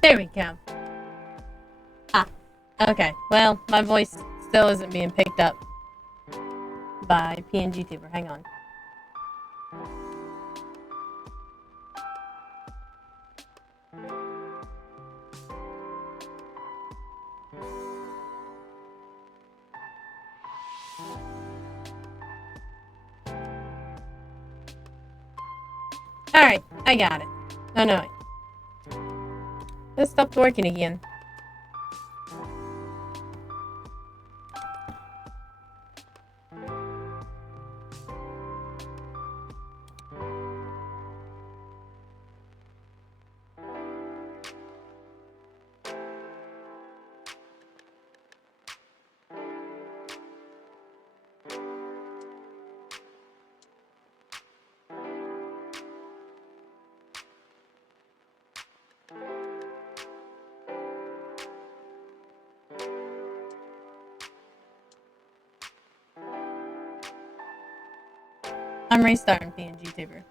There we go. Ah, okay. Well, my voice still isn't being picked up by PNGTuber. Hang on. Alright, I got it. Oh no, it stopped working again. I'm restarting PNGTuber.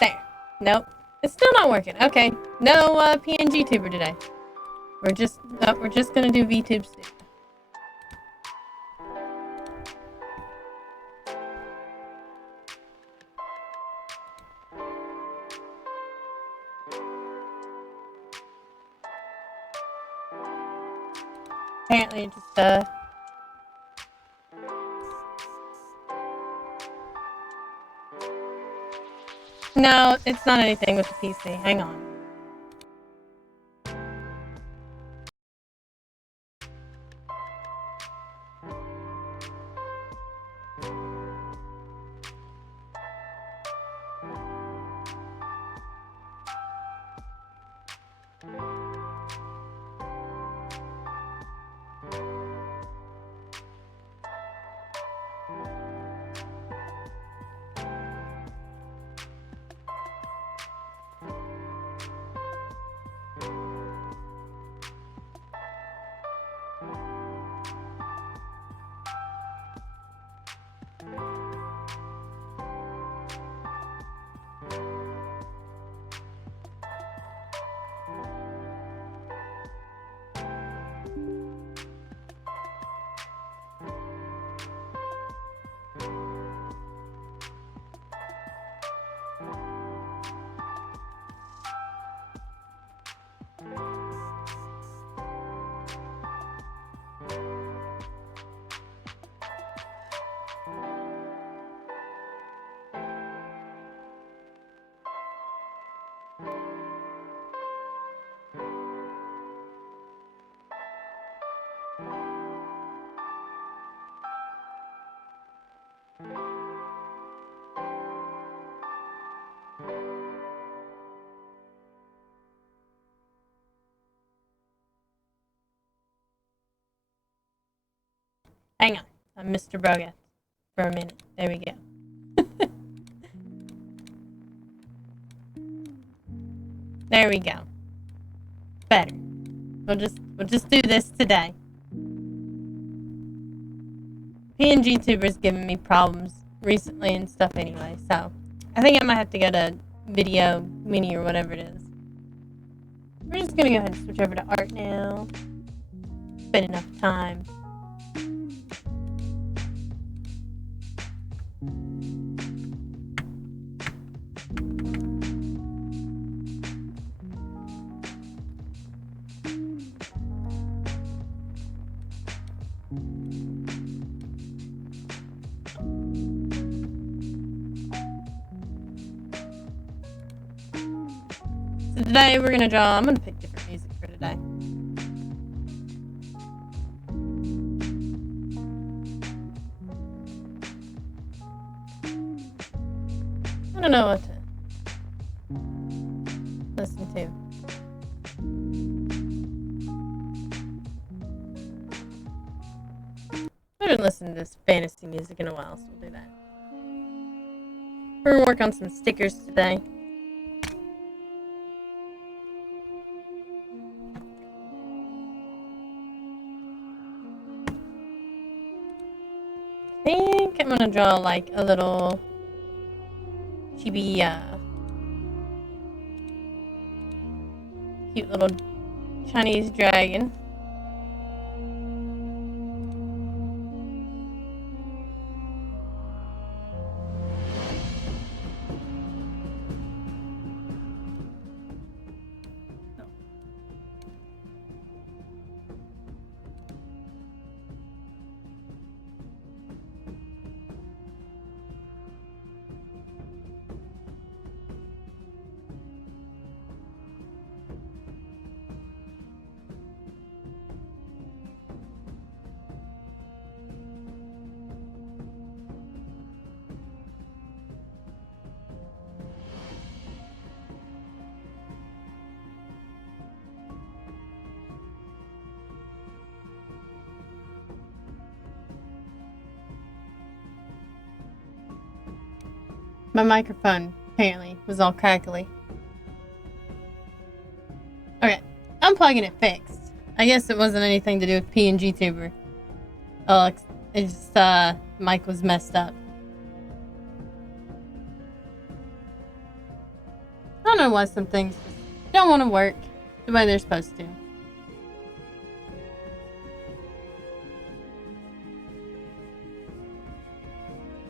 There. Nope. It's still not working. Okay. No PNGTuber today. We're just gonna do VTube Studio. Apparently just no, it's not anything with the PC. Hang on. Hang on. I'm Mr. Brogat for a minute. There we go. There we go. Better. We'll just do this today. PNGTuber's given me problems recently and stuff anyway, so I think I might have to go to Video Mini or whatever it is. We're just gonna go ahead and switch over to art now. It's been enough time. So today we're gonna draw. I'm gonna pick different music for today. I don't know what to listen to. I haven't listened to this fantasy music in a while, so we'll do that. We're gonna work on some stickers today. gonna draw like a little chibi, cute little Chinese dragon. My microphone, apparently, was all crackly. Okay, unplugging it fixed. I guess it wasn't anything to do with PNG Tuber. Oh, it's just, mic was messed up. I don't know why some things just don't want to work the way they're supposed to.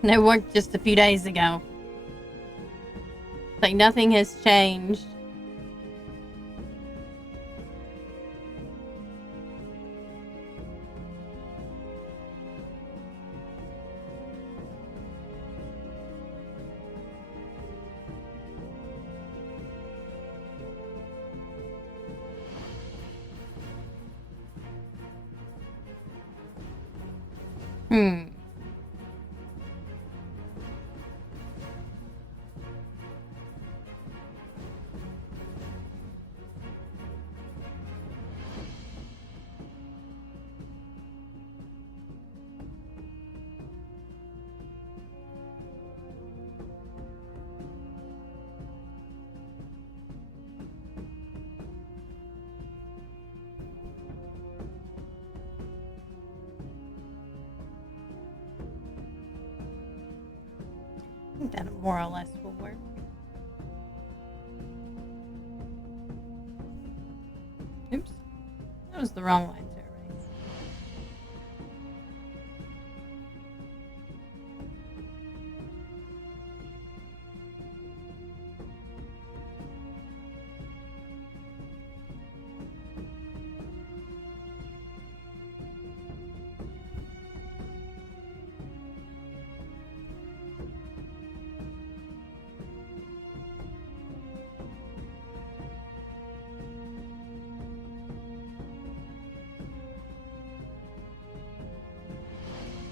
And it worked just a few days ago. Like nothing has changed. I think that more or less will work. Oops. That was the wrong line to erase.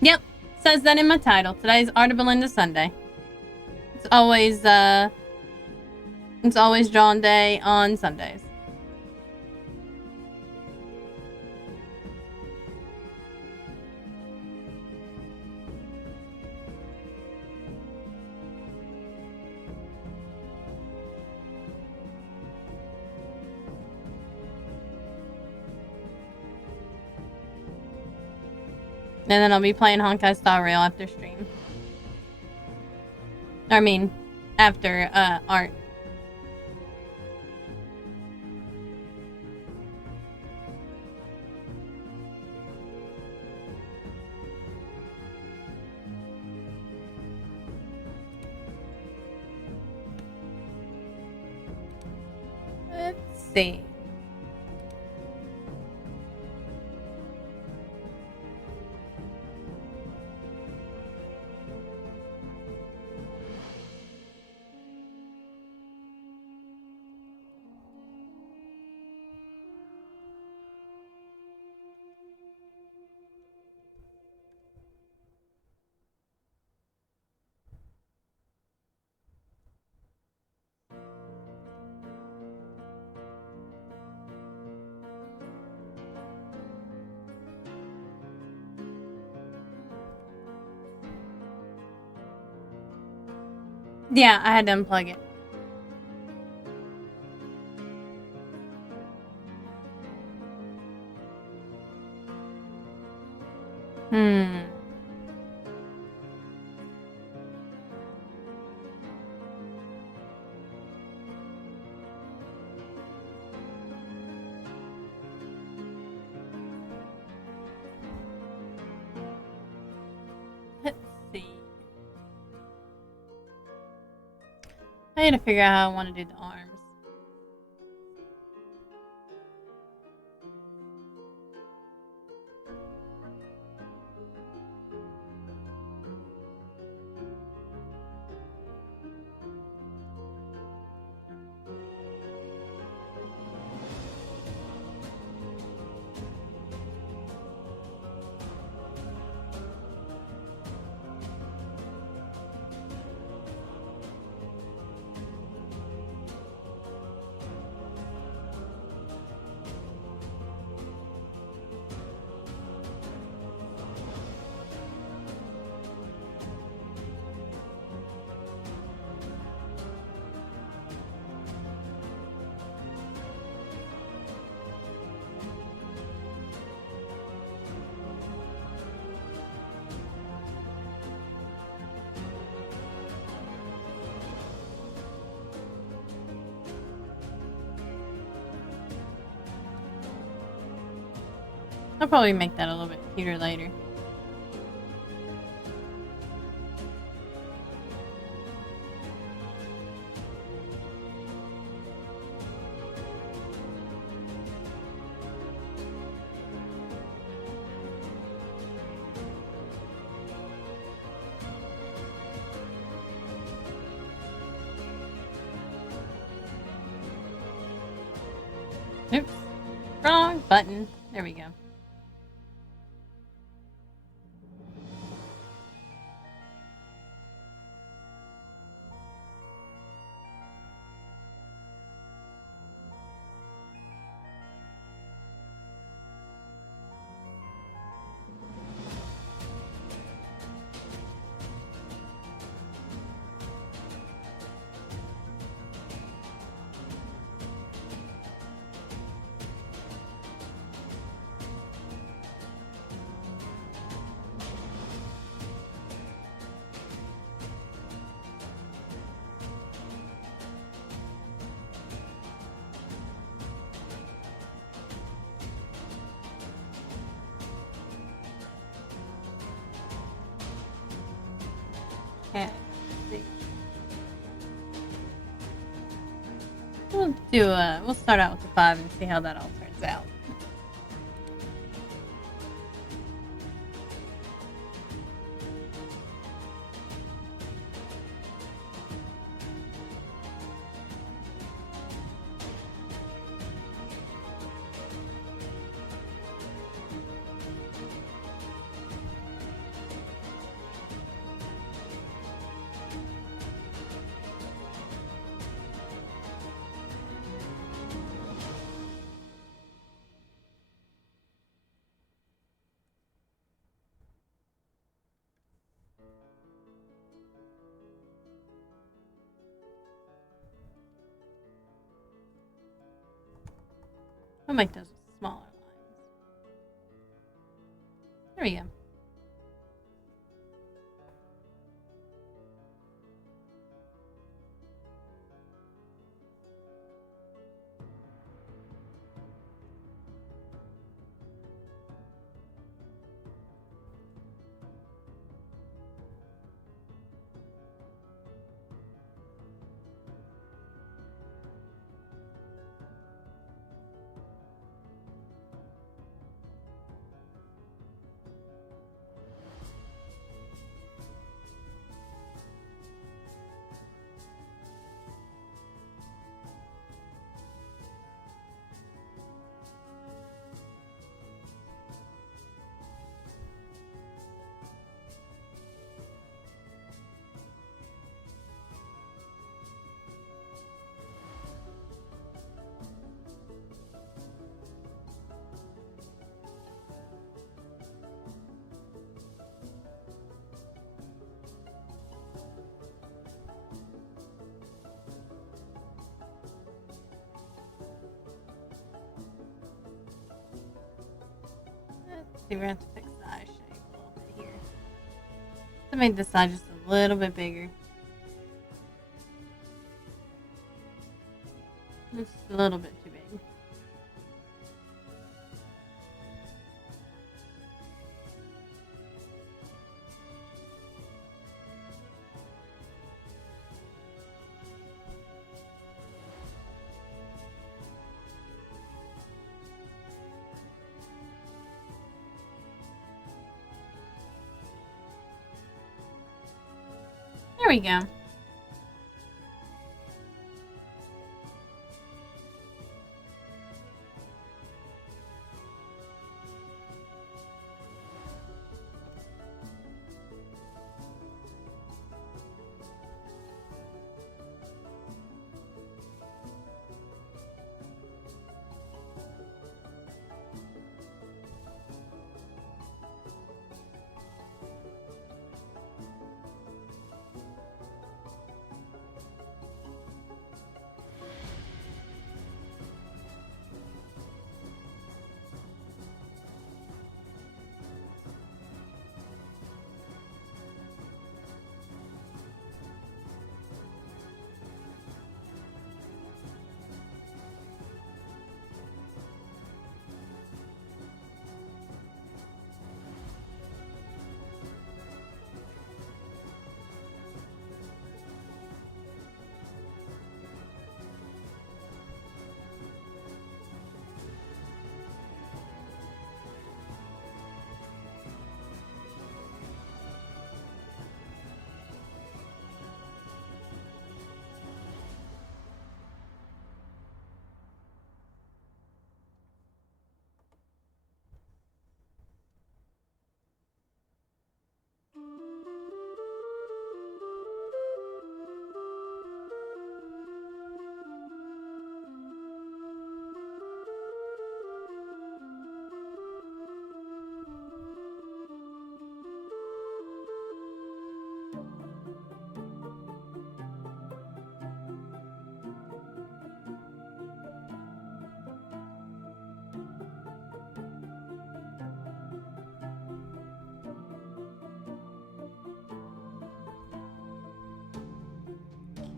Yep, says that in my title. Today's Artabelinda Sunday. It's always drawn day on Sundays. And then I'll be playing Honkai Star Rail after stream. I mean, after art. Let's see. Yeah, I had to unplug it. need to figure out how I want to do the arms. I'll probably make that a little bit cuter later. Oops. Wrong button. There we go. Okay. We'll start out with the 5 and see how that all turns out. I'll make those smaller lines. There we go. See, we're going to have to fix the eye shape a little bit here. To make this side just a little bit bigger. Just a little bit too big. we go.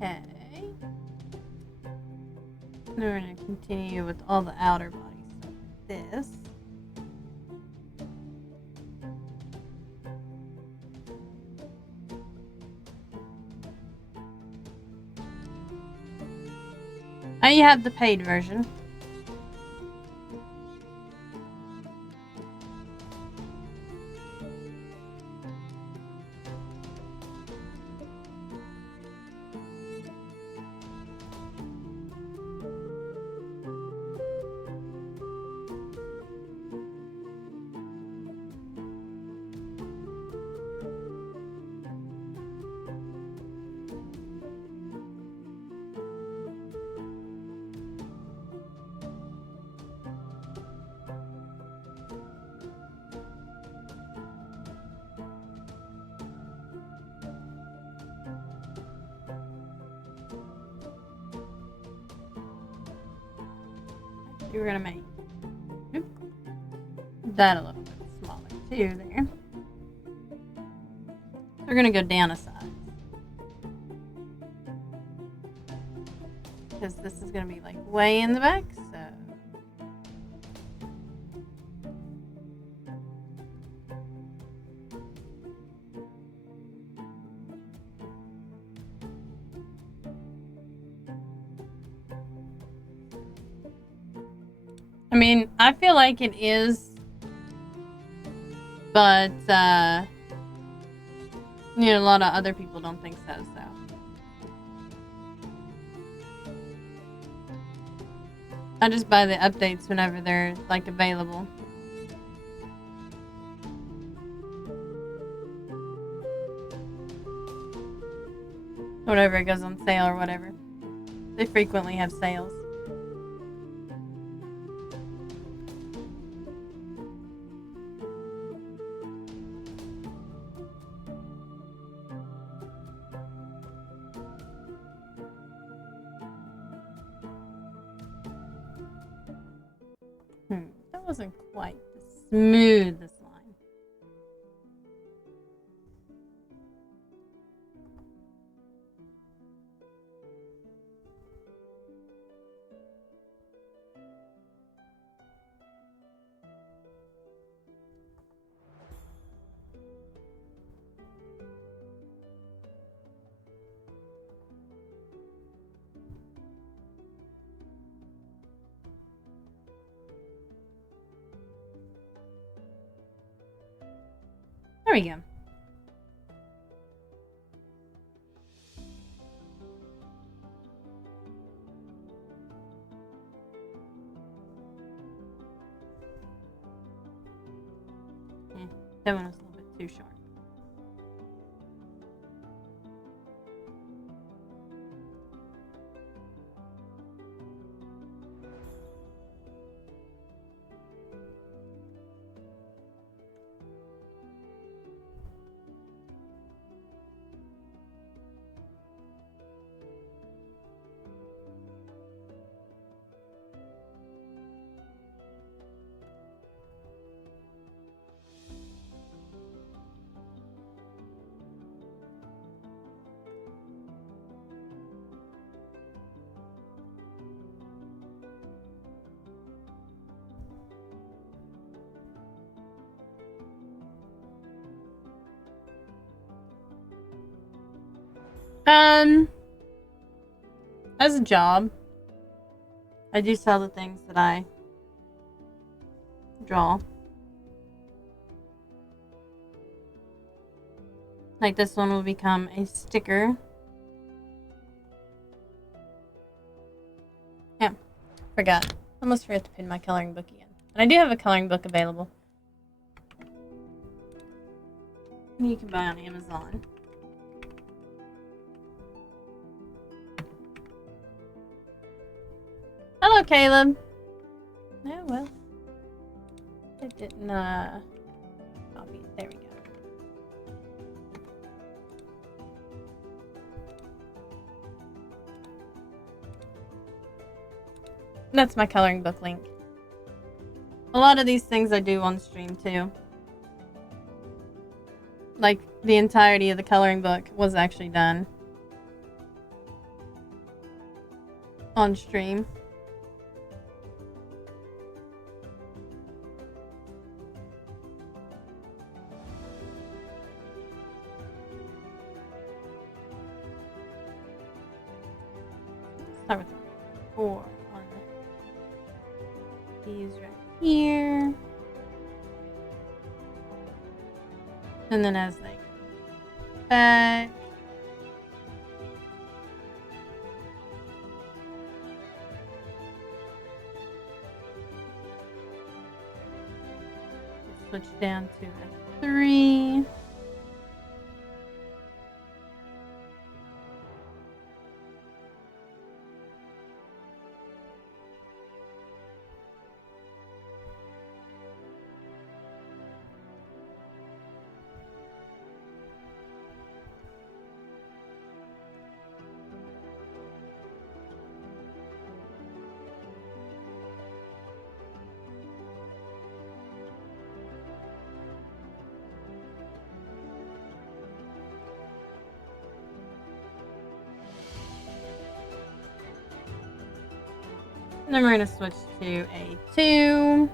Okay. Now we're going to continue with all the outer body stuff like this. Now you have the paid version. We're gonna make that a little bit smaller too there. We're gonna go down a size because this is gonna be like way in the back, so I mean, I feel like it is, but, you know, a lot of other people don't think so, I just buy the updates whenever they're, like, available. Whatever it goes on sale or whatever. They frequently have sales. That wasn't quite smooth, this line. There we go. That one was a little bit too sharp. As a job, I do sell the things that I draw. Like this one will become a sticker. Yeah, forgot. Almost forgot to pin my coloring book again. And I do have a coloring book available. You can buy on Amazon. Hello, Caleb. Oh, well. It didn't, copy it. There we go. That's my coloring book link. A lot of these things I do on stream, too. Like, the entirety of the coloring book was actually done on stream. Start with 4 on these right here. And then as they go back. Switch down to a 3. And then we're going to switch to a 2.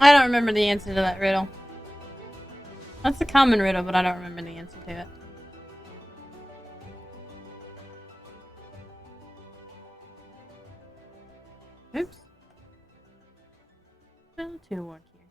I don't remember the answer to that riddle. That's a common riddle, but I don't remember the answer to it. Oops. Well, 2 work here.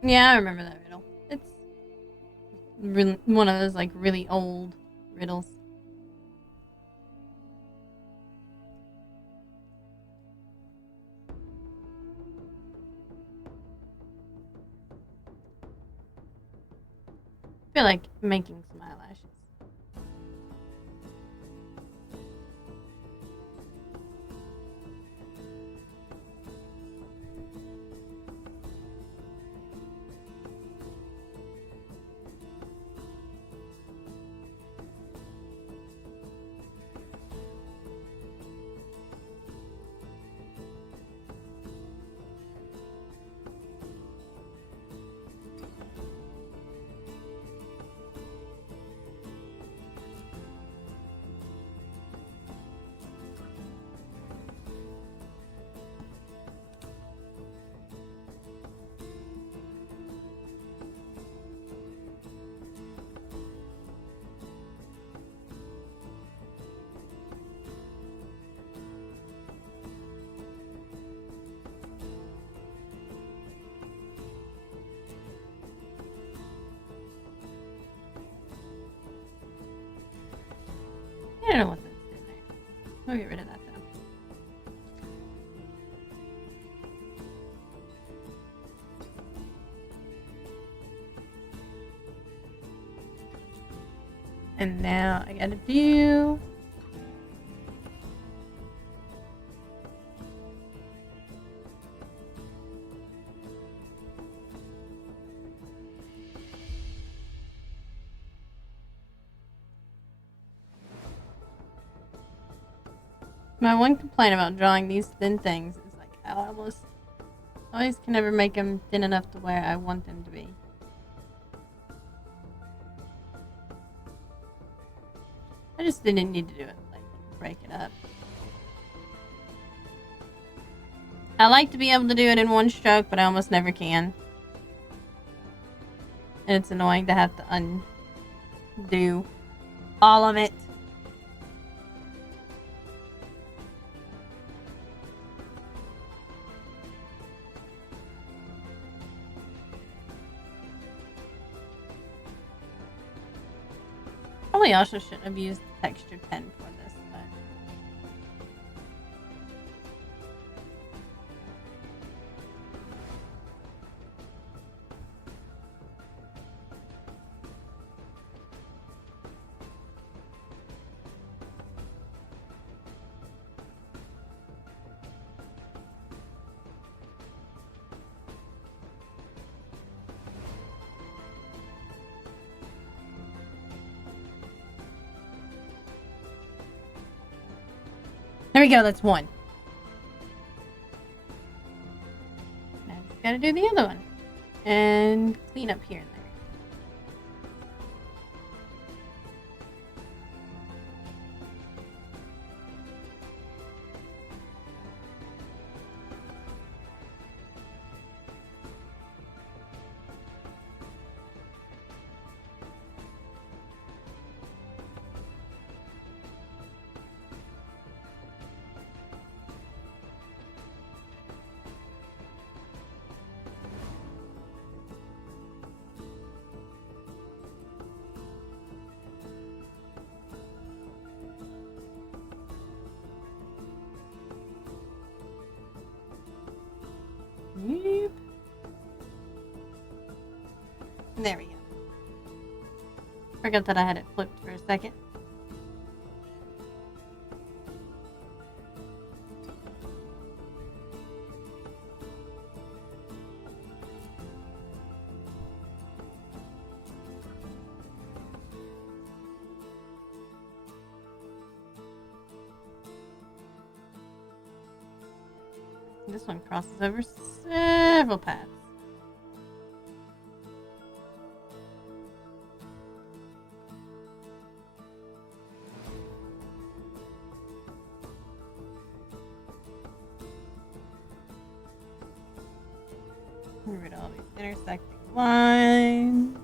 Yeah, I remember that riddle. It's really one of those like really old riddles. I feel like making some eyelashes. And now I gotta do... My one complaint about drawing these thin things is like how I always can never make them thin enough to where I want them to be. I just didn't need to do it, like, break it up. I like to be able to do it in one stroke, but I almost never can. And it's annoying to have to undo all of it. Probably also shouldn't have used the texture pen for this, but... There we go, that's one. Now I just gotta do the other one. And clean up here and there. Yep. There we go. Forgot that I had it flipped for a second. This one crosses over several paths. Get rid of all these intersecting lines.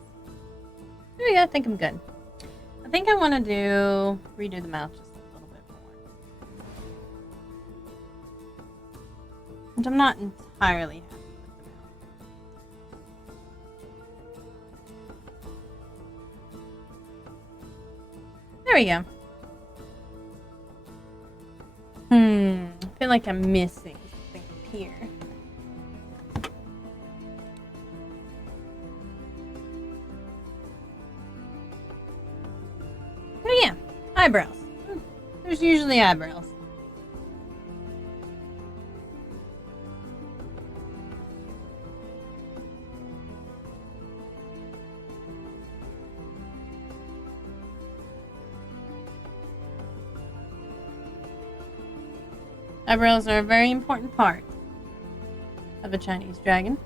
There we go, I think I'm good. I think I want to redo the mouth just a little bit more. Which I'm not entirely happy with the mouth. There we go. I feel like I'm missing something up here. Oh yeah, eyebrows. There's usually eyebrows. Eyebrows are a very important part of a Chinese dragon.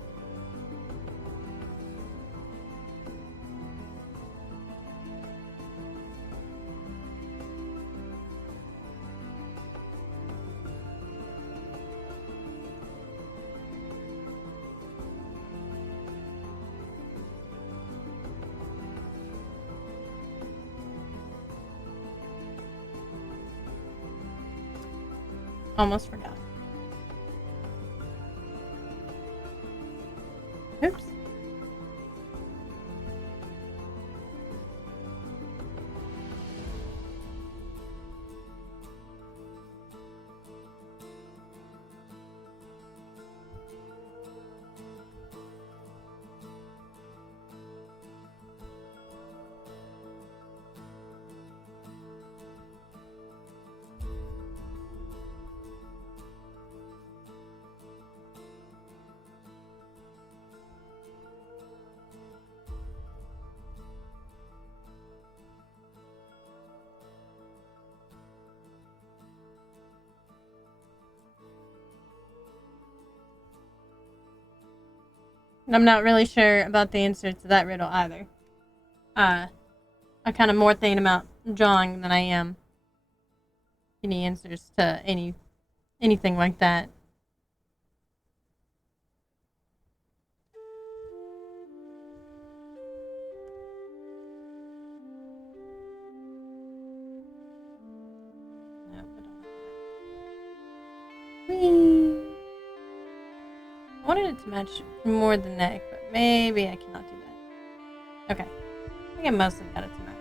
Almost forgot. Oops. And I'm not really sure about the answer to that riddle either. I'm kind of more thinking about drawing than I am any answers to anything like that. Whee! I wanted it to match more the neck, but maybe I cannot do that. Okay. I think I mostly got it to match.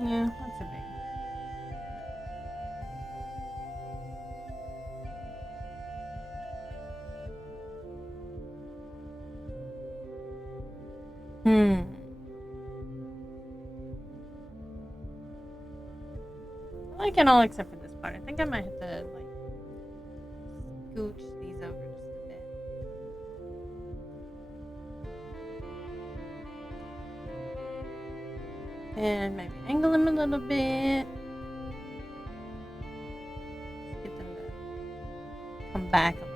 Yeah, that's a big one. I like it all except for this part. I think I might have to, like, scooch these over just a bit. And maybe angle them a little bit. Get them to come back a little bit.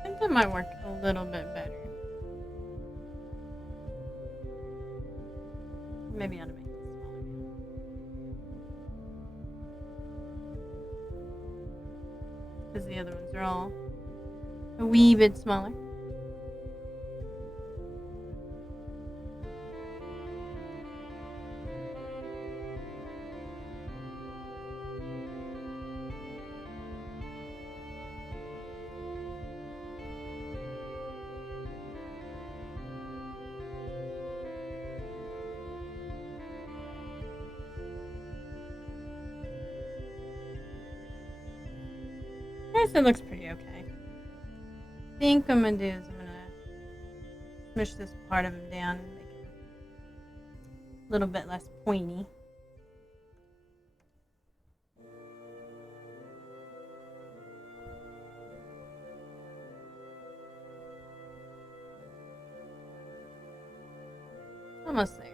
I think that might work a little bit better. Maybe I ought to make this smaller. Because the other ones are all a wee bit smaller. It looks pretty okay. I think what I'm gonna do is I'm gonna smush this part of him down and make it a little bit less pointy. Almost there.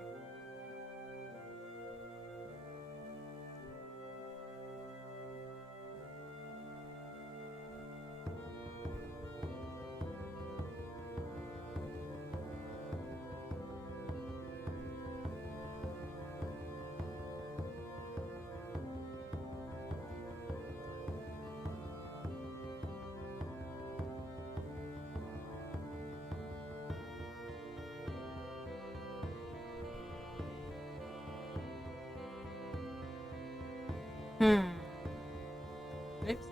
Oops.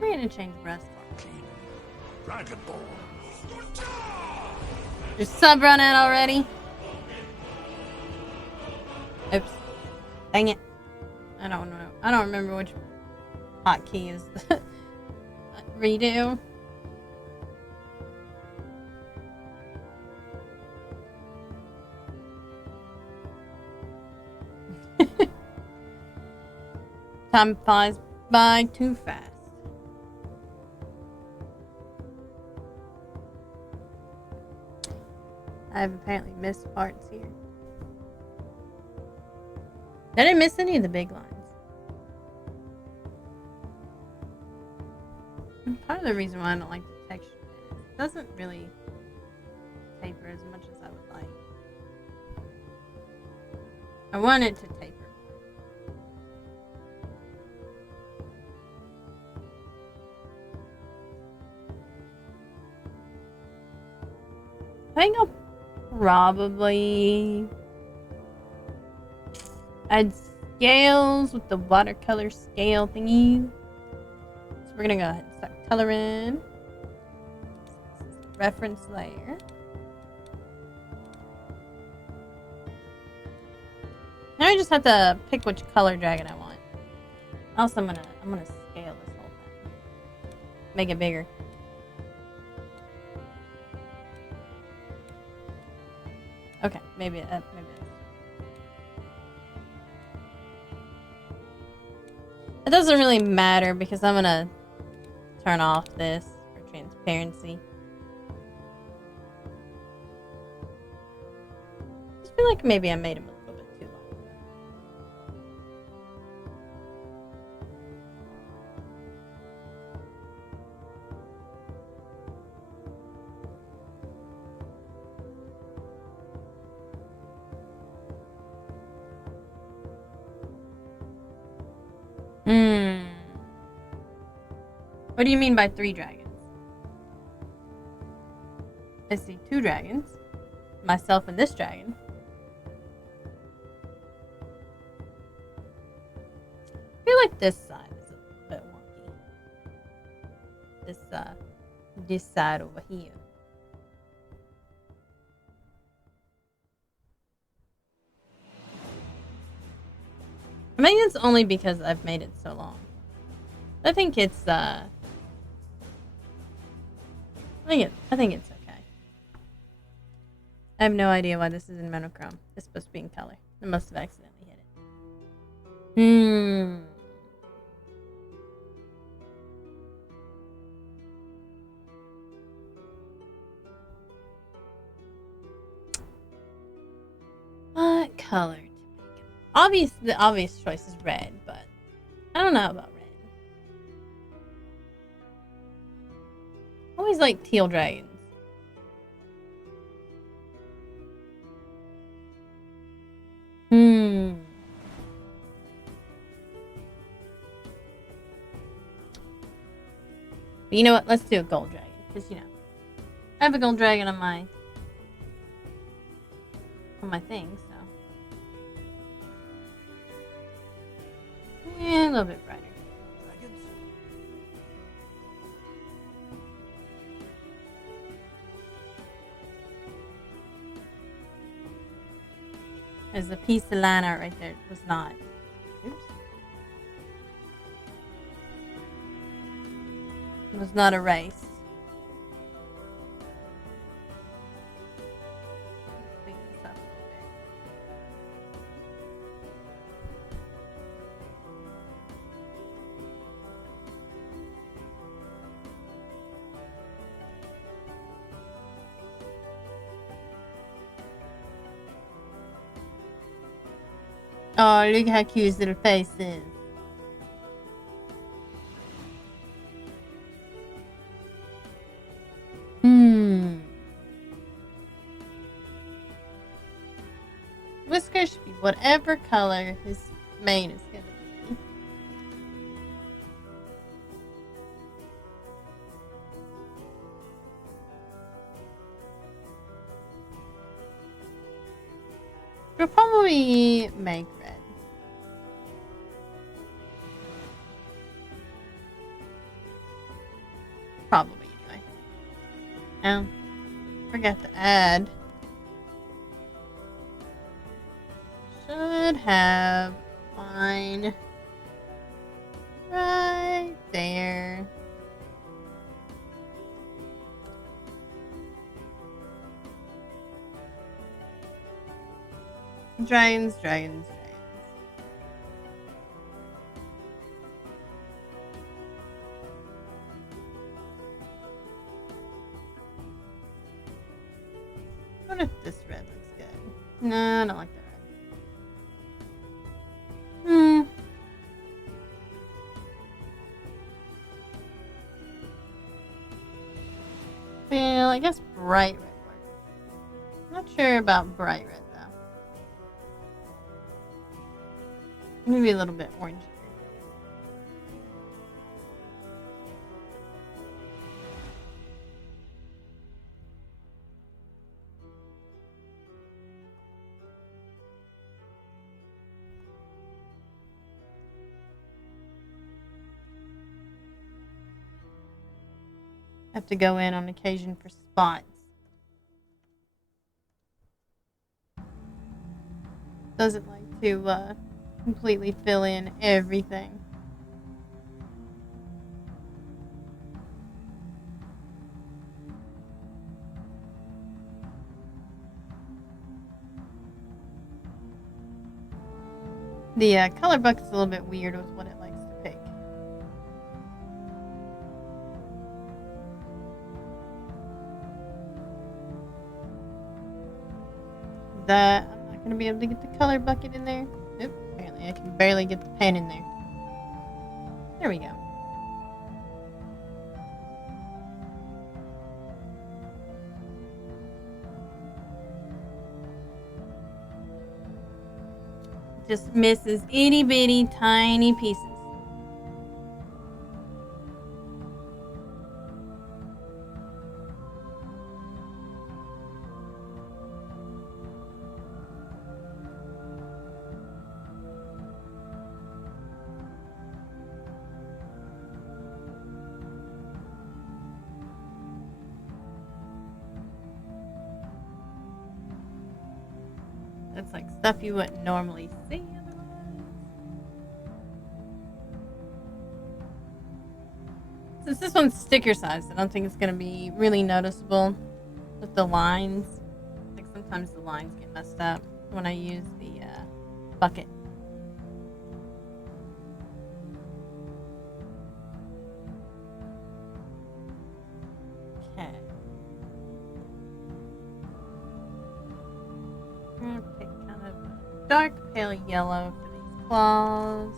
We're gonna change breast. Your sub run out already? Oops. Dang it. I don't know. I don't remember which hotkey is the redo. Time flies by too fast. I've apparently missed parts here. I didn't miss any of the big lines. And part of the reason why I don't like the texture is it doesn't really taper as much as I would like. I want it to taper. I think I'll probably add scales with the watercolor scale thingy. So we're gonna go ahead and start coloring. This is the reference layer. Now I just have to pick which color dragon I want. Also, I'm gonna scale this whole thing, make it bigger. Okay, maybe it's... It doesn't really matter because I'm gonna turn off this for transparency. I just feel like maybe I made him a little bit too long. What do you mean by 3 dragons? I see 2 dragons. Myself and this dragon. I feel like this side is a bit wonky. This side over here. I think it's only because I've made it so long. I think it's I think it's okay. I have no idea why this is in monochrome. It's supposed to be in color. I must have accidentally hit it. What color to make? The obvious choice is red, but I don't know about red. I always like teal dragons. But you know what? Let's do a gold dragon. Because, you know, I have a gold dragon on my thing, so. Yeah, a little bit brighter. There's a piece of line art right there. It was not. Oops. It was not erased. Clean this up a little bit. Oh, look how cute his little face is. Whisker should be whatever color his mane is going to be. We'll probably make red. Probably, anyway. Forgot to add. Should have line right there. Dragons, dragons, dragons. What if this red looks good? No, I don't like that red. Hmm. Well, I guess bright red works. Not sure about bright red though. Maybe a little bit orange. Have to go in on occasion for spots. Doesn't like to completely fill in everything. The color bucket's a little bit weird with what it likes to pick. That I'm not going to be able to get the color bucket in there. Oop, apparently I can barely get the pen in there. There we go. Just misses itty bitty tiny pieces. That's like stuff you wouldn't normally see otherwise. Since this one's sticker sized, I don't think it's going to be really noticeable with the lines. Like sometimes the lines get messed up when I use the bucket. Okay. I'm going to pick kind of a dark pale yellow for these claws.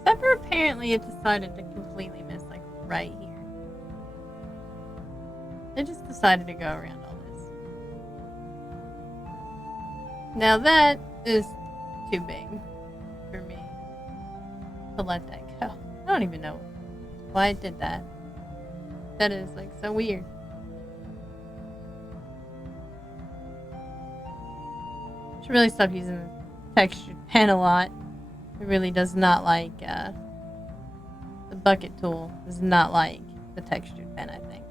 Except for apparently it decided to completely miss like right here. It just decided to go around all this. Now that is too big for me to let that go. I don't even know why it did that. That is like so weird. Should really stop using the textured pen a lot. It really does not like the bucket tool does not like the textured pen, I think.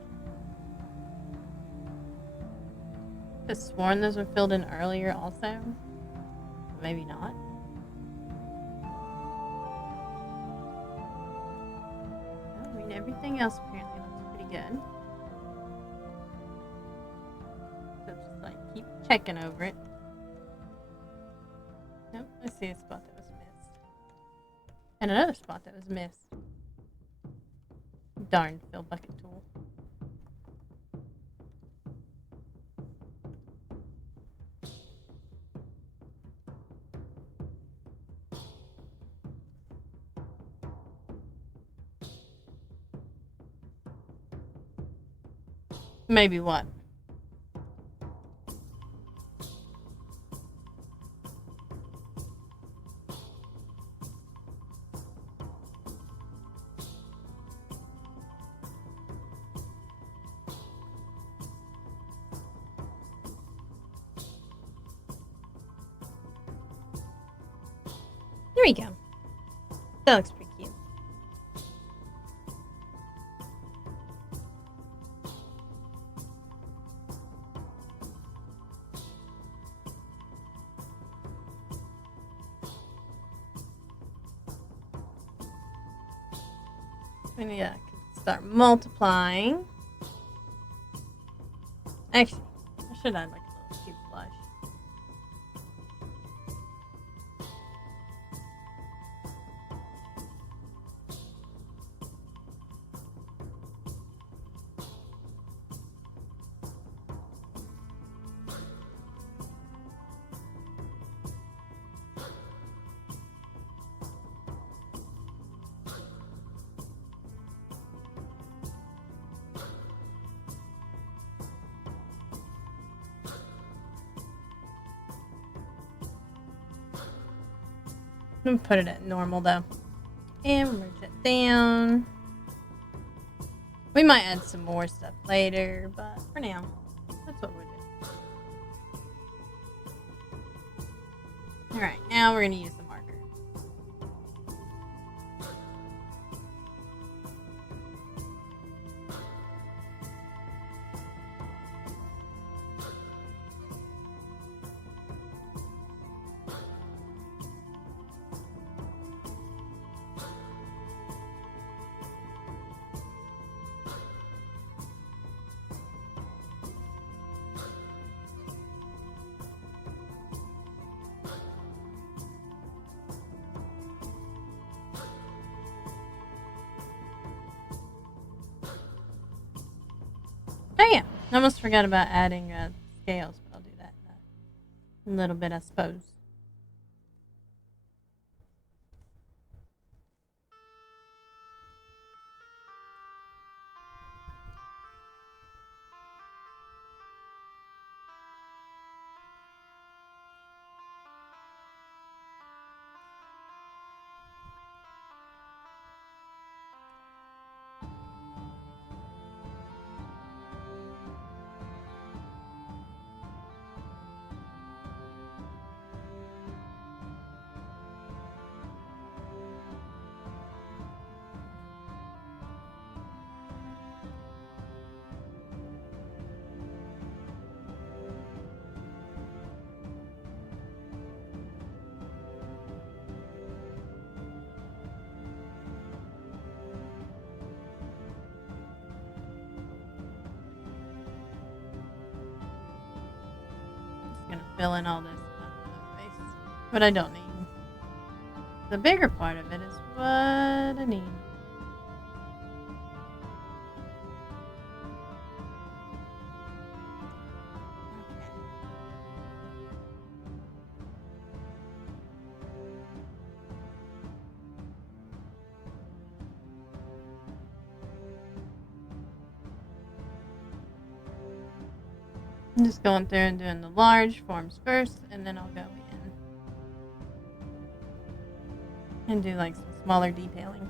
I could have sworn those were filled in earlier also. Maybe not. Well, I mean, everything else apparently looks pretty good. So just like keep checking over it. Nope, I see a spot that was missed. And another spot that was missed. Darn fill bucket tool. Maybe what? There we go. That looks pretty cute. And yeah, I can start multiplying. Actually, I should add like a little cute blush. I'm gonna put it at normal though. And merge it down. We might add some more stuff later, but for now, that's what we're doing. Alright, now we're gonna use the marker. Oh yeah, I almost forgot about adding scales, but I'll do that in a little bit, I suppose. Gonna fill in all this space. What I don't need. The bigger part of it is what I need. I'm just going through and doing the large forms first, and then I'll go in and do like some smaller detailing.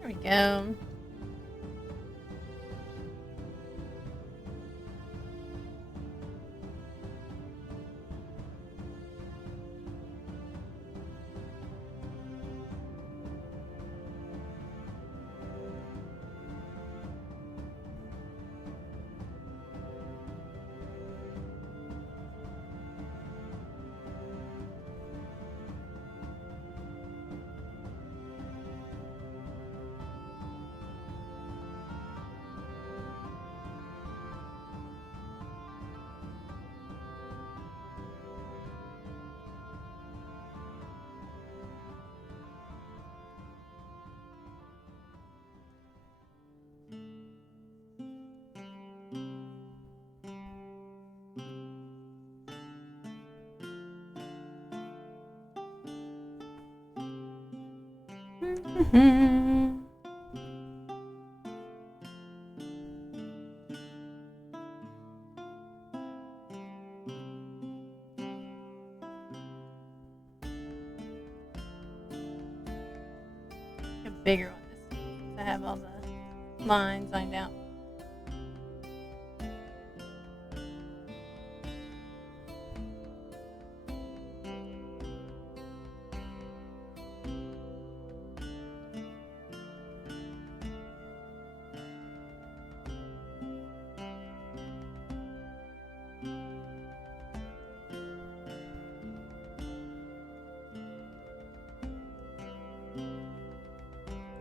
There we go. A bigger one this time, to have all the lines lined out.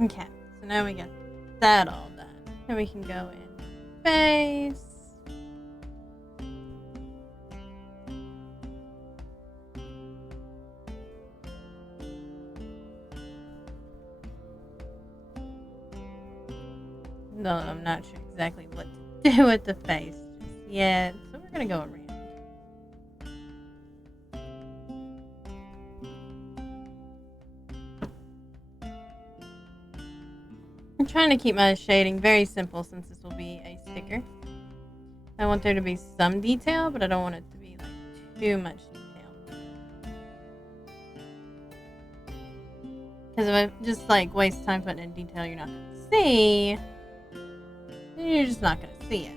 Okay, so now we got that all done. Then we can go in face. No, I'm not sure exactly what to do with the face just yet, so we're gonna go around. I'm trying to keep my shading very simple since this will be a sticker. I want there to be some detail, but I don't want it to be like too much detail. Because if I just like waste time putting in detail you're not gonna see, then you're just not gonna see it.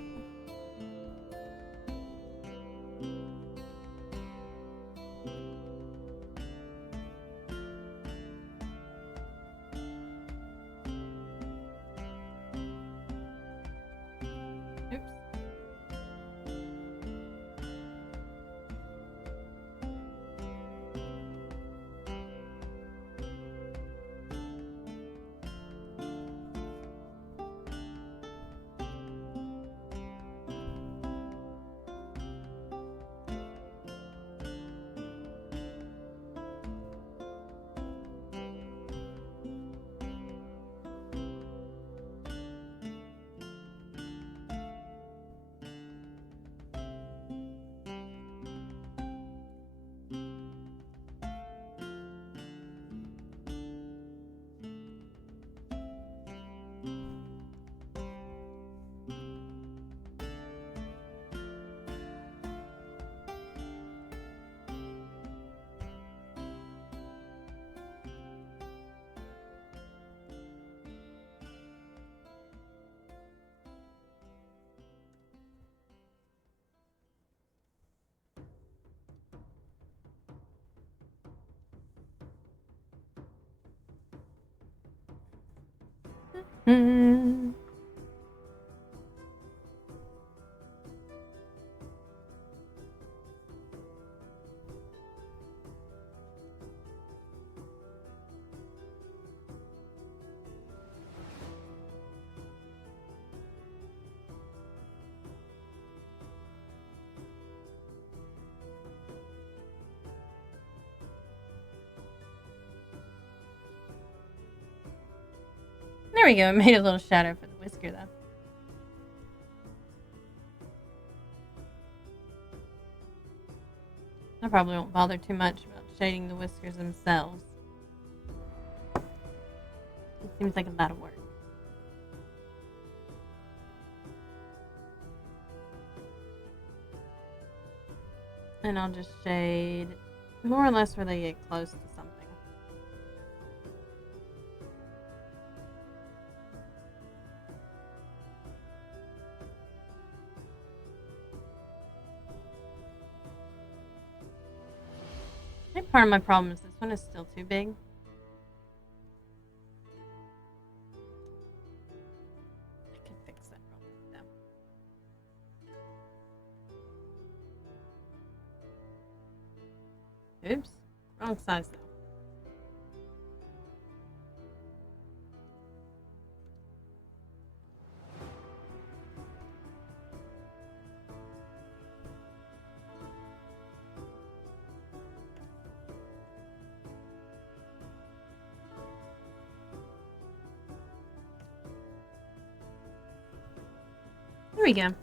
Mm. There we go, I made a little shadow for the whisker though. I probably won't bother too much about shading the whiskers themselves. It seems like a lot of work. And I'll just shade more or less where they get close to something. I think part of my problem is this one is still too big. I can fix that real quick though. Oops, wrong size though. There we go.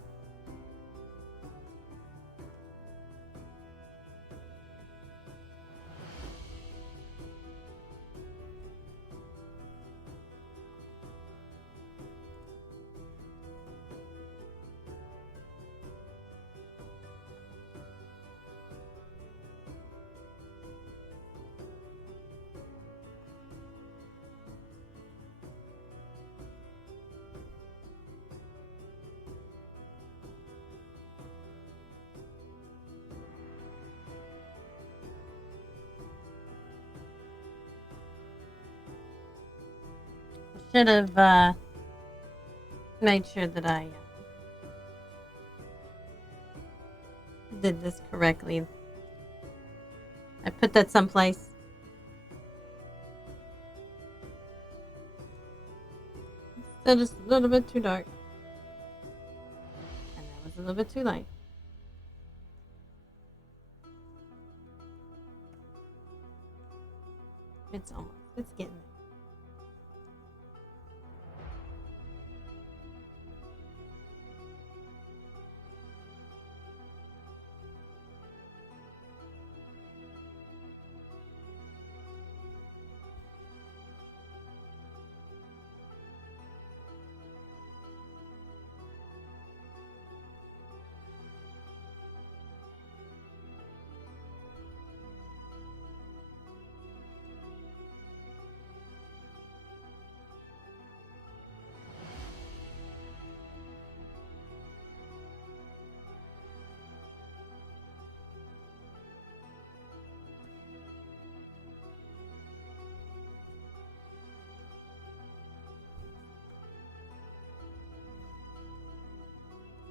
Should have made sure that I did this correctly. I put that someplace. Still just a little bit too dark. And that was a little bit too light. It's getting there.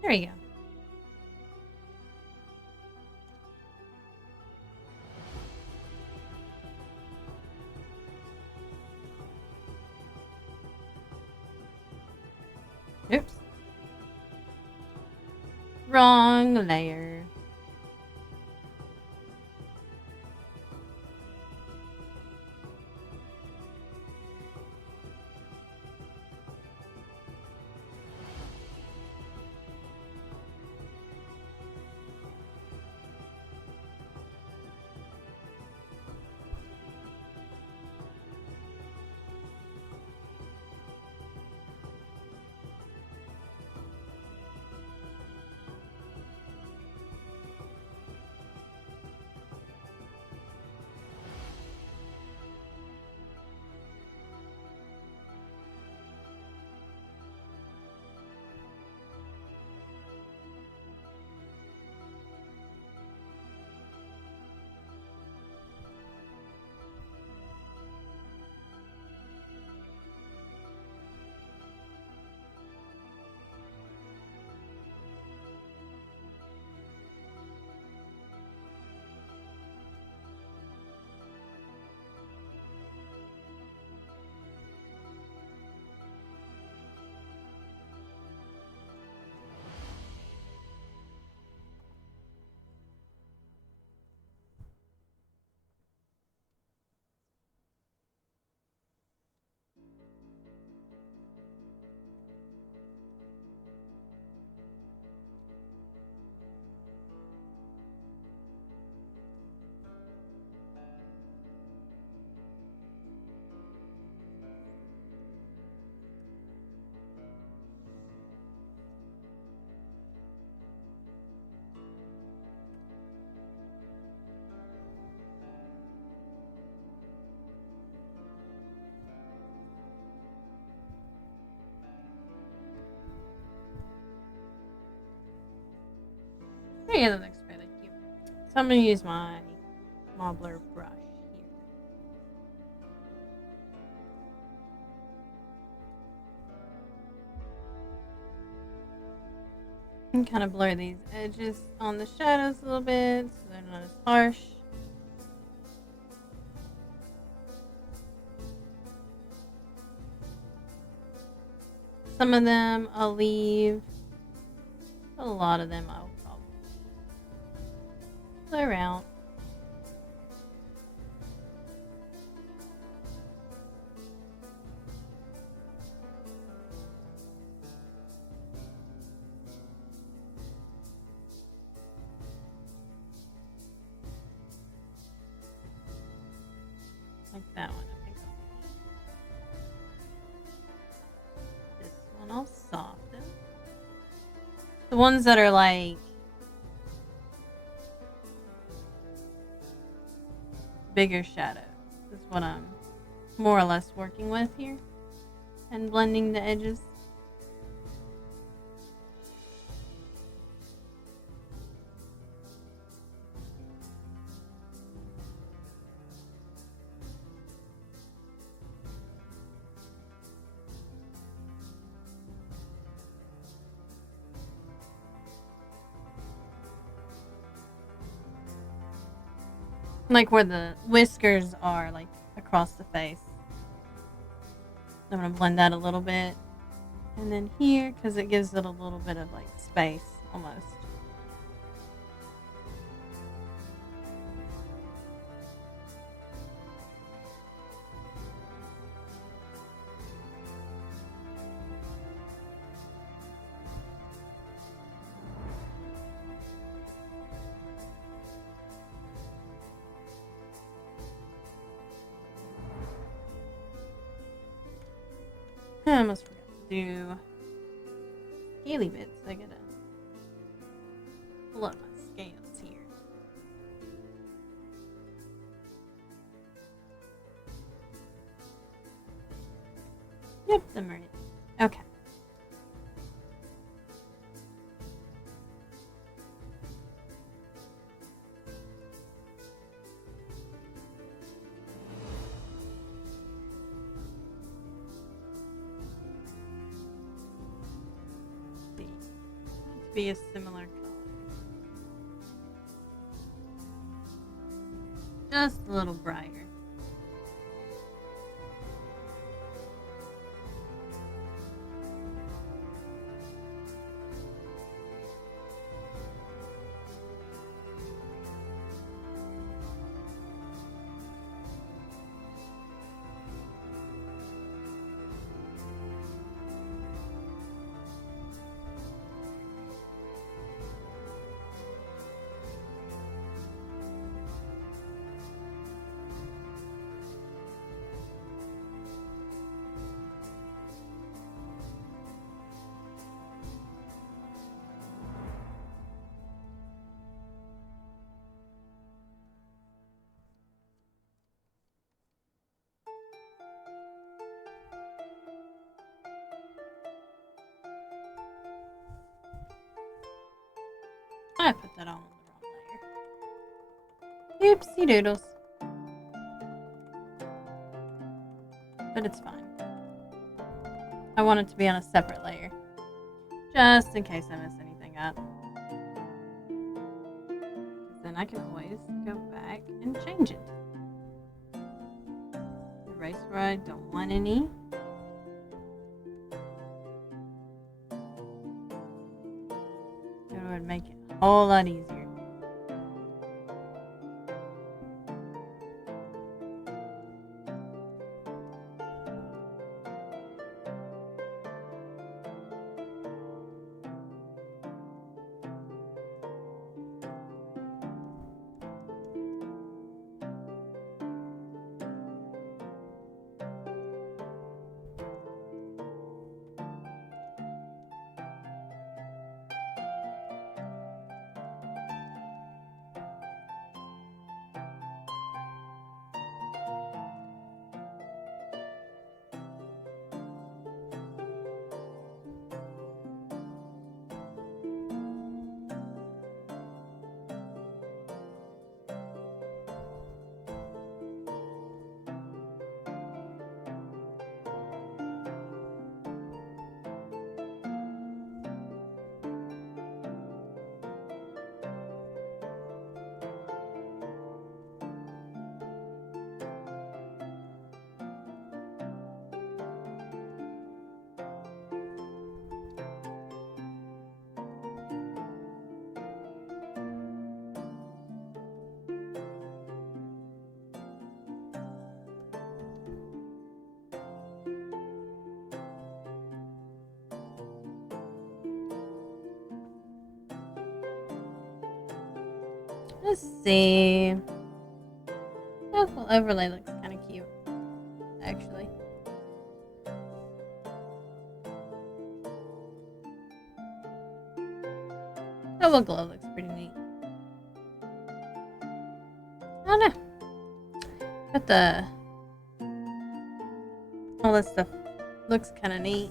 There you go. Oops. Wrong layer. Yeah, that looks really cute. So I'm going to use my Mobbler brush here. And kind of blur these edges on the shadows a little bit so they're not as harsh. Some of them I'll leave. A lot of them I'll probably blur out. Like that one, I think. This one I'll soften. The ones that are like bigger shadows is what I'm more or less working with here and blending the edges. Like where the whiskers are, like across the face. I'm gonna blend that a little bit And then here, because it gives it a little bit of like space almost. I almost forgot to do scaly bits. I gotta pull up my scales here. Yep, them are it. Okay. Be a similar color. Just a little brighter. I put that all on the wrong layer. Oopsie doodles. But it's fine. I want it to be on a separate layer. Just in case I mess anything up. Then I can always go back and change it. Erase where I don't want any. It would make it a whole lot easier. Let's see. That little overlay looks kind of cute, actually. Double glow looks pretty neat. I don't know. But all this stuff looks kind of neat.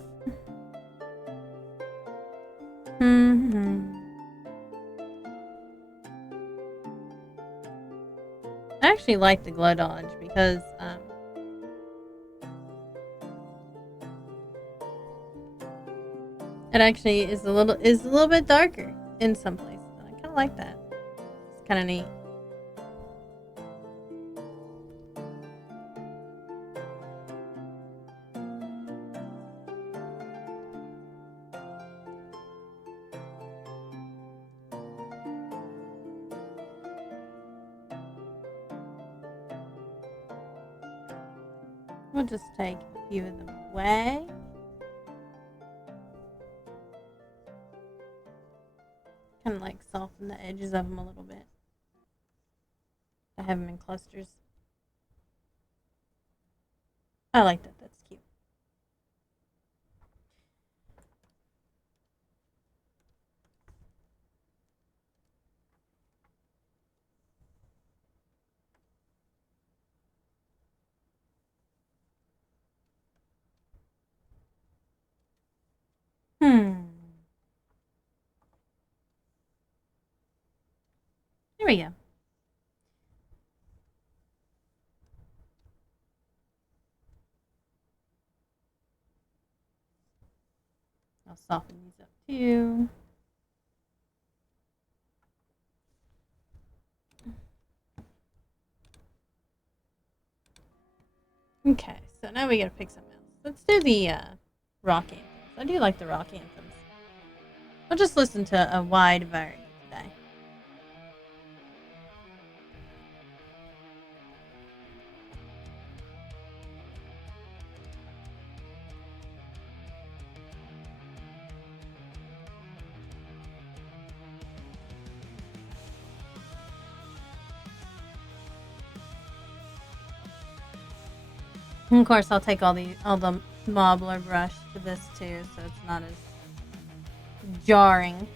I actually like the glow dodge because it actually is a little bit darker in some places. And I kind of like that. It's kind of neat. We'll just take a few of them away. Kind of like soften the edges of them a little bit. I have them in clusters. I like that. That's cute. There we go. I'll soften these up too. Okay, so now we gotta pick something else. Let's do the rock anthems. I do like the rock anthems. I'll just listen to a wide variety today. And of course, I'll take all the marbler brush to this too, so it's not as jarring.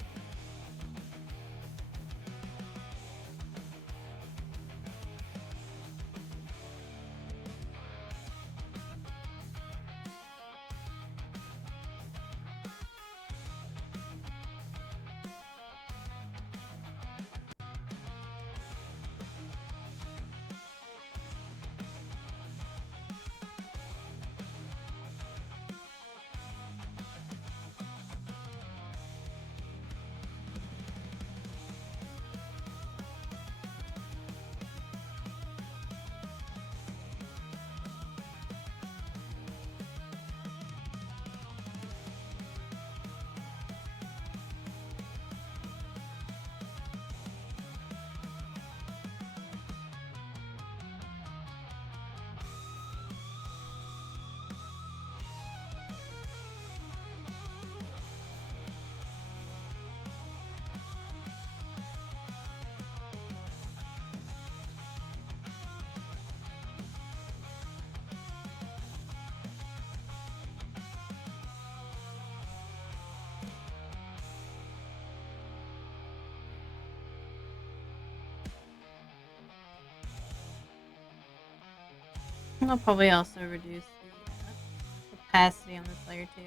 I'll probably also reduce the opacity on this layer too.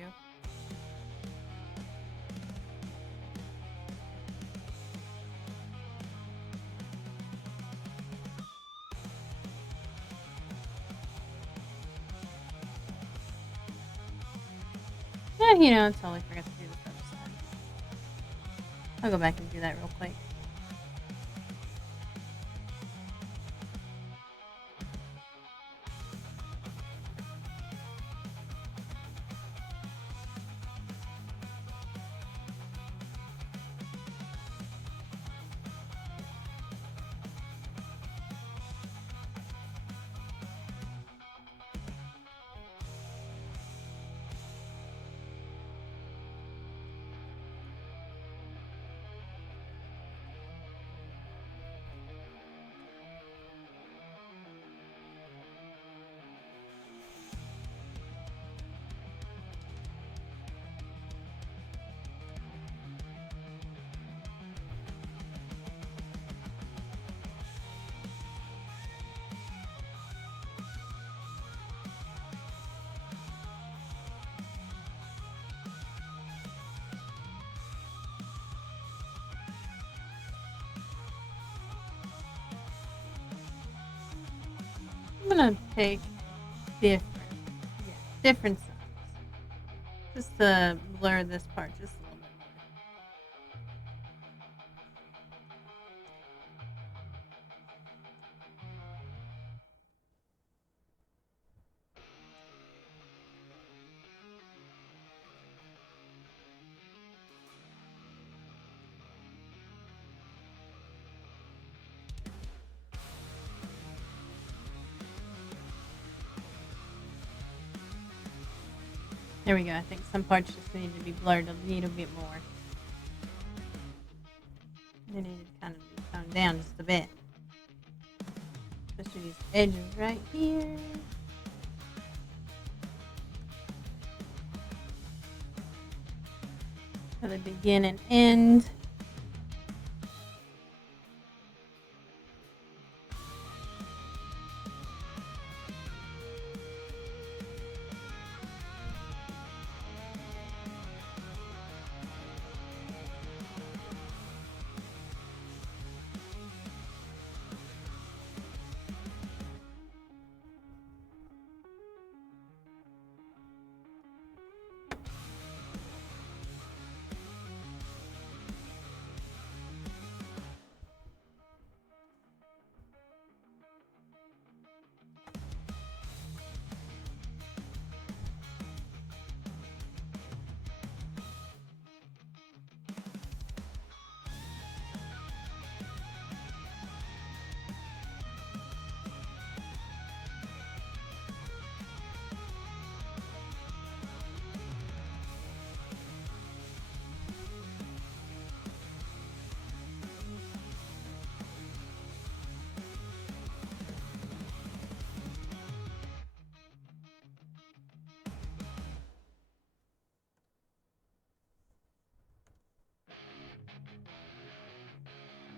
And you know, I totally forgot to do this other side. I'll go back and do that real quick. I'm gonna pick different sides, just to blur this part just a little bit more. There we go. I think some parts just need to be blurred a little bit more. They need to kind of be toned down just a bit. Especially these edges right here. For the begin and end.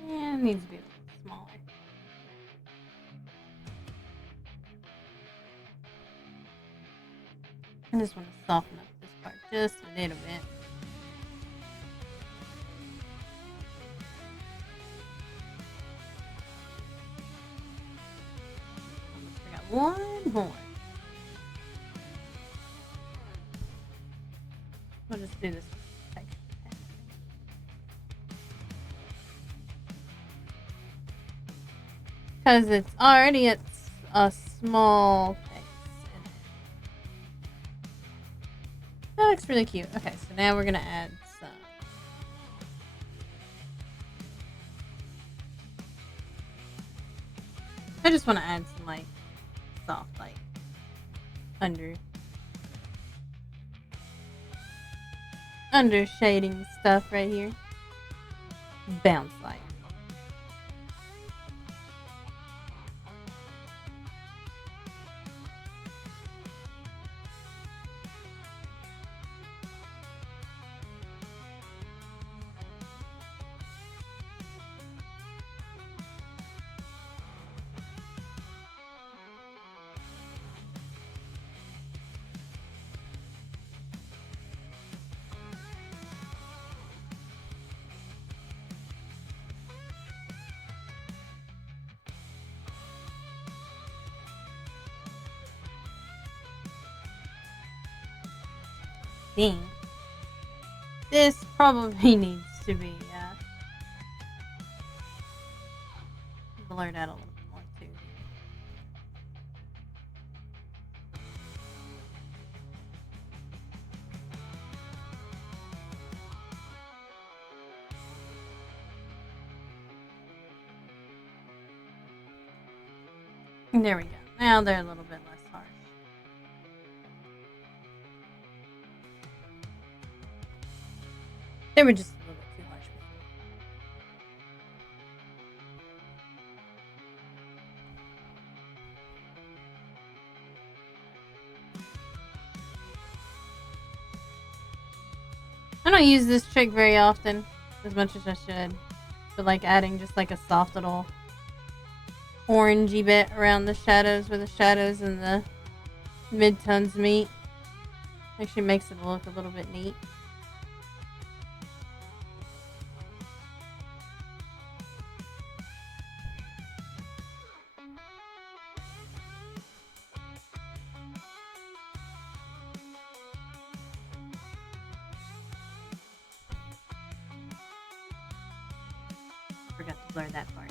Yeah, it needs to be a little smaller. I just want to soften up this part just a little bit. I got one more. We'll just do this texture pen. Because it's already at a small face. That looks really cute. Okay, so now we're going to add some. I just want to add some, like, soft, like, under shading stuff right here. Bounce light. Thing. This probably needs to be blurred out a little bit more too. And there we go. Now they're a little bit less harsh. They were just a little bit too harsh before. I don't use this trick very often, as much as I should. But like adding just like a soft little orangey bit around the shadows where the shadows and the midtones meet. Actually makes it look a little bit neat. Forgot to blur that part.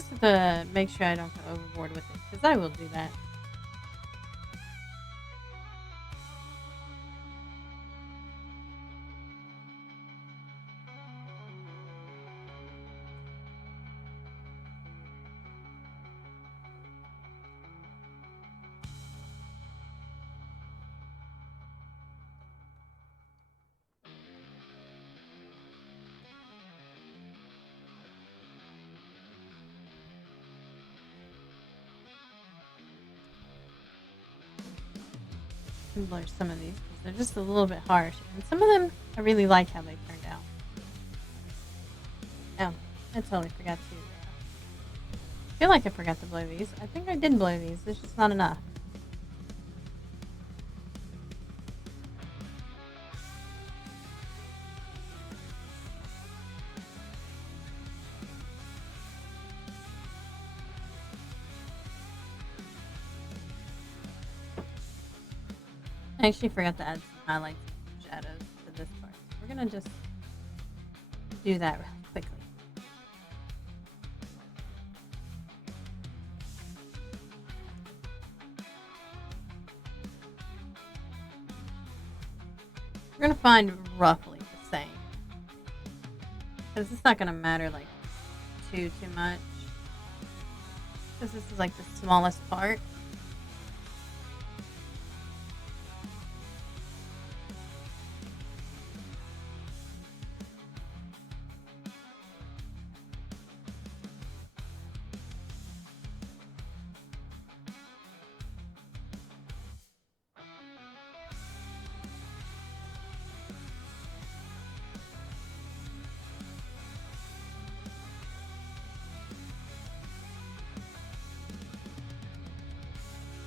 just have to make sure I don't go overboard with it, because I will do that. Blur some of these because they're just a little bit harsh, and some of them I really like how they turned out. Oh, I totally forgot to. I feel like I forgot to blow these. I think I did blow these. It's just not enough. I actually forgot to add some highlights and shadows to this part. So we're gonna just do that really quickly. We're gonna find roughly the same, because it's not gonna matter like too much, because this is like the smallest part.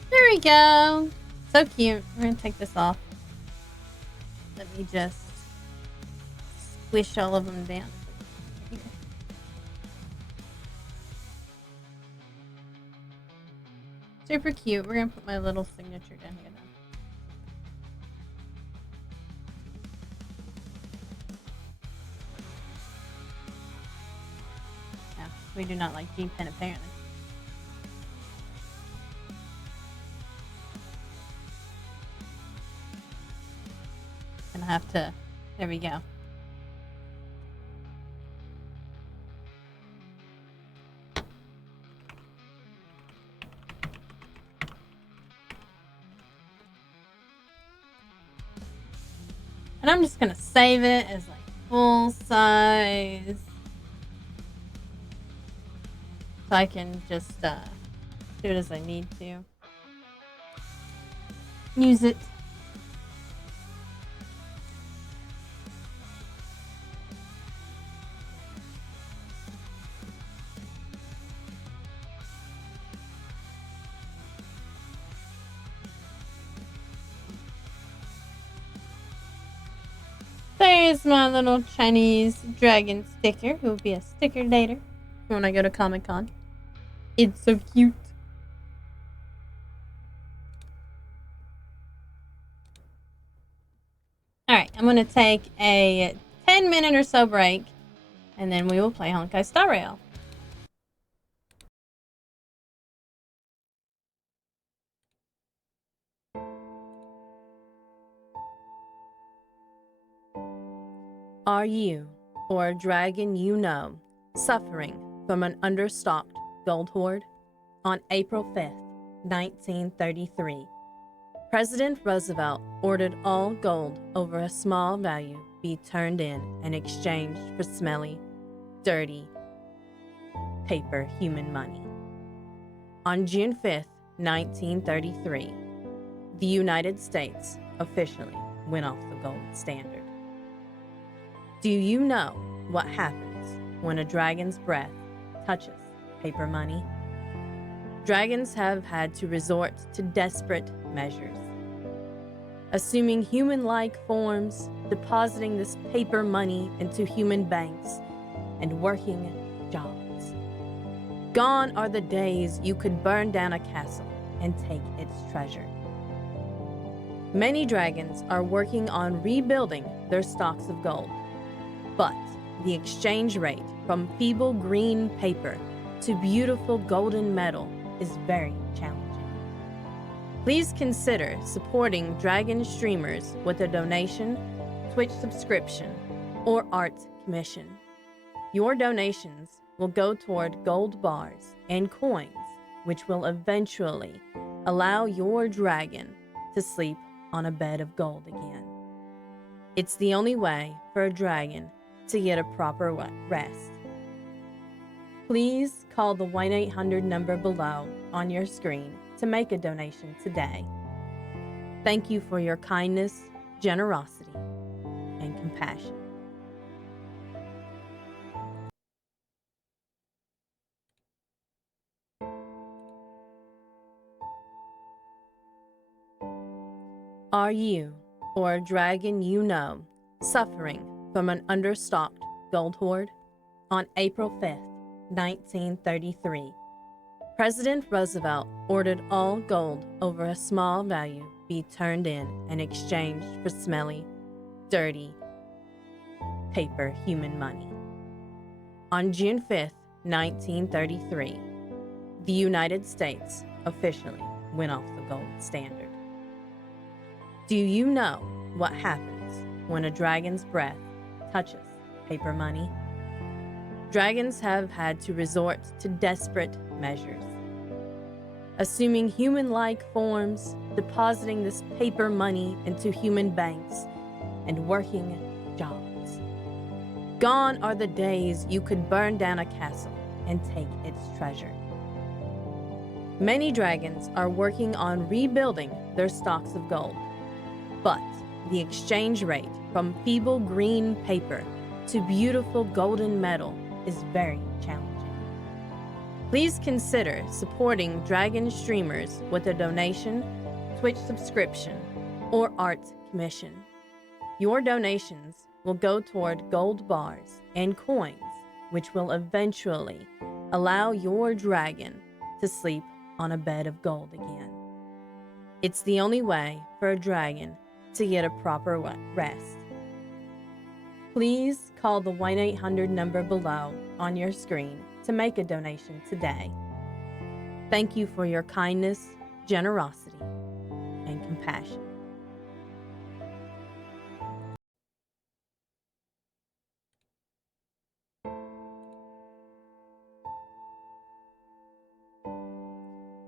There we go. So cute. We're gonna take this off. Let me just squish all of them down. Super cute. We're gonna put my little signature down here now. Yeah, we do not like G pen apparently. Gonna have to. There we go. And I'm just gonna save it as like full size, so I can just do it as I need to. Use it. There's my little Chinese dragon sticker, who will be a sticker later when I go to Comic-Con. It's so cute. Alright, I'm going to take a 10-minute or so break, and then we will play Honkai Star Rail. Are you, or a dragon you know, suffering from an understocked gold hoard? On April 5th, 1933, President Roosevelt ordered all gold over a small value be turned in and exchanged for smelly, dirty, paper human money. On June 5th, 1933, the United States officially went off the gold standard. Do you know what happens when a dragon's breath touches paper money? Dragons have had to resort to desperate measures, assuming human-like forms, depositing this paper money into human banks, and working jobs. Gone are the days you could burn down a castle and take its treasure. Many dragons are working on rebuilding their stocks of gold, but the exchange rate from feeble green paper to beautiful golden metal is very challenging. Please consider supporting Dragon streamers with a donation, Twitch subscription, or art commission. Your donations will go toward gold bars and coins, which will eventually allow your dragon to sleep on a bed of gold again. It's the only way for a dragon to get a proper rest. Please call the 1-800 number below on your screen to make a donation today. Thank you for your kindness, generosity, and compassion. Are you, or a dragon you know, suffering from an understocked gold hoard? On April 5th, 1933, President Roosevelt ordered all gold over a small value be turned in and exchanged for smelly, dirty, paper human money. On June 5th, 1933, the United States officially went off the gold standard. Do you know what happens when a dragon's breath touches paper money? Dragons have had to resort to desperate measures, assuming human-like forms, depositing this paper money into human banks, and working jobs. Gone are the days you could burn down a castle and take its treasure. Many dragons are working on rebuilding their stocks of gold, but the exchange rate from feeble green paper to beautiful golden metal is very challenging. Please consider supporting Dragon streamers with a donation, Twitch subscription, or art commission. Your donations will go toward gold bars and coins, which will eventually allow your dragon to sleep on a bed of gold again. It's the only way for a dragon to get a proper rest. Please call the 1-800 number below on your screen to make a donation today. Thank you for your kindness, generosity, and compassion.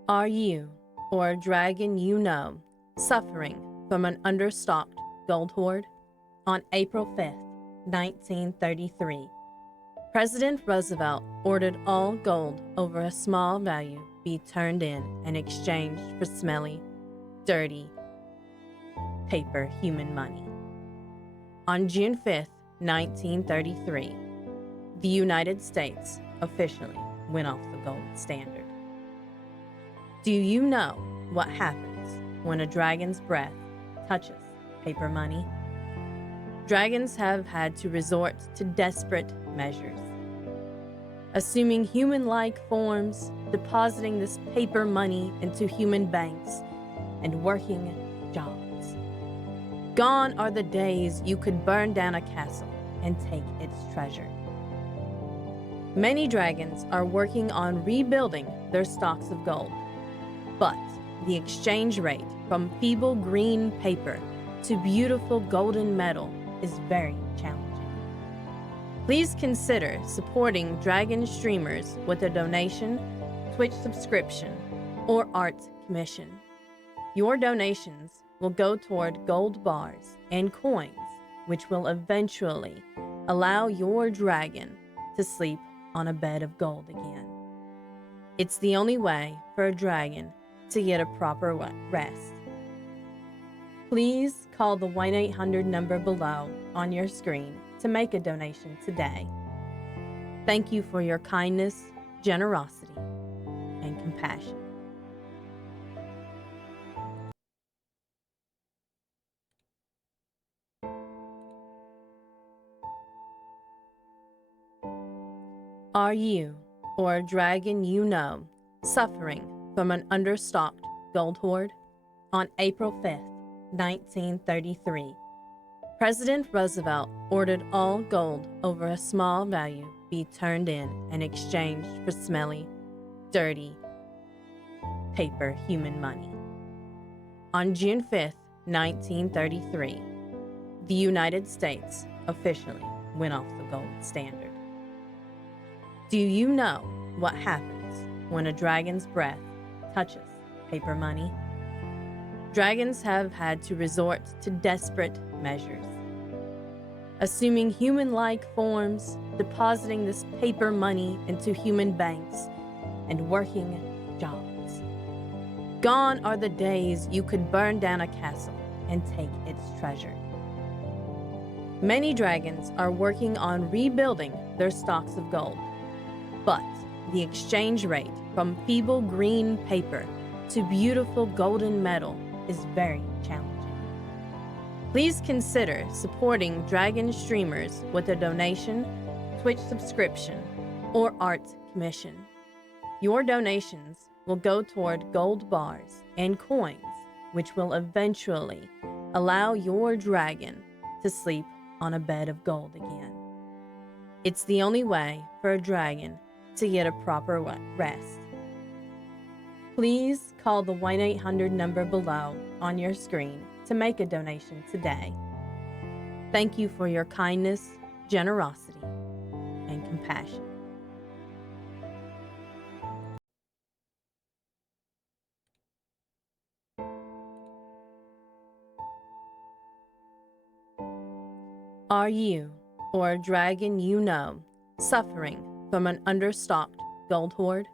Are you, or a dragon you know, suffering from an understocked gold hoard? On April 5th, 1933, President Roosevelt ordered all gold over a small value be turned in and exchanged for smelly, dirty, paper human money. On June 5th, 1933, the United States officially went off the gold standard. Do you know what happens when a dragon's breath touches paper money? Dragons have had to resort to desperate measures, assuming human-like forms, depositing this paper money into human banks, and working jobs. Gone are the days you could burn down a castle and take its treasure. Many dragons are working on rebuilding their stocks of gold, but the exchange rate from feeble green paper to beautiful golden metal is very challenging. Please consider supporting Dragon streamers with a donation, Twitch subscription, or art commission. Your donations will go toward gold bars and coins, which will eventually allow your dragon to sleep on a bed of gold again. It's the only way for a dragon to get a proper rest. Please call the 1-800 number below on your screen to make a donation today. Thank you for your kindness, generosity, and compassion. Are you, or a dragon you know, suffering from an understocked gold hoard? On April 5th, 1933, President Roosevelt ordered all gold over a small value be be turned in and exchanged for smelly, dirty, paper human money. On June 5th, 1933, the United States officially went off the gold standard. Do you know what happens when a dragon's breath touches paper money? Dragons have had to resort to desperate measures, assuming human-like forms, depositing this paper money into human banks, and working jobs. Gone are the days you could burn down a castle and take its treasure. Many dragons are working on rebuilding their stocks of gold, but the exchange rate from feeble green paper to beautiful golden metal is very challenging. Please consider supporting dragon streamers with a donation, Twitch subscription, or art commission. Your donations will go toward gold bars and coins, which will eventually allow your dragon to sleep on a bed of gold again. It's the only way for a dragon to get a proper rest. Please call the 1-800 number below on your screen to make a donation today. Thank you for your kindness, generosity, and compassion. Are you, or a dragon you know, suffering from an understocked gold hoard?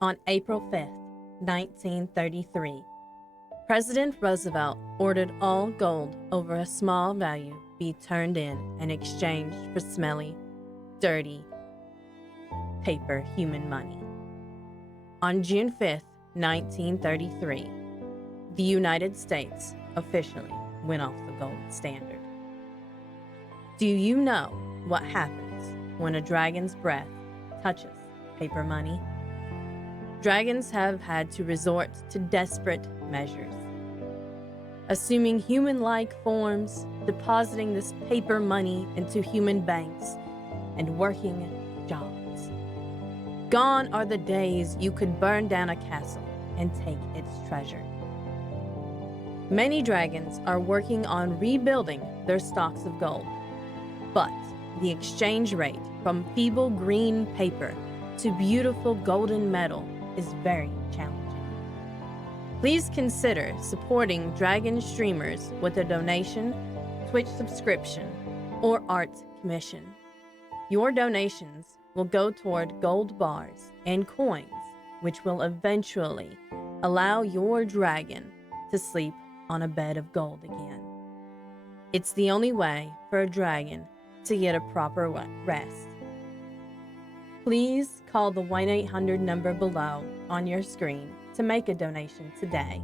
On April 5th, 1933, President Roosevelt ordered all gold over a small value be turned in and exchanged for smelly, dirty, paper human money. On June 5th, 1933, the United States officially went off the gold standard. Do you know what happens when a dragon's breath touches paper money? Dragons have had to resort to desperate measures, assuming human-like forms, depositing this paper money into human banks, and working jobs. Gone are the days you could burn down a castle and take its treasure. Many dragons are working on rebuilding their stocks of gold, but the exchange rate from feeble green paper to beautiful golden metal is very challenging. Please consider supporting dragon streamers with a donation, Twitch subscription, or art commission. Your donations will go toward gold bars and coins, which will eventually allow your dragon to sleep on a bed of gold again. It's the only way for a dragon to get a proper rest. Please call the 1-800 number below on your screen to make a donation today.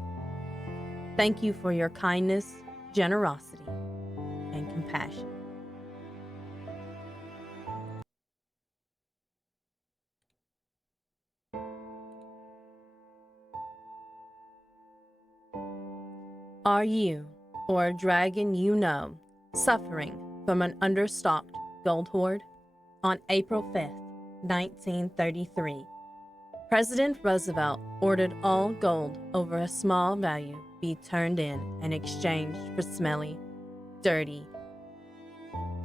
Thank you for your kindness, generosity, and compassion. Are you, or a dragon you know, suffering from an understocked gold hoard? On April 5th, 1933, President Roosevelt ordered all gold over a small value be turned in and exchanged for smelly, dirty,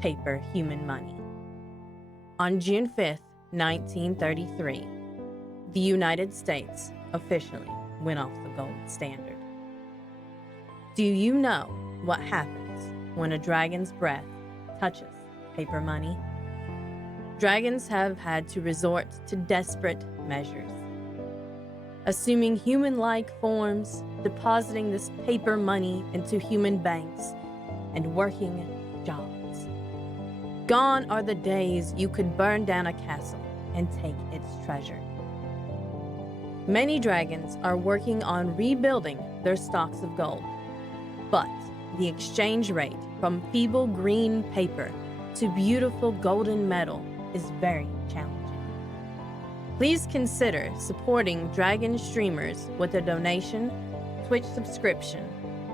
paper human money. On June 5th, 1933, the United States officially went off the gold standard. Do you know what happens when a dragon's breath touches paper money? Dragons have had to resort to desperate measures, assuming human-like forms, depositing this paper money into human banks, and working jobs. Gone are the days you could burn down a castle and take its treasure. Many dragons are working on rebuilding their stocks of gold, but the exchange rate from feeble green paper to beautiful golden metal is very challenging. Please consider supporting dragon streamers with a donation, Twitch subscription,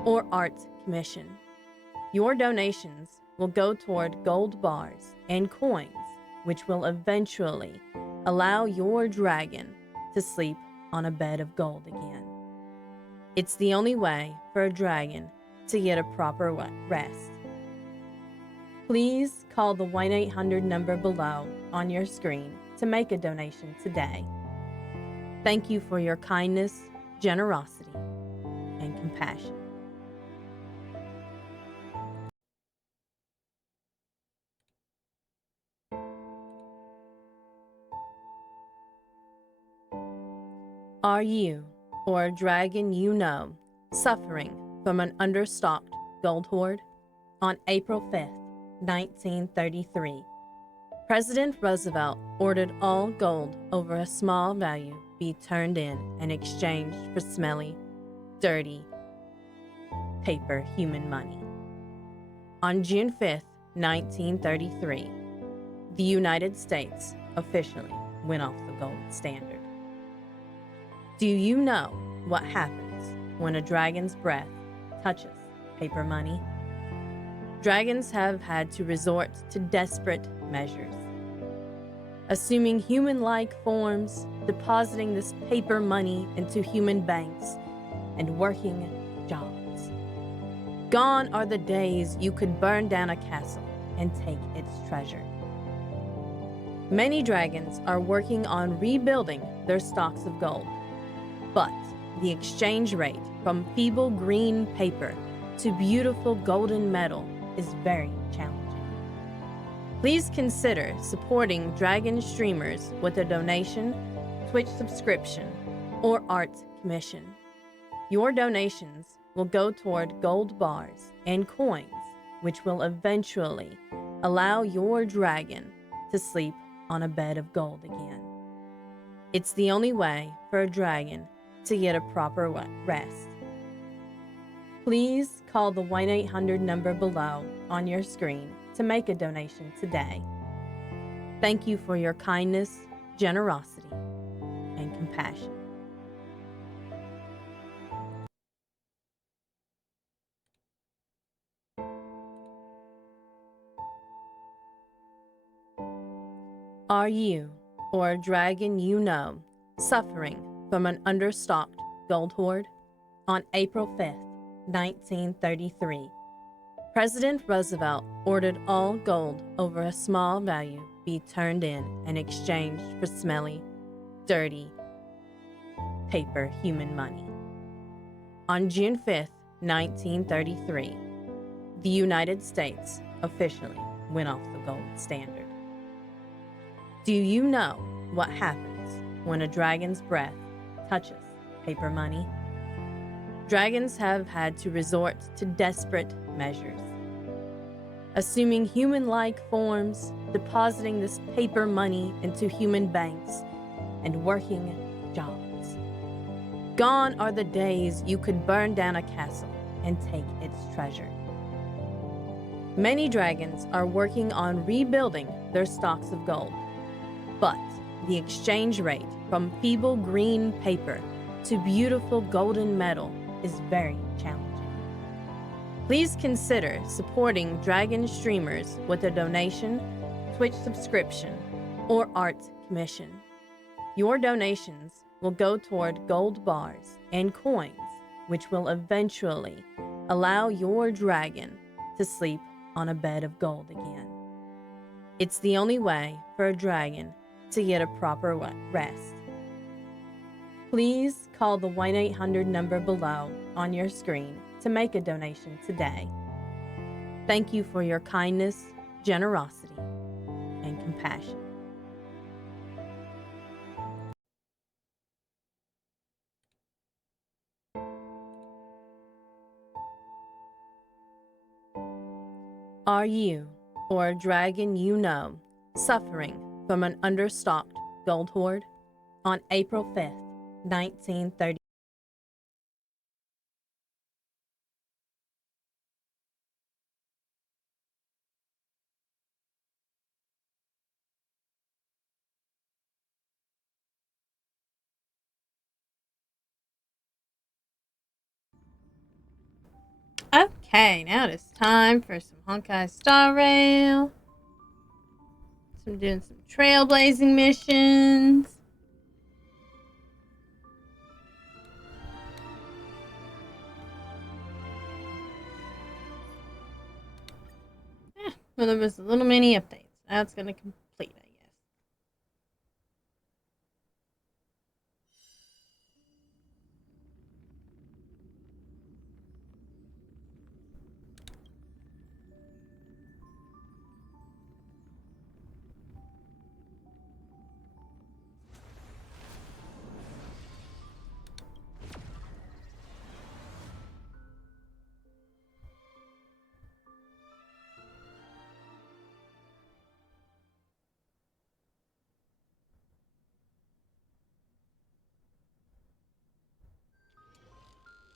or art commission. Your donations will go toward gold bars and coins, which will eventually allow your dragon to sleep on a bed of gold again. It's the only way for a dragon to get a proper rest. Please call the 1-800 number below on your screen to make a donation today. Thank you for your kindness, generosity, and compassion. Are you, or a dragon you know, suffering from an understocked gold hoard? On April 5th, 1933, President Roosevelt ordered all gold over a small value be turned in and exchanged for smelly, dirty, paper human money. On June 5th, 1933, the United States officially went off the gold standard. Do you know what happens when a dragon's breath touches paper money? Dragons have had to resort to desperate measures, assuming human-like forms, depositing this paper money into human banks, and working jobs. Gone are the days you could burn down a castle and take its treasure. Many dragons are working on rebuilding their stocks of gold, but the exchange rate from feeble green paper to beautiful golden metal is very challenging. Please consider supporting dragon streamers with a donation, Twitch subscription, or art commission. Your donations will go toward gold bars and coins, which will eventually allow your dragon to sleep on a bed of gold again. It's the only way for a dragon to get a proper rest. Please call the 1-800 number below on your screen to make a donation today. Thank you for your kindness, generosity, and compassion. Are you, or a dragon you know, suffering from an understocked gold hoard? On April 5th, 1933, President Roosevelt ordered all gold over a small value be turned in and exchanged for smelly, dirty, paper human money. On June 5th, 1933, the United States officially went off the gold standard. Do you know what happens when a dragon's breath touches paper money? Dragons have had to resort to desperate measures, assuming human-like forms, depositing this paper money into human banks, and working jobs. Gone are the days you could burn down a castle and take its treasure. Many dragons are working on rebuilding their stocks of gold, but the exchange rate from feeble green paper to beautiful golden metal is very challenging. Please consider supporting dragon streamers with a donation, Twitch subscription, or art commission. Your donations will go toward gold bars and coins, which will eventually allow your dragon to sleep on a bed of gold again. It's the only way for a dragon to get a proper rest. Please call the 1-800 number below on your screen to make a donation today. Thank you for your kindness, generosity, and compassion. Are you, or a dragon you know, suffering from an understocked gold hoard? On April 5th, 1930. Okay, now it is time for some Honkai Star Rail. I'm doing some trailblazing missions. Well, there was a little mini updates. Now it's going to complete, I guess.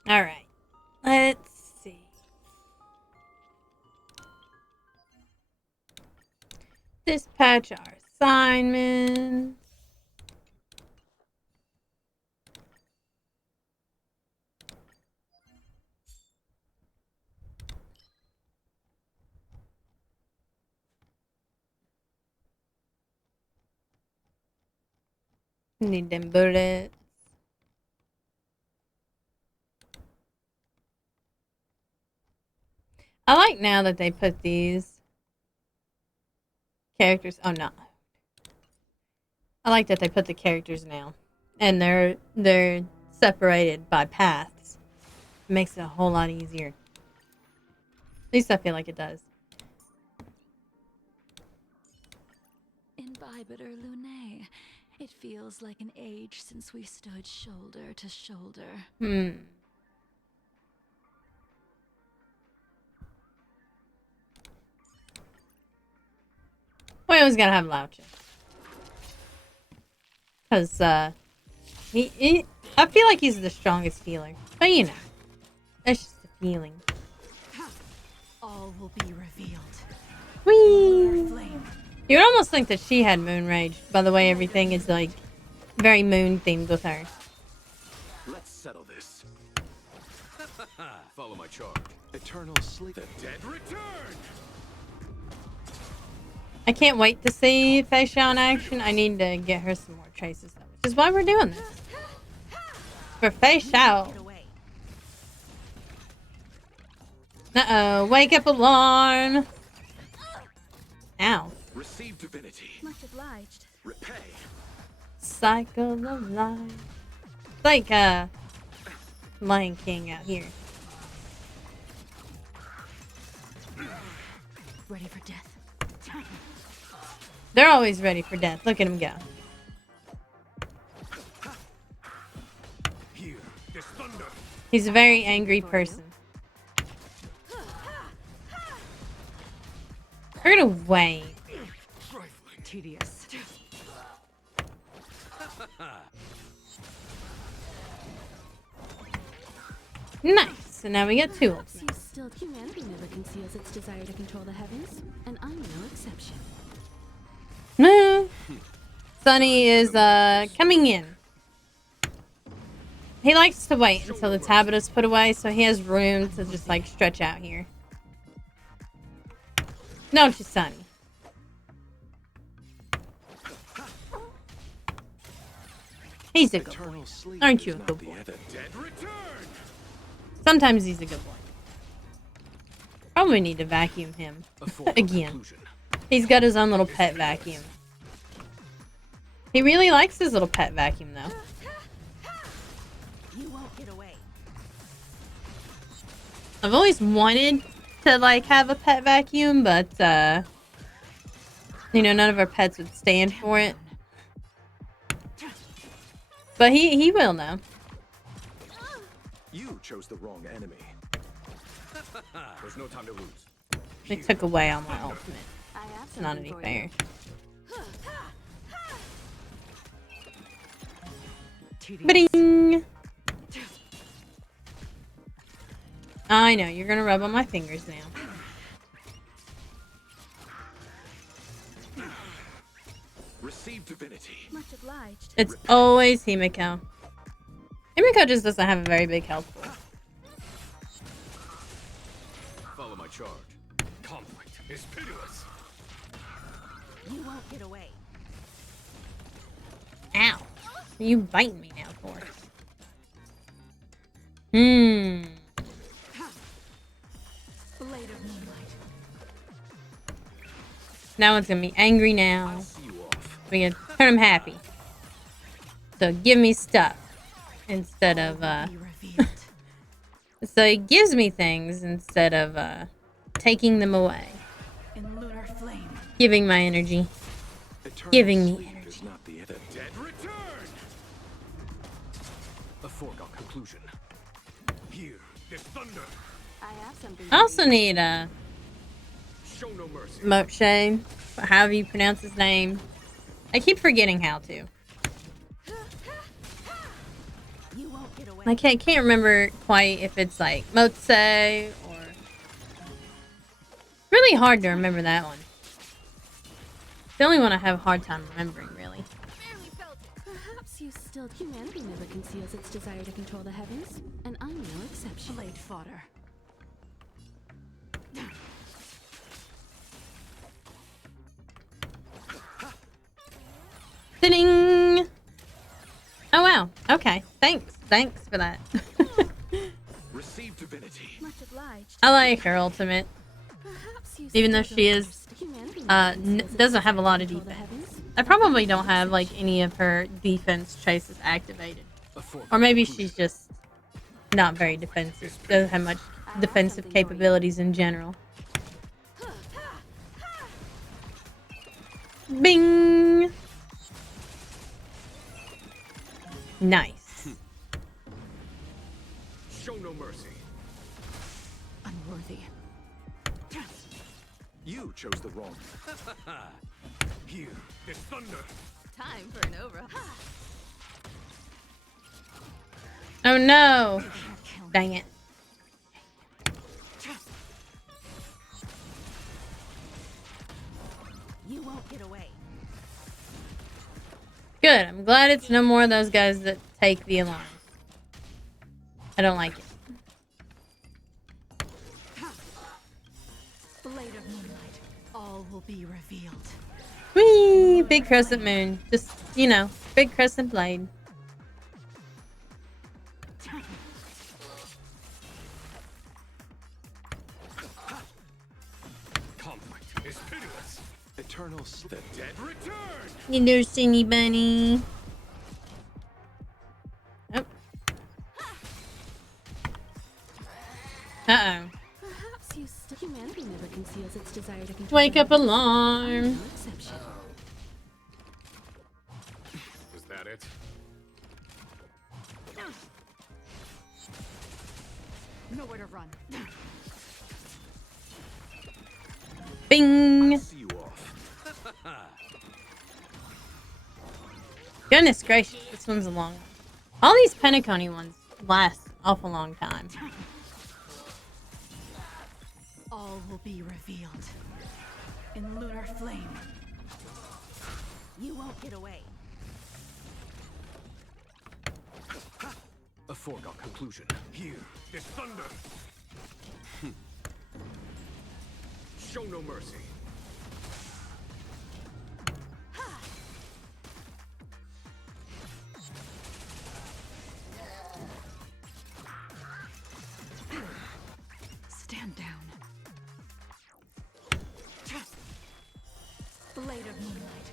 Alright. Let's see. Dispatch our assignments. Need them bullets. I like now that they put these characters. Oh no. I like that they put the characters now, and they're separated by paths. It makes it a whole lot easier. At least I feel like it does. Imbibiter Lunae. It feels like an age since we stood shoulder to shoulder. We always gotta have Laucha. Because, I feel like he's the strongest healer. But you know, that's just a feeling. All will be revealed. Whee! You would almost think that she had moon rage, by the way everything is, like, very moon themed with her. Let's settle this. Follow my charge. Eternal sleep. The dead return! I can't wait to see Feisha in action. I need to get her some more traces, though, which is why we're doing this. For Feisha. Uh-oh, wake up alarm. Ow. Receive divinity. Much obliged. Repay. Cycle of life. It's like, Lion King out here. Ready for death. They're always ready for death. Look at them go. Here, this thunder. He's a very angry person. We're gonna wait. Trifling. Tedious. Nice. And now we get two Perhaps you still humanity never conceals its desire to control the heavens, and I'm no exception. No. Sunny is coming in. He likes to wait until the tablet is put away, so he has room to just like stretch out here. Don't you, Sunny? He's a good boy. Eternal sleep. Aren't you is a not good the boy? other dead return. Sometimes he's a good boy. Probably need to vacuum him A form of again. inclusion. He's got his own little pet vacuum. He really likes his little pet vacuum, though. You won't get away. I've always wanted to, like, have a pet vacuum, but, you know, none of our pets would stand for it. But he will now. You chose the wrong enemy. There's no time to lose. They took away all my ultimate. I have It's not any something for fair. you. Ba-ding! I know, you're gonna rub on my fingers now. Receive divinity. Much obliged. It's always Himiko. Himiko just doesn't have a very big health pool. Follow my charge. Conflict is pitiless. You won't get away. Ow. What are you biting me now for? Hmm. Blade of moonlight. Now it's gonna be angry now. I'll see you off. We're gonna turn him happy. So give me stuff instead of Be revealed. so he gives me things instead of taking them away. In lunar flame. Giving my energy. Eternal Giving me sleep energy. is not the dead return. A foregone conclusion. Here, this thunder. I have something. I also need Show no mercy. Moshe, however you pronounce his name. I keep forgetting how to. You won't get away. I can't remember quite if it's like Motse or... Really hard to remember that one. The only one I have a hard time remembering, really. Barely felt it. Perhaps you still. Humanity never conceals its desire to control the heavens, and I'm no exception. Blade fodder. Ding! Oh wow. Okay. Thanks for that. Receive divinity. Much obliged. I like her ultimate. Perhaps you Even though still she don't is, understand. Humanity never conceals its doesn't have a desire lot to of control the defense. heavens. I probably don't have like any of her defense traces activated. A foregone Or maybe conclusion. she's just not very defensive. Doesn't have much defensive capabilities in general. Bing! Nice. Show no mercy. Unworthy. You chose the wrong. Here, this thunder. Time for an over. Oh no! Can't kill me. Dang it. You won't get away. Good. I'm glad it's no more of those guys that take the alarm. I don't like it. Blade of moonlight. All will be revealed. Whee! Big crescent moon. Just, you know, big crescent blade. Conflict is pitiless. Eternal sleep. The dead return. You know, Cindy Bunny. Oh. Uh-oh. Perhaps you still. Humanity never conceals its desire to control. Wake the up heavens. alarm. No exception. Was that it? Nowhere to run. Bing! See you off. Goodness gracious, this one's a long one. All these Pentaconi ones last an awful long time. All will be revealed. In lunar flame. You won't get away. A foregone conclusion. Here, this thunder. Show no mercy. Stand down. Blade of moonlight.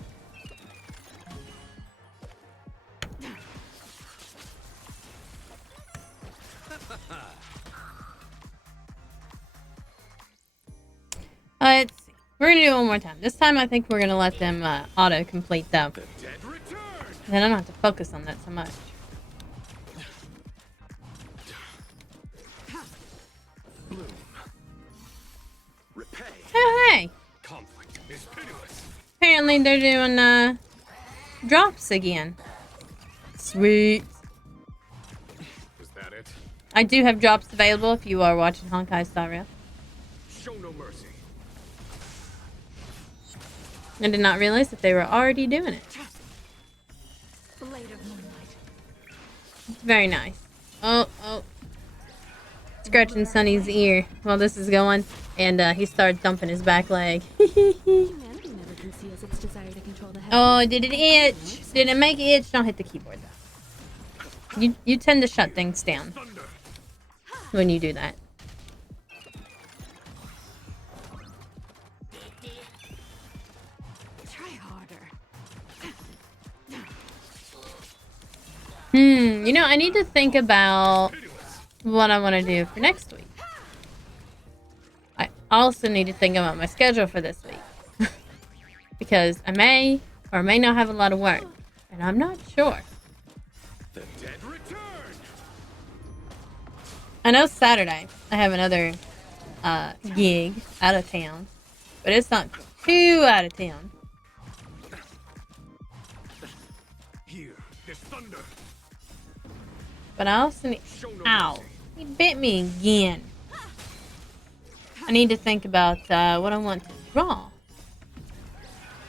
Let's see. We're gonna do it one more time. This time I think we're gonna let them auto-complete though. The dead return. Then I don't have to focus on that so much. Bloom. Repay. Oh hey! Conflict is pitiless. Apparently they're doing drops again. Sweet. Was that it? I do have drops available if you are watching Honkai Star Rail. Show no mercy. I did not realize that they were already doing it. Blade of moonlight. It's very nice. Oh. Scratching Sonny's ear while this is going. And he started thumping his back leg. Humanity never conceals its desire to control the heavens. Oh, did it itch? Did it make it itch? Don't hit the keyboard though. You tend to shut things down when you do that. Try harder. You know, I need to think about what I want to do for next week. I also need to think about my schedule for this week. Because I may or may not have a lot of work. And I'm not sure. The dead return. I know Saturday I have another gig out of town. But it's not too out of town. Here, there's thunder. But I also need... Show no Ow. mercy. He bit me again. I need to think about what I want to draw.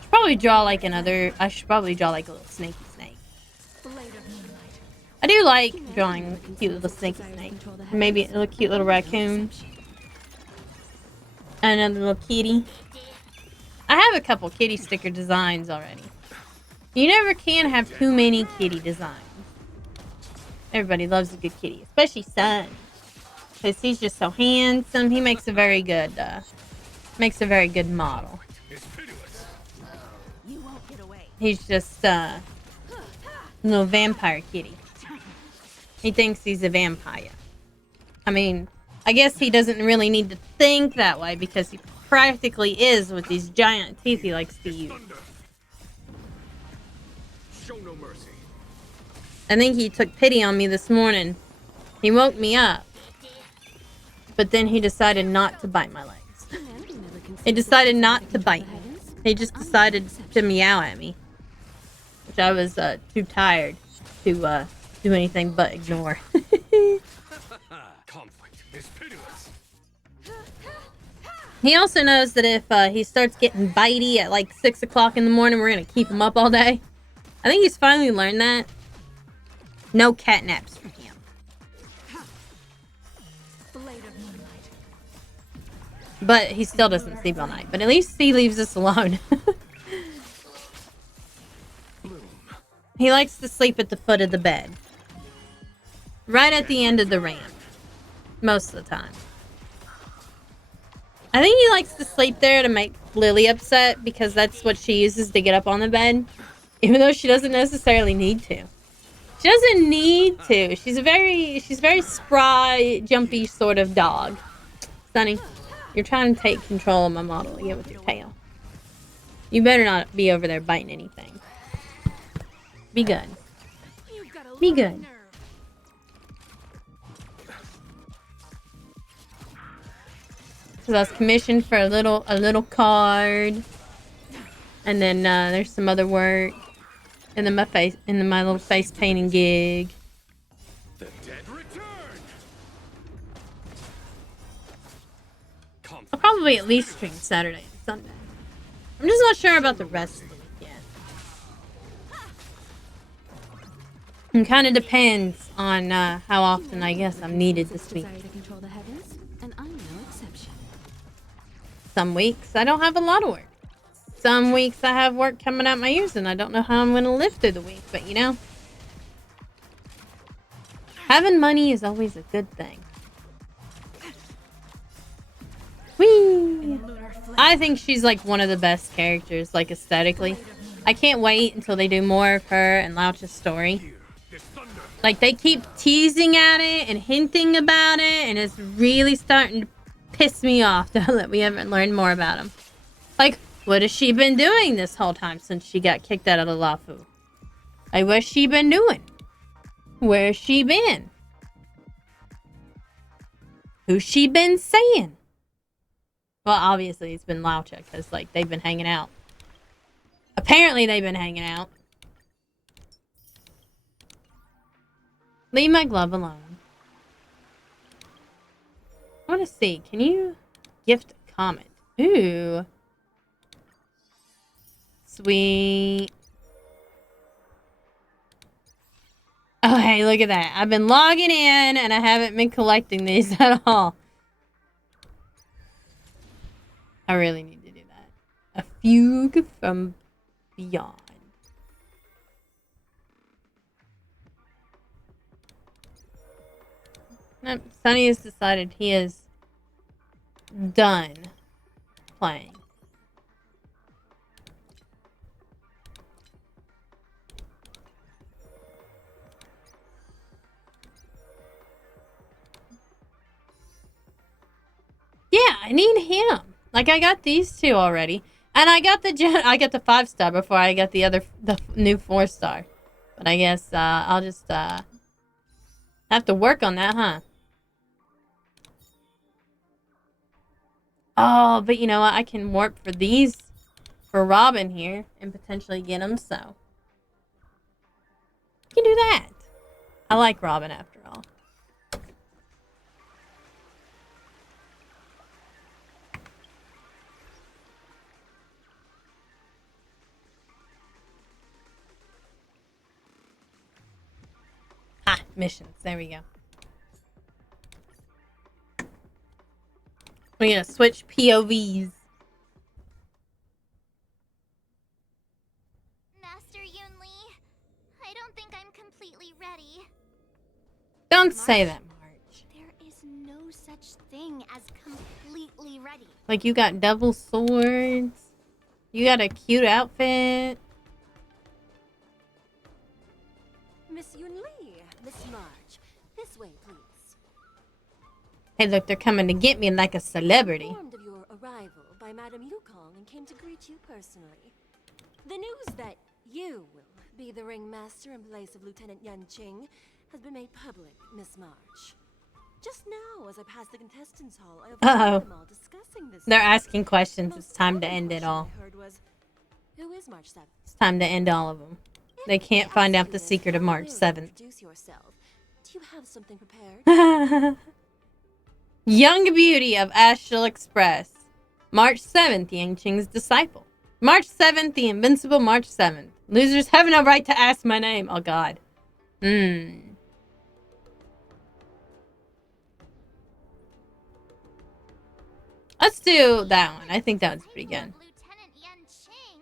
Probably draw like another... I should probably draw like a little snaky snake. I do like drawing cute little snaky snake. Maybe a little cute little raccoon. And another little kitty. I have a couple kitty sticker designs already. You never can have too many kitty designs. Everybody loves a good kitty, especially Son, because he's just so handsome. He makes a very good model. It's pitiless. You won't get away. He's just a little vampire kitty. He thinks he's a vampire. I mean, I guess he doesn't really need to think that way because he practically is with these giant teeth he likes to use. Thunder. Show no mercy. I think he took pity on me this morning. He woke me up. But then he decided not to bite my legs. Humanity never conceals He its decided desire not to to control bite the me. heavens. He just decided to meow at me. Which I was too tired to do anything but ignore. Conflict is pitiless. He also knows that if he starts getting bitey at like 6 o'clock in the morning, we're going to keep him up all day. I think he's finally learned that. No catnaps for him. Blade of moonlight. But he still doesn't sleep all night. But at least he leaves us alone. He likes to sleep at the foot of the bed. Right at the end of the ramp. Most of the time. I think he likes to sleep there to make Lily upset because that's what she uses to get up on the bed. Even though she doesn't necessarily need to. She doesn't need to. She's very spry, jumpy sort of dog. Sonny, you're trying to take control of my model again with your tail. You better not be over there biting anything. Be good. You've got a Be lot of good. nerve. So I was commissioned for a little card, and then there's some other work, and then my little face painting gig. The dead return. Conflict. I'll probably at least stream Saturday and Sunday. I'm just not sure about the rest of the week yet. It kind of depends on how often I guess I'm needed this week. Desire to control the heavens, and I'm no exception. Some weeks I don't have a lot of work. Some weeks I have work coming out my ears and I don't know how I'm going to live through the week. But you know, having money is always a good thing. Whee! I think she's like one of the best characters, like aesthetically. I can't wait until they do more of her and Louch's story. Here, there's thunder. Like they keep teasing at it and hinting about it, and it's really starting to piss me off that we haven't learned more about him. Like, what has she been doing this whole time since she got kicked out of the Lafu? Like, what's she been doing? Where's she been? Who's she been saying? Well, obviously it's been Laucha, because, like, they've been hanging out. Apparently they've been hanging out. Leave my glove alone. I want to see. Can you gift a comment? Ooh. Sweet. Oh, hey, look at that. I've been logging in and I haven't been collecting these at all. I really need to do that. A fugue from beyond. Nope, Sonny has decided he is done playing. Yeah, I need him. Like, I got these two already. And I got the 5-star before I got the new 4-star. But I guess I'll just have to work on that, huh? Oh, but you know what? I can warp for these for Robin here and potentially get them, so you can do that. I like Robin after all. Ah, missions. There we go. We're gonna switch POVs. Master Yunli, I don't think I'm completely ready. Don't say that, March. There is no such thing as completely ready. Like, you got double swords. You got a cute outfit. Miss Yunli, Miss March, this way, please. Hey, look, they're coming to get me like a celebrity. Informed of your arrival by Madame Yukong and came to greet you personally. The news that you will be the ringmaster in place of Lieutenant Yan Qing has been made public, Miss March. Just now, as I passed the contestants' hall, I overheard them all discussing this. They're asking questions. It's time to end it all. I heard was, who is March 7th? It's time to end all of them. They can't find out the secret of March 7th. Introduce yourself. Do you have something prepared? Young beauty of Astral Express. March 7th, Yang Qing's disciple. March 7th, the invincible March 7th. Losers have no right to ask my name. Oh, God. Let's do that one. I think that one's pretty good. Lieutenant Yan Qing.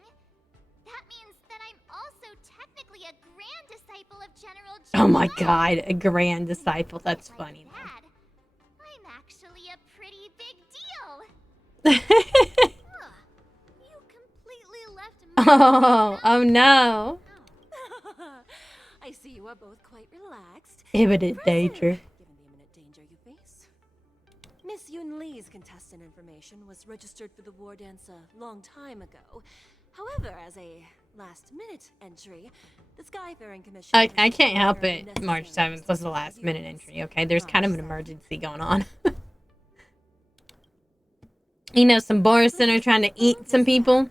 That means that I'm also technically a grand disciple of General Zhou. Oh my God, a grand disciple. That's funny. Dad, I'm actually a pretty big deal. You completely left Oh no. I see you are both quite relaxed. Imminent danger. Given the imminent danger you face. Miss Yunli's contestant information was registered for the war dance a long time ago. However, as a last-minute entry, the Skyfaring Commission... I can't help it. March 7th was the last minute entry, okay? There's kind of an emergency going on. You know, some Boris Center trying to eat some people.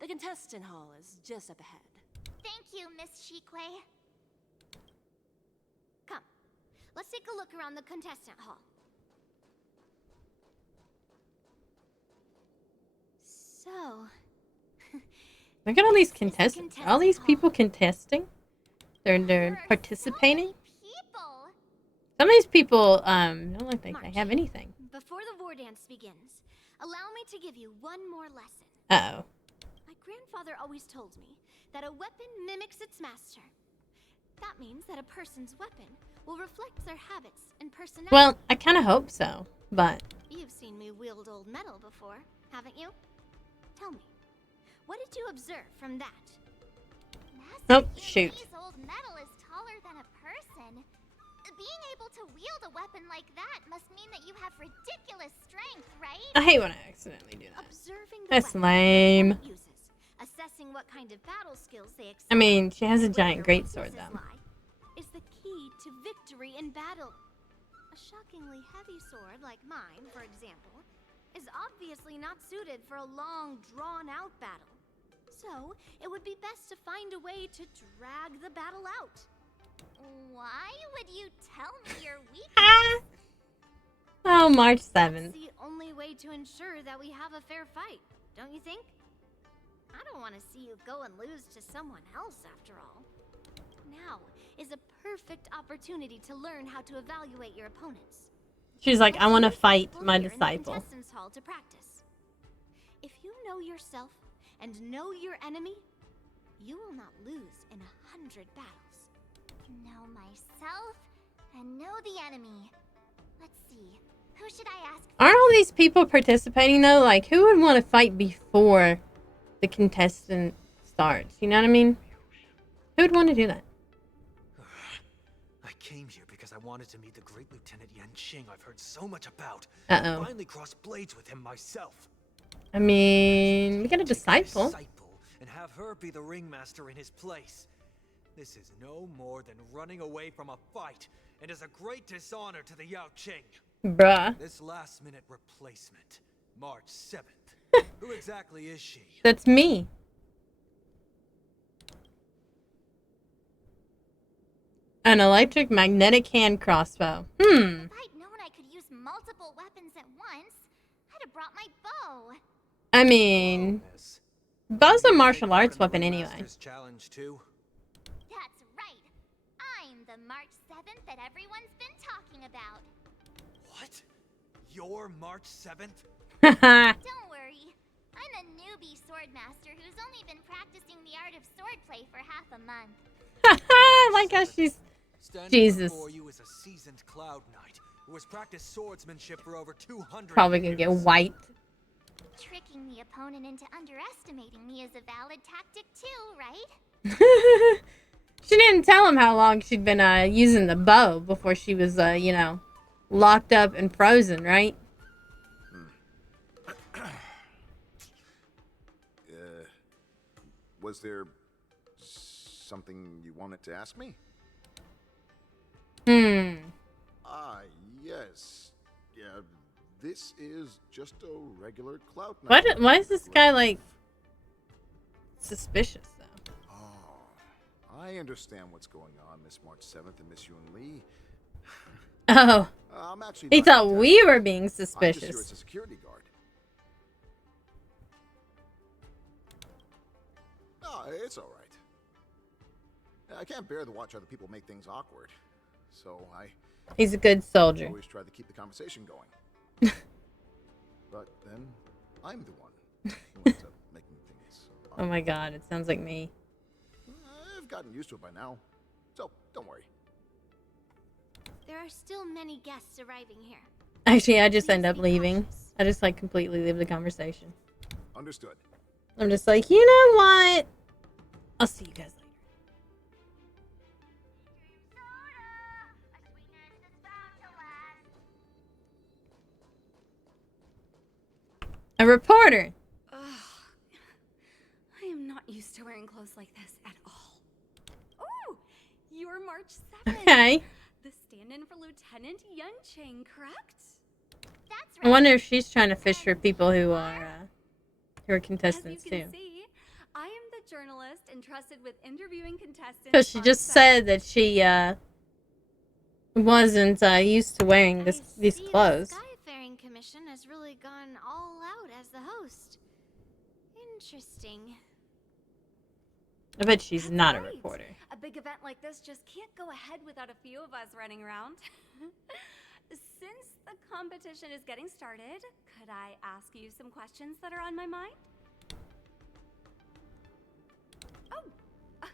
The contestant hall is just up ahead. Thank you, Miss Shikwe. Come, let's take a look around the contestant hall. So... Look at all these contestants. Are all these people contesting? They're participating? Some of these people, don't look like they have anything. Before the war dance begins, allow me to give you one more lesson. Uh-oh. My grandfather always told me that a weapon mimics its master. That means that a person's weapon will reflect their habits and personality. Well, I kind of hope so, but... You've seen me wield old metal before, haven't you? Tell me, what did you observe from that? Oh, shoot. Old metal is taller than a person. Being able to wield a weapon like that must mean that you have ridiculous strength, right? I hate when I accidentally do that. Observing the That's weapon lame. it uses, assessing what kind of battle skills they excel I mean, she has a where giant their greatsword, weaknesses though. lie, is the key to victory in battle. A shockingly heavy sword like mine, for example, is obviously not suited for a long, drawn-out battle. So, it would be best to find a way to drag the battle out. Why would you tell me your weakness? Oh, March That's 7th. the only way to ensure that we have a fair fight, don't you think? I don't want to see you go and lose to someone else, after all. Now is a perfect opportunity to learn how to evaluate your opponents. She's like, I want to fight my Here in the disciple. contestants' hall to practice. If you know yourself and know your enemy, you will not lose in 100 battles. Know myself and know the enemy. Let's see. Who should I ask? Aren't all these people participating though? Like, who would want to fight before the contestant starts? You know what I mean? Who would want to do that? I came here because I wanted to meet the great Lieutenant Yanqing I've heard so much about. Uh-oh. Finally cross blades with him myself. I mean, we got a disciple. And have her be the ringmaster in his place. This is no more than running away from a fight, and is a great dishonor to the Yao Qing. Bruh. This last-minute replacement, March 7th. Who exactly is she? That's me. An electric magnetic hand crossbow. If I'd known I could use multiple weapons at once, I'd have brought my bow. I mean, bow's a martial arts weapon anyway. Challenge too. That's right. I'm the March 7th that everyone's been talking about. What? You're March 7th? Don't worry. I'm a newbie swordmaster who's only been practicing the art of swordplay for half a month. Like how she's... Standing Jesus. before you is a seasoned cloud knight who has practiced swordsmanship for over 200 Probably gonna get years. wiped. Tricking the opponent into underestimating me is a valid tactic too, right? She didn't tell him how long she'd been using the bow before she was, you know, locked up and frozen, right? Was there something you wanted to ask me? Ah, yes. Yeah, this is just a regular cloud knight. Why is this guy, like, suspicious, though? Oh, I understand what's going on, Miss March 7th and Miss Yun Li. Oh. I'm actually He not thought a we were being I'm just here as suspicious. a security guard. No, it's all right. I can't bear to watch other people make things awkward, so I He's a good soldier. always try to keep the conversation going. But then I'm the one who ends up making things Oh my god, it sounds like me. I've gotten used to it by now, so don't worry. There are still many guests arriving here. Actually, I just end up leaving. I just, like, completely leave the conversation. Understood. I'm just like, you know what? I'll see you guys later. A reporter. Ugh. I am not used to wearing clothes like this at all. Oh, you're March 7th. Okay. The stand-in for Lieutenant Yanqing, correct? That's I right. wonder if she's trying to fish for people who are contestants As you too. can see, I am the journalist entrusted with interviewing contestants. Because she on just set. said that she wasn't used to wearing these clothes. The Skyfaring Commission has really gone all out as the host. Interesting. I bet she's That's not a right. reporter. A big event like this just can't go ahead without a few of us running around. Since the competition is getting started, could I ask you some questions that are on my mind? Oh,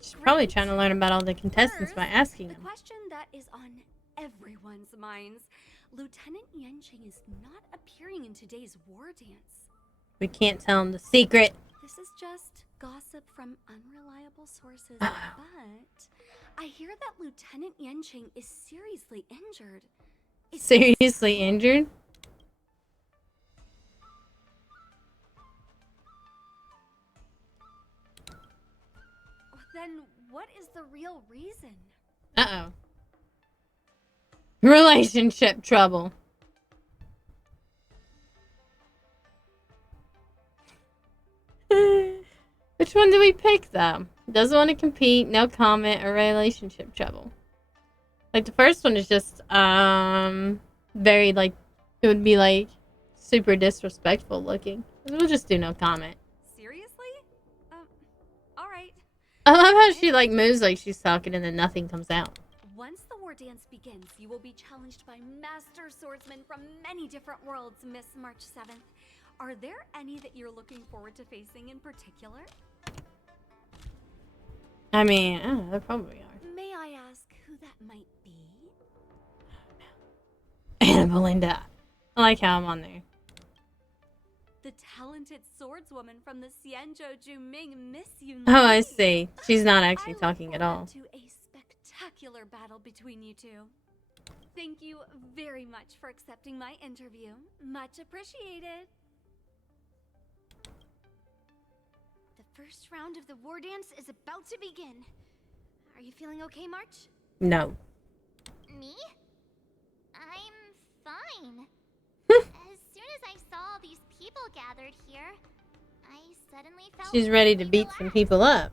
She's probably great. trying to learn about all the contestants by First, asking the them. question that is on everyone's minds. Lieutenant Yanqing is not appearing in today's war dance. We can't tell them the secret. This is just gossip from unreliable sources, but I hear that Lieutenant Yanqing is seriously injured. Is this Seriously true? injured? Then what is the real reason? Uh-oh. Relationship trouble. Which one do we pick, though? Doesn't want to compete, no comment, or relationship trouble. Like, the first one is just, very, like, it would be, like, super disrespectful looking. We'll just do no comment. Seriously? All right. I love how she, like, moves like she's talking and then nothing comes out. Once the war dance begins, you will be challenged by master swordsmen from many different worlds, Miss March 7th. Are there any that you're looking forward to facing in particular? I mean, there probably are. May I ask who that might be? Artabelinda. I like how I'm on there. The talented swordswoman from the Xianzhou Ming, Miss Yunli. Oh, I see. She's not actually I talking look at all. forward to a spectacular battle between you two. Thank you very much for accepting my interview. Much appreciated. The first round of the war dance is about to begin. Are you feeling okay, March? No. Me? I'm fine. As soon as I saw all these people gathered here, I suddenly felt She's ready to really beat some relaxed. people up.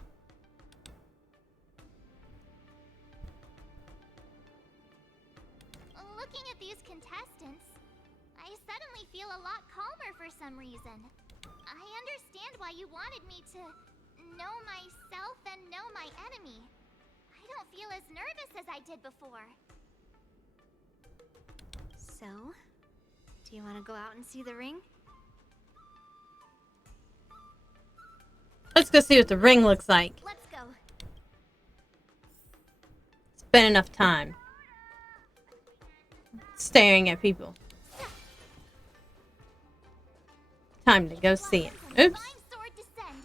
Looking at these contestants, I suddenly feel a lot calmer for some reason. I understand why you wanted me to know myself and know my enemy. I don't feel as nervous as I did before. So, do you want to go out and see the ring? Let's go see what the ring looks like. Let's go. Spend enough time staring at people. Time to go see it. Oops. Divine sword descend.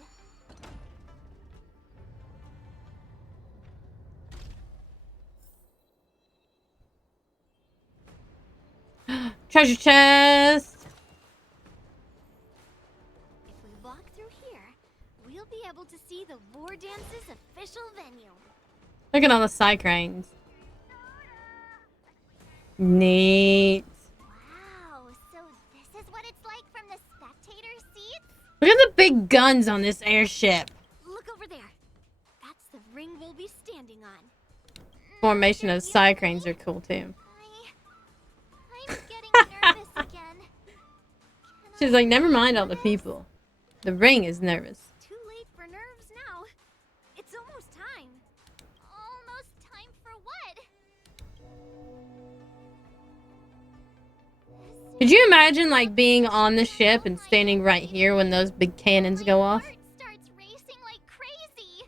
Treasure chest. If we walk through here, we'll be able to see the war dance's official venue. Look at all the side cranes. Neat. Wow, so this is what it's like from the spectator seats? Look at the big guns on this airship. Look over there. That's the ring we'll be standing on. Formation of side cranes are cool too. I'm getting nervous again. She's like, never mind all the people. The ring is nervous. Too late for nerves now. It's almost time. Almost time for what? Could you imagine like being on the ship and standing right here when those big cannons go off? My heart starts racing like crazy.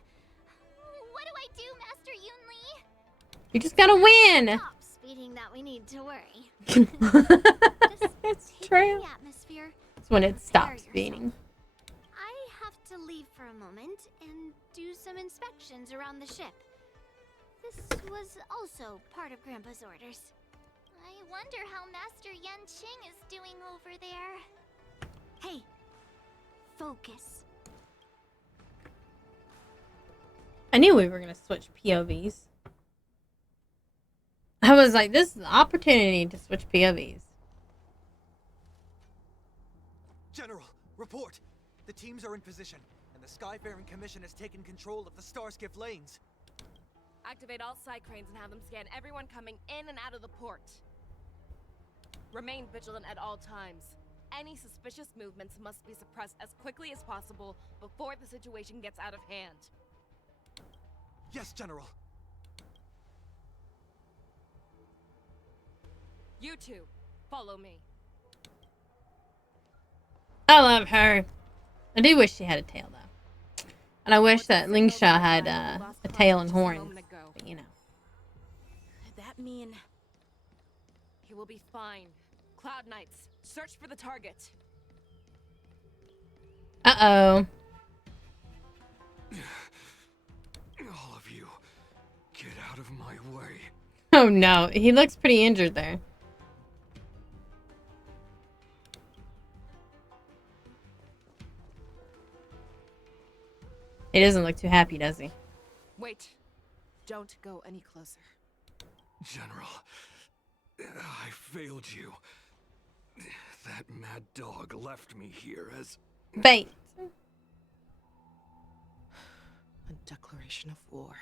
What do I do, Master Yunli? You just gotta win. Stop speeding that we need to worry. It's Take true. in the atmosphere. It's when it stops Prepare beating. yourself. I have to leave for a moment and do some inspections around the ship. This was also part of Grandpa's orders. I wonder how Master Yanqing is doing over there. Hey, focus. I knew we were gonna switch POVs. I was like, this is an opportunity to switch POVs. General, report! The teams are in position, and the Skyfaring Commission has taken control of the Starskiff lanes. Activate all side cranes and have them scan everyone coming in and out of the port. Remain vigilant at all times. Any suspicious movements must be suppressed as quickly as possible before the situation gets out of hand. Yes, General. You two, follow me. I love her. I do wish she had a tail though, and I wish that Lingsha had a tail and horns. But you know. Could that mean he will be fine? Cloud Knights, search for the target. Uh-oh. All of you, get out of my way. Oh no, he looks pretty injured there. He doesn't look too happy, does he? Wait, don't go any closer. General, I failed you. That mad dog left me here as... Bait. A declaration of war.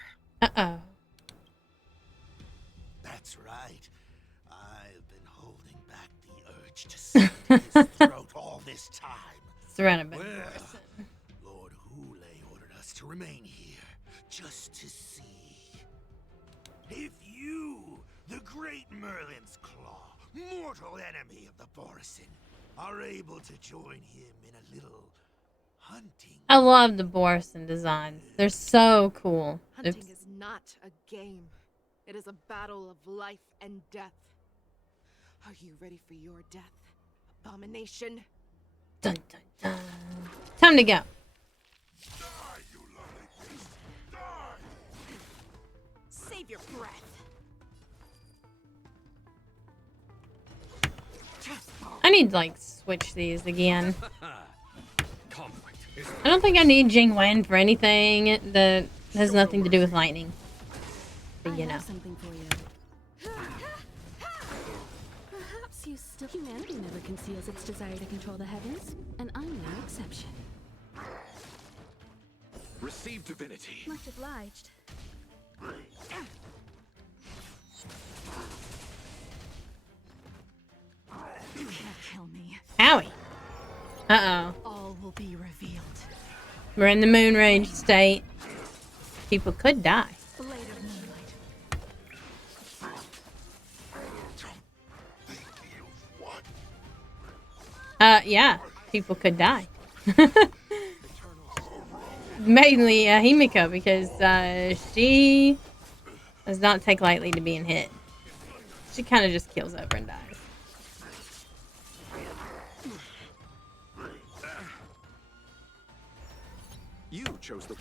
Uh-oh. That's right. I've been holding back the urge to slit his throat all this time. Surrounded by Well, Morrison. Lord Hule ordered us to remain here, just to see if you, the great Merlin's Claw, mortal enemy of the Borison, are able to join him in a little hunting. I love the Borison designs. They're so cool. Hunting is not a game. It is a battle of life and death. Are you ready for your death, abomination? Dun, dun, dun. Time to go. Save your breath. I need to, like, switch these again. I don't think I need Jingwen for anything that has nothing to do with lightning. But, you know. Something for you. Perhaps you still... Humanity never conceals its desire to control the heavens, and I'm no exception. Receive divinity. Much obliged. You can't kill me. Howie. Uh-oh. All will be revealed. We're in the moon rage state. People could die. Blade of moonlight. Yeah. People could die. Mainly Himiko, because she does not take lightly to being hit. She kind of just kills over and dies. You chose the.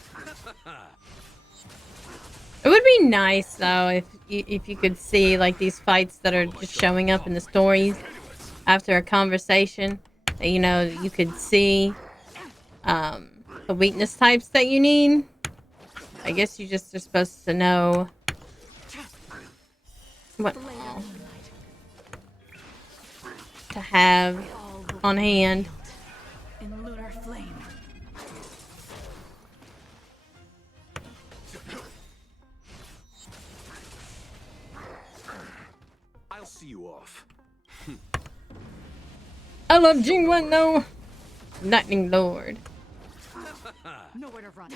It would be nice though if you could see like these fights that are just showing up in the stories after a conversation. That, you know, you could see the weakness types that you need. I guess you just are supposed to know what to have on hand. In lunar flame. I'll see you off. I love Jingwen, no. Lightning Lord. Nowhere to run.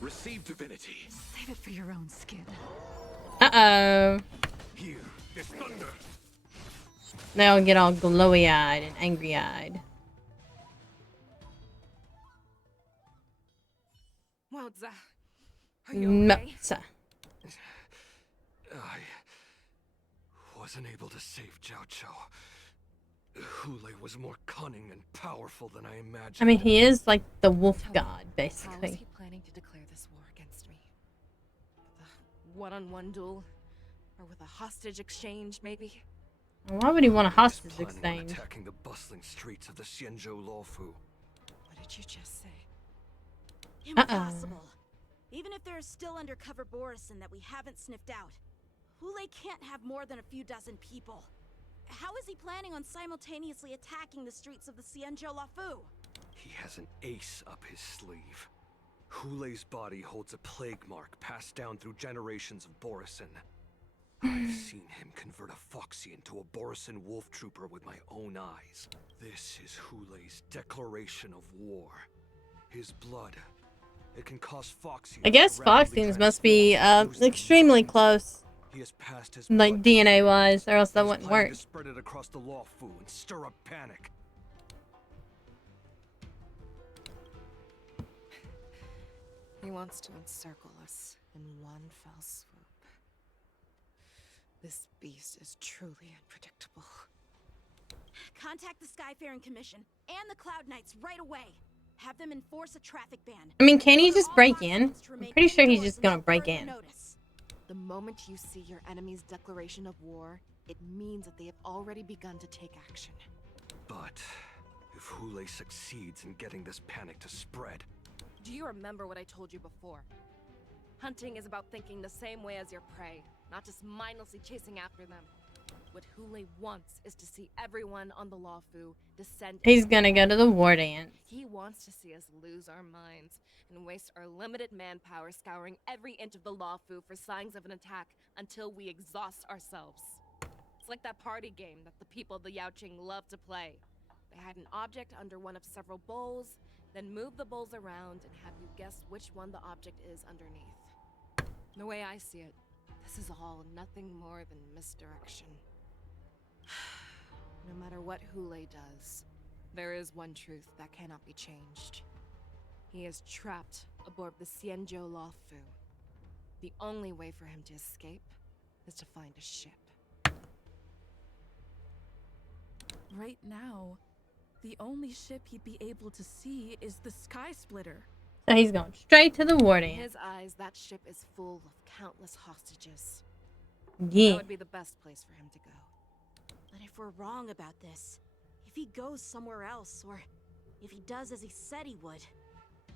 Receive divinity. Save it for your own skin. Uh-oh. Here, this thunder. They'll get all glowy-eyed and angry-eyed. Wowza. Are you okay? Mopsa. I wasn't able to save Jiao Chou. Hule was more cunning and powerful than I imagined. I mean, he is like the wolf god, How is basically. he planning to declare this war against me? With a one-on-one duel? Or with a hostage exchange, maybe? Why would he want a hostage Planning on exchange? attacking the bustling streets of the Xianzhou Luofu. What did you just say? Impossible. Even if there are still undercover Borison that we haven't sniffed out, Hule can't have more than a few dozen people. How is he planning on simultaneously attacking the streets of the Xianzhou Luofu? He has an ace up his sleeve. Hule's body holds a plague mark passed down through generations of Borison. I've seen him convert a Foxy into a Borison wolf trooper with my own eyes. This is Hule's declaration of war. His blood. It can cause Foxy. I guess Foxians must be extremely close. He has passed his Like DNA-wise, or else that wouldn't work. to spread it across the Luofu and stir up panic. He wants to encircle us in one fell swoop. This beast is truly unpredictable. Contact the Skyfaring Commission and the Cloud Knights right away. Have them enforce a traffic ban. I mean, can he just break in? I'm pretty sure he's just gonna break in. The moment you see your enemy's declaration of war, it means that they have already begun to take action. But if Hule succeeds in getting this panic to spread... Do you remember what I told you before? Hunting is about thinking the same way as your prey, not just mindlessly chasing after them. What Hule wants is to see everyone on the Luofu descend. He's gonna go to the war dance. He wants to see us lose our minds and waste our limited manpower scouring every inch of the Luofu for signs of an attack until we exhaust ourselves. It's like that party game that the people of the Yaoqing love to play. They hide an object under one of several bowls, then move the bowls around and have you guess which one the object is underneath. The way I see it, this is all nothing more than misdirection. No matter what Hule does, there is one truth that cannot be changed. He is trapped aboard the Xianzhou Luofu. The only way for him to escape is to find a ship. Right now, the only ship he'd be able to see is the Sky Splitter. So he's going straight to the war In dance. his eyes, that ship is full of countless hostages. Yeah. That would be the best place for him to go. But if we're wrong about this, if he goes somewhere else, or if he does as he said he would,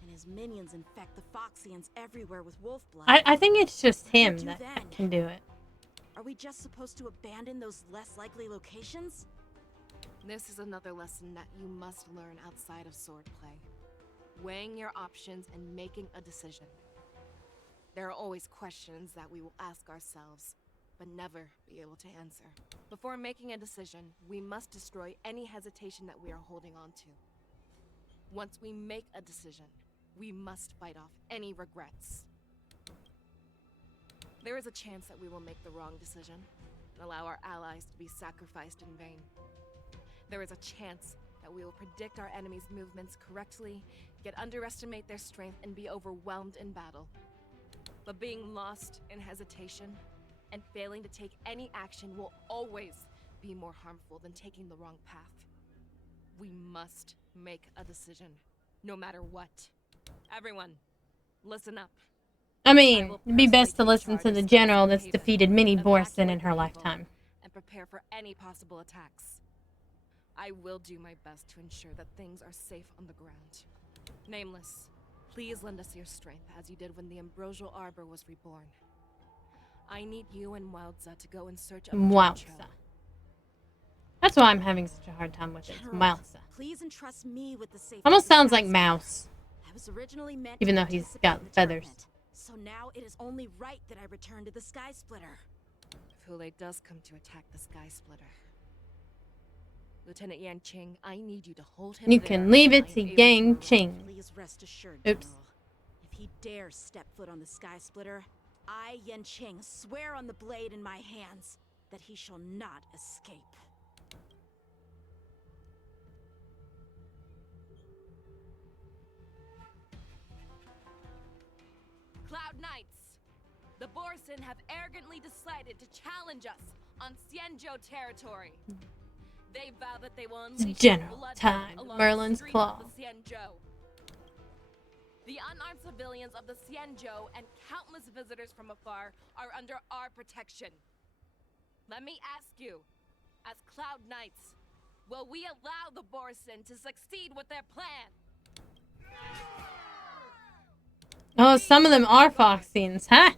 and his minions infect the Foxians everywhere with wolf blood, I think it's just him what do we that do then? can do it. Are we just supposed to abandon those less likely locations? This is another lesson that you must learn outside of swordplay. Weighing your options and making a decision. There are always questions that we will ask ourselves, but never be able to answer. Before making a decision, we must destroy any hesitation that we are holding on to. Once we make a decision, we must fight off any regrets. There is a chance that we will make the wrong decision and allow our allies to be sacrificed in vain. There is a chance that we will predict our enemies' movements correctly, yet underestimate their strength and be overwhelmed in battle. But being lost in hesitation and failing to take any action will always be more harmful than taking the wrong path. We must make a decision, no matter what. Everyone, listen up. I mean, it'd be best to listen to the general that's defeated many Borson in her lifetime. And prepare for any possible attacks. I will do my best to ensure that things are safe on the ground. Nameless, please lend us your strength as you did when the Ambrosial Arbor was reborn. I need you and Wildza to go in search of Wowza. Jojo. That's why I'm having such a hard time with it. It's Wowza. Please entrust me with the safety. Almost of the sounds Sky like Splitter. Mouse. I was originally meant Even to though he's participate got in the feathers. tournament, so now it is only right that I return to the Sky Splitter. If Hule does come to attack the Sky Splitter, Lieutenant Yan Qing, I need you to hold him You there can leave it until I to am able to Yang arrive. Qing. Please rest assured, Oops. General. If he dares step foot on the Sky Splitter, I, Yan Qing, swear on the blade in my hands that he shall not escape. Cloud Knights! The Borson have arrogantly decided to challenge us on Xianzhou territory. They vow that they will unleash General blood time, along Merlin's the streets Claw. of the Xianzhou. The unarmed civilians of the Xianzhou and countless visitors from afar are under our protection. Let me ask you, as Cloud Knights, will we allow the Borson to succeed with their plan? Oh, some of them are Foxians, huh?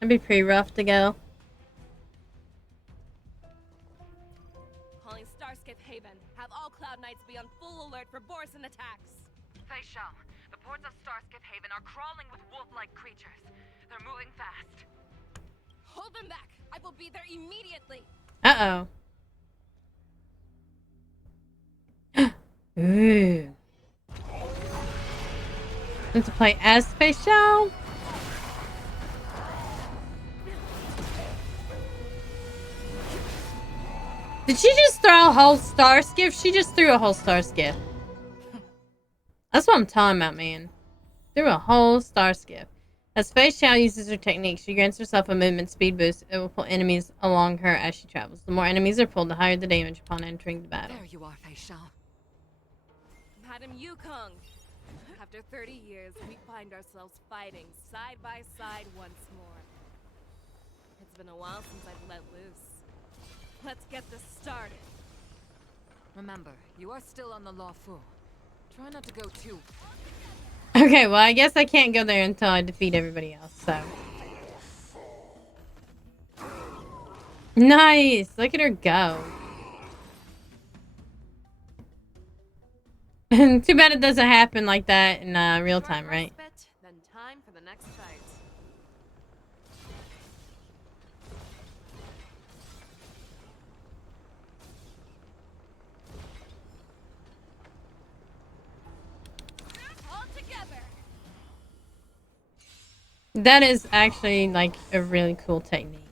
That'd be pretty rough to go. Calling Starskip Haven. Have all Cloud Knights be on full alert for Borson attacks. Fei Shao, the ports of Starskip Haven are crawling with wolf-like creatures. They're moving fast. Hold them back! I will be there immediately! Uh-oh. Ooh. Want to play as Space Shell? Did she just throw a whole star skiff? She just threw a whole star skiff. That's what I'm talking about, man. Threw a whole star skiff. As Space Chow uses her technique, she grants herself a movement speed boost. It will pull enemies along her as she travels. The more enemies are pulled, the higher the damage upon entering the battle. There you are, Fei Shao. Madam Yukong, after 30 years, we find ourselves fighting side by side once more. It's been a while since I've let loose. Let's get this started. Remember, you are still on the Luofu. Try not to go too. Okay, well, I guess I can't go there until I defeat everybody else, so. Nice! Look at her go. Too bad it doesn't happen like that in real time, right? Then time for the next fight. All together. That is actually like a really cool technique.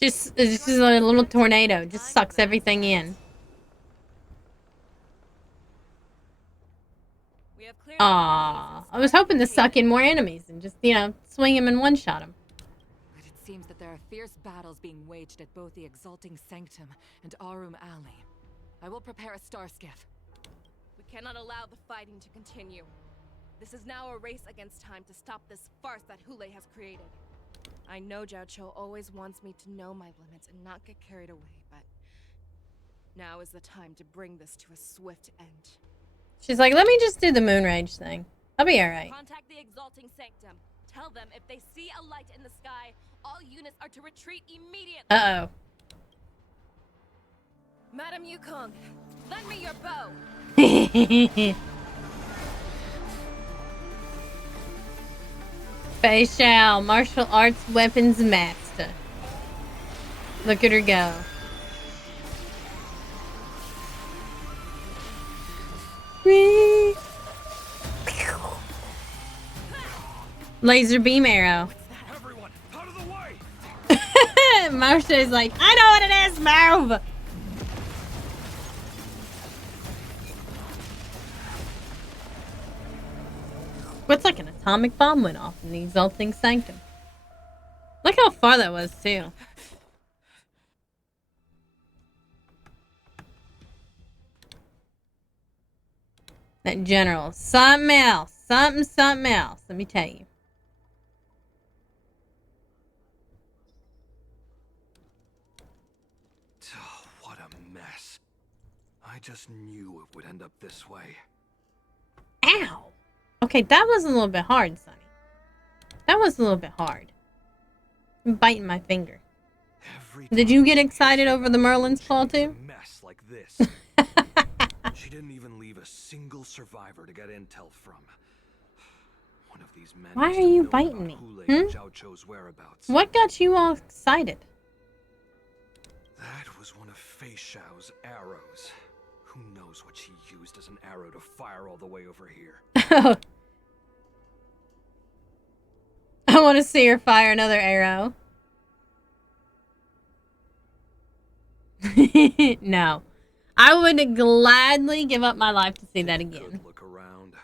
It's just a little tornado. Just sucks everything in. Aww. I was hoping to suck in more enemies and just, swing him and one-shot him. But it seems that there are fierce battles being waged at both the Exalting Sanctum and Arum Alley. I will prepare a star skiff. We cannot allow the fighting to continue. This is now a race against time to stop this farce that Hule has created. I know Jiao Cho always wants me to know my limits and not get carried away, but now is the time to bring this to a swift end. She's like, let me just do the moon rage thing. I'll be alright. Contact the Exalting Sanctum. Tell them if they see a light in the sky, all units are to retreat immediately. Uh-oh. Madam Yukong, lend me your bow. Fei Xiao, martial arts weapons master. Look at her go. Laser beam arrow. Everyone, out of the way! Marsha's like, I know what it is, move! What's like an atomic bomb went off in the Exalting Sanctum. Look how far that was, too. That general, something else. Something else. Let me tell you. Oh, what a mess. I just knew it would end up this way. Ow! Okay, that was a little bit hard, Sonny. That was a little bit hard. I'm biting my finger. Did you get excited over the Merlin's Claw, too? Mess like this. She didn't even leave a single survivor to get intel from. One of these men. Why are you biting me? What got you all excited? That was one of Fei Xiao's arrows. Who knows what she used as an arrow to fire all the way over here? I want to see her fire another arrow. No. I would gladly give up my life to see that again. Look around.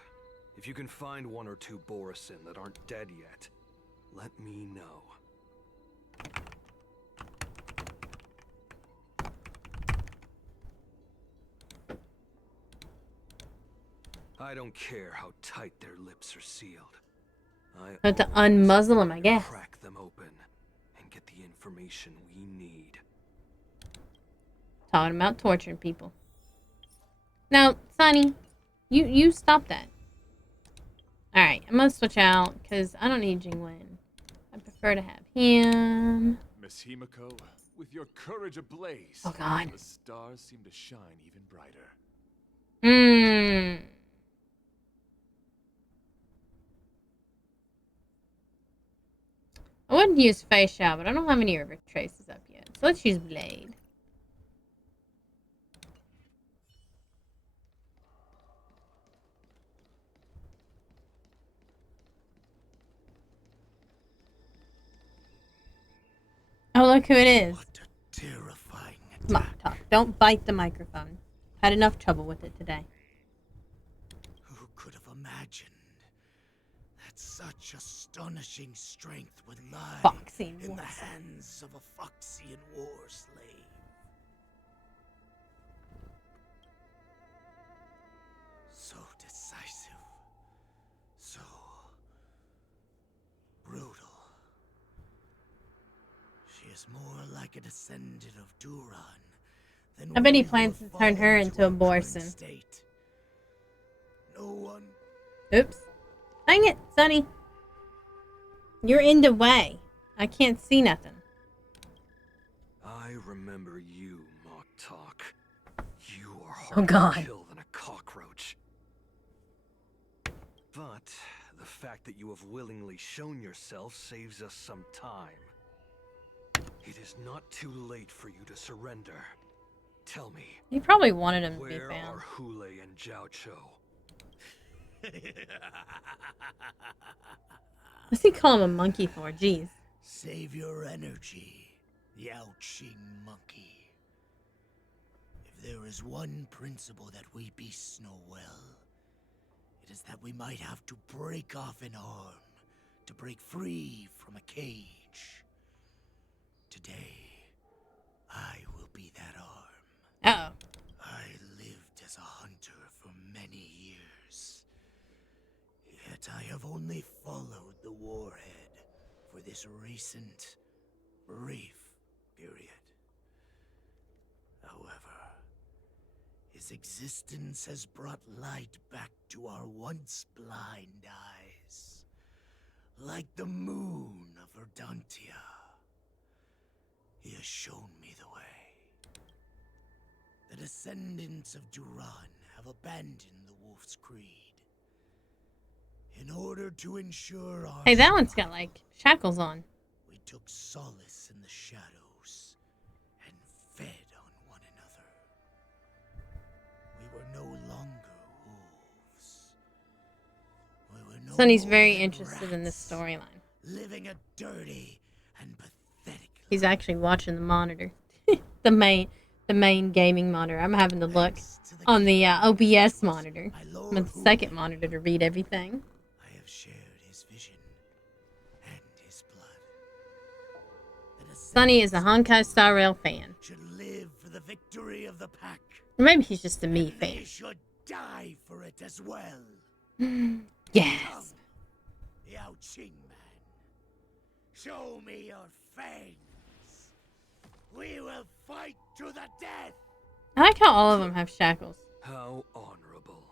If you can find one or two Borisin that aren't dead yet, let me know. I don't care how tight their lips are sealed. I have to unmuzzle them, I guess. Crack them open and get the information we need. Talking about torturing people. Now, Sonny, you stop that. Alright, I'm gonna switch out because I don't need Jingwen. I prefer to have him. Miss Himiko, with your courage ablaze, oh God, the stars seem to shine even brighter. I wouldn't use Fei Xiao, but I don't have any river traces up yet. So let's use Blade. Oh, look who it is. What a terrifying attack. Come on, talk. Don't bite the microphone. Had enough trouble with it today. Who could have imagined that such astonishing strength would lie Foxian in war the slave. hands of a Foxian war slave? So decisive. So brutal. She is more like a descendant of Duran than I bet he we plans who to turn her fall into a our current Borson. state. No one. Oops. Dang it, Sonny. You're in the way. I can't see nothing. I remember you, Mock Talk. You are Oh, harder God. to kill than a cockroach. But the fact that you have willingly shown yourself saves us some time. It is not too late for you to surrender. Tell me. He probably wanted him to be Where found. are Hule and Jiao Cho? What's he call him a monkey for? Jeez. Save your energy. The Ouching monkey. If there is one principle that we beasts know well, it is that we might have to break off an arm to break free from a cage. Today, I will be that arm. Uh-oh. I lived as a hunter for many years. Yet I have only followed the warhead for this recent, brief period. However, his existence has brought light back to our once blind eyes, like the moon of Verdantia. He has shown me the way. The descendants of Duran have abandoned the Wolf's Creed in order to ensure our Hey, that one's got like shackles on. We took solace in the shadows and fed on one another. We were no longer wolves. We were no Sonny's more very than interested in this rats, storyline. living a dirty and pathetic. He's actually watching the monitor. the main gaming monitor. I'm having to look on the OBS monitor. I'm on the second monitor to read everything. I have shared his vision and his blood. Sonny is a Honkai Star Rail fan. Should live for the victory of the pack. Or maybe he's just a me They fan. should die for it as well. Yes. The Ouching man. Show me your fangs. We will fight to the death. I like how all of them have shackles. How honorable,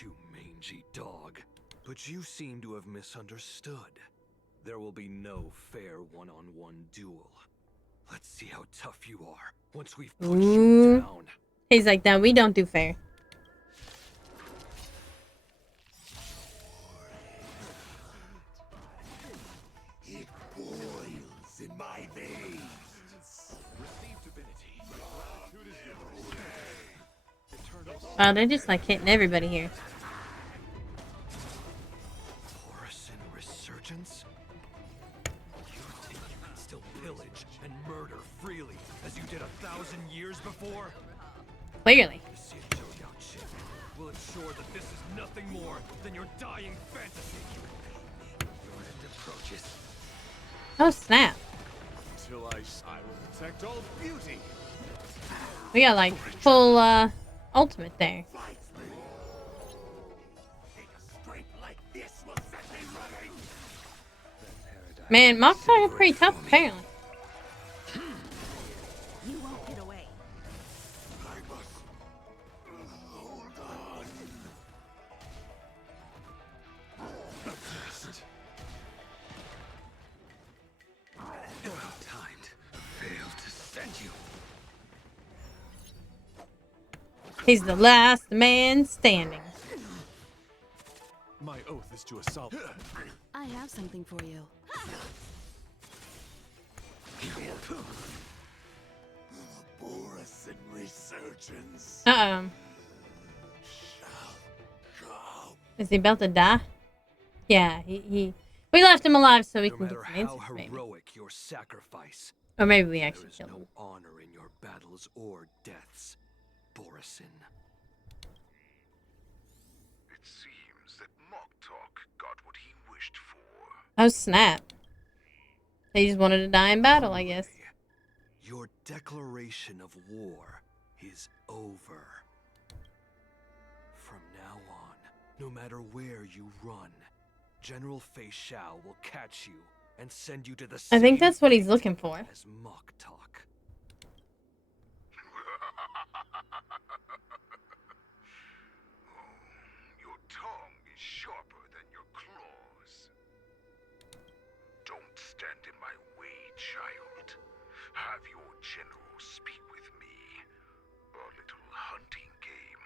you mangy dog. But you seem to have misunderstood. There will be no fair one-on-one duel. Let's see how tough you are once we've pushed you down. He's like, no, we don't do fair. It boils in my veins. Receive divinity. Gratitude is yours. Eternal. Wow, they're just like hitting everybody here. Borisin resurgence? You think you can still pillage and murder freely as you did 1,000 years before? Clearly. Will ensure that this is nothing more than your dying fantasy. Your end approaches. Oh, snap. Until I will protect all beauty. We got like full ultimate there. Man, Mock Talk is pretty tough apparently. You won't get away. Well-timed. Failed to send you. He's the last man standing. My oath is to assault. I have something for you. Borisin resurgence. Uh-oh. Is he about to die? Yeah, we left him alive so we No can get matter some how answers, maybe. heroic your sacrifice, Or maybe we actually there is killed no him. honor in your battles or deaths, Borisin. It seems that Mock Talk got what he wished for. Oh, snap. They just wanted to die in battle, I guess. Your declaration of war is over. From now on, no matter where you run, General Fei Shao will catch you and send you to the I think same that's what he's fate looking for. as Mock Talk. Your tongue is sharper than your claws. Don't stand in my way, child. Have your general speak with me. Our little hunting game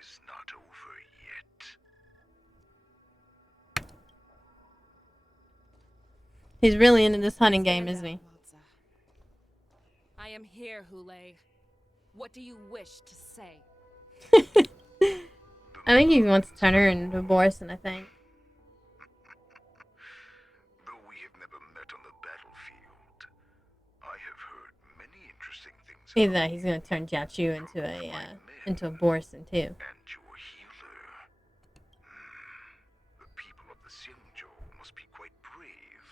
is not over yet. He's really into this hunting game, isn't he? I am here, Hule. What do you wish to say? I think he wants to turn her into a Borisin, I think. Though we have never met on the battlefield, I have Either that, he's gonna turn Jiachu into a Borson too. And your healer. The people of the Xiongzhou must be quite brave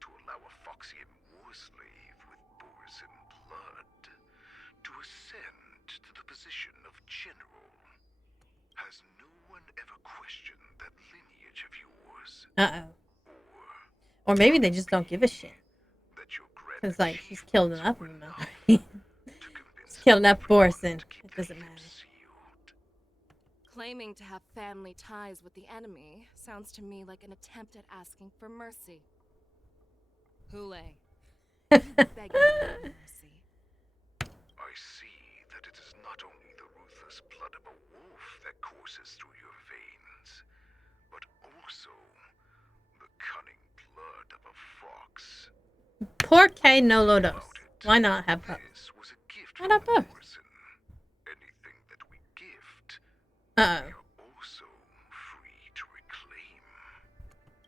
to allow a Foxian war slave with Borson blood to ascend to the position of general. Has no one ever questioned that lineage of yours? Or maybe they just don't give a shit. Cause like he's killed enough of them already. He's killed enough Borson. It doesn't matter. Claiming to have family ties with the enemy sounds to me like an attempt at asking for mercy. Hule, begging for mercy. I see that it is not only the ruthless blood of a wolf that courses through your veins, but also the cunning blood of a fox. Por que no lo dos? Why not have both? Why not both? Anything that we gift, Uh-oh. we are also free to reclaim.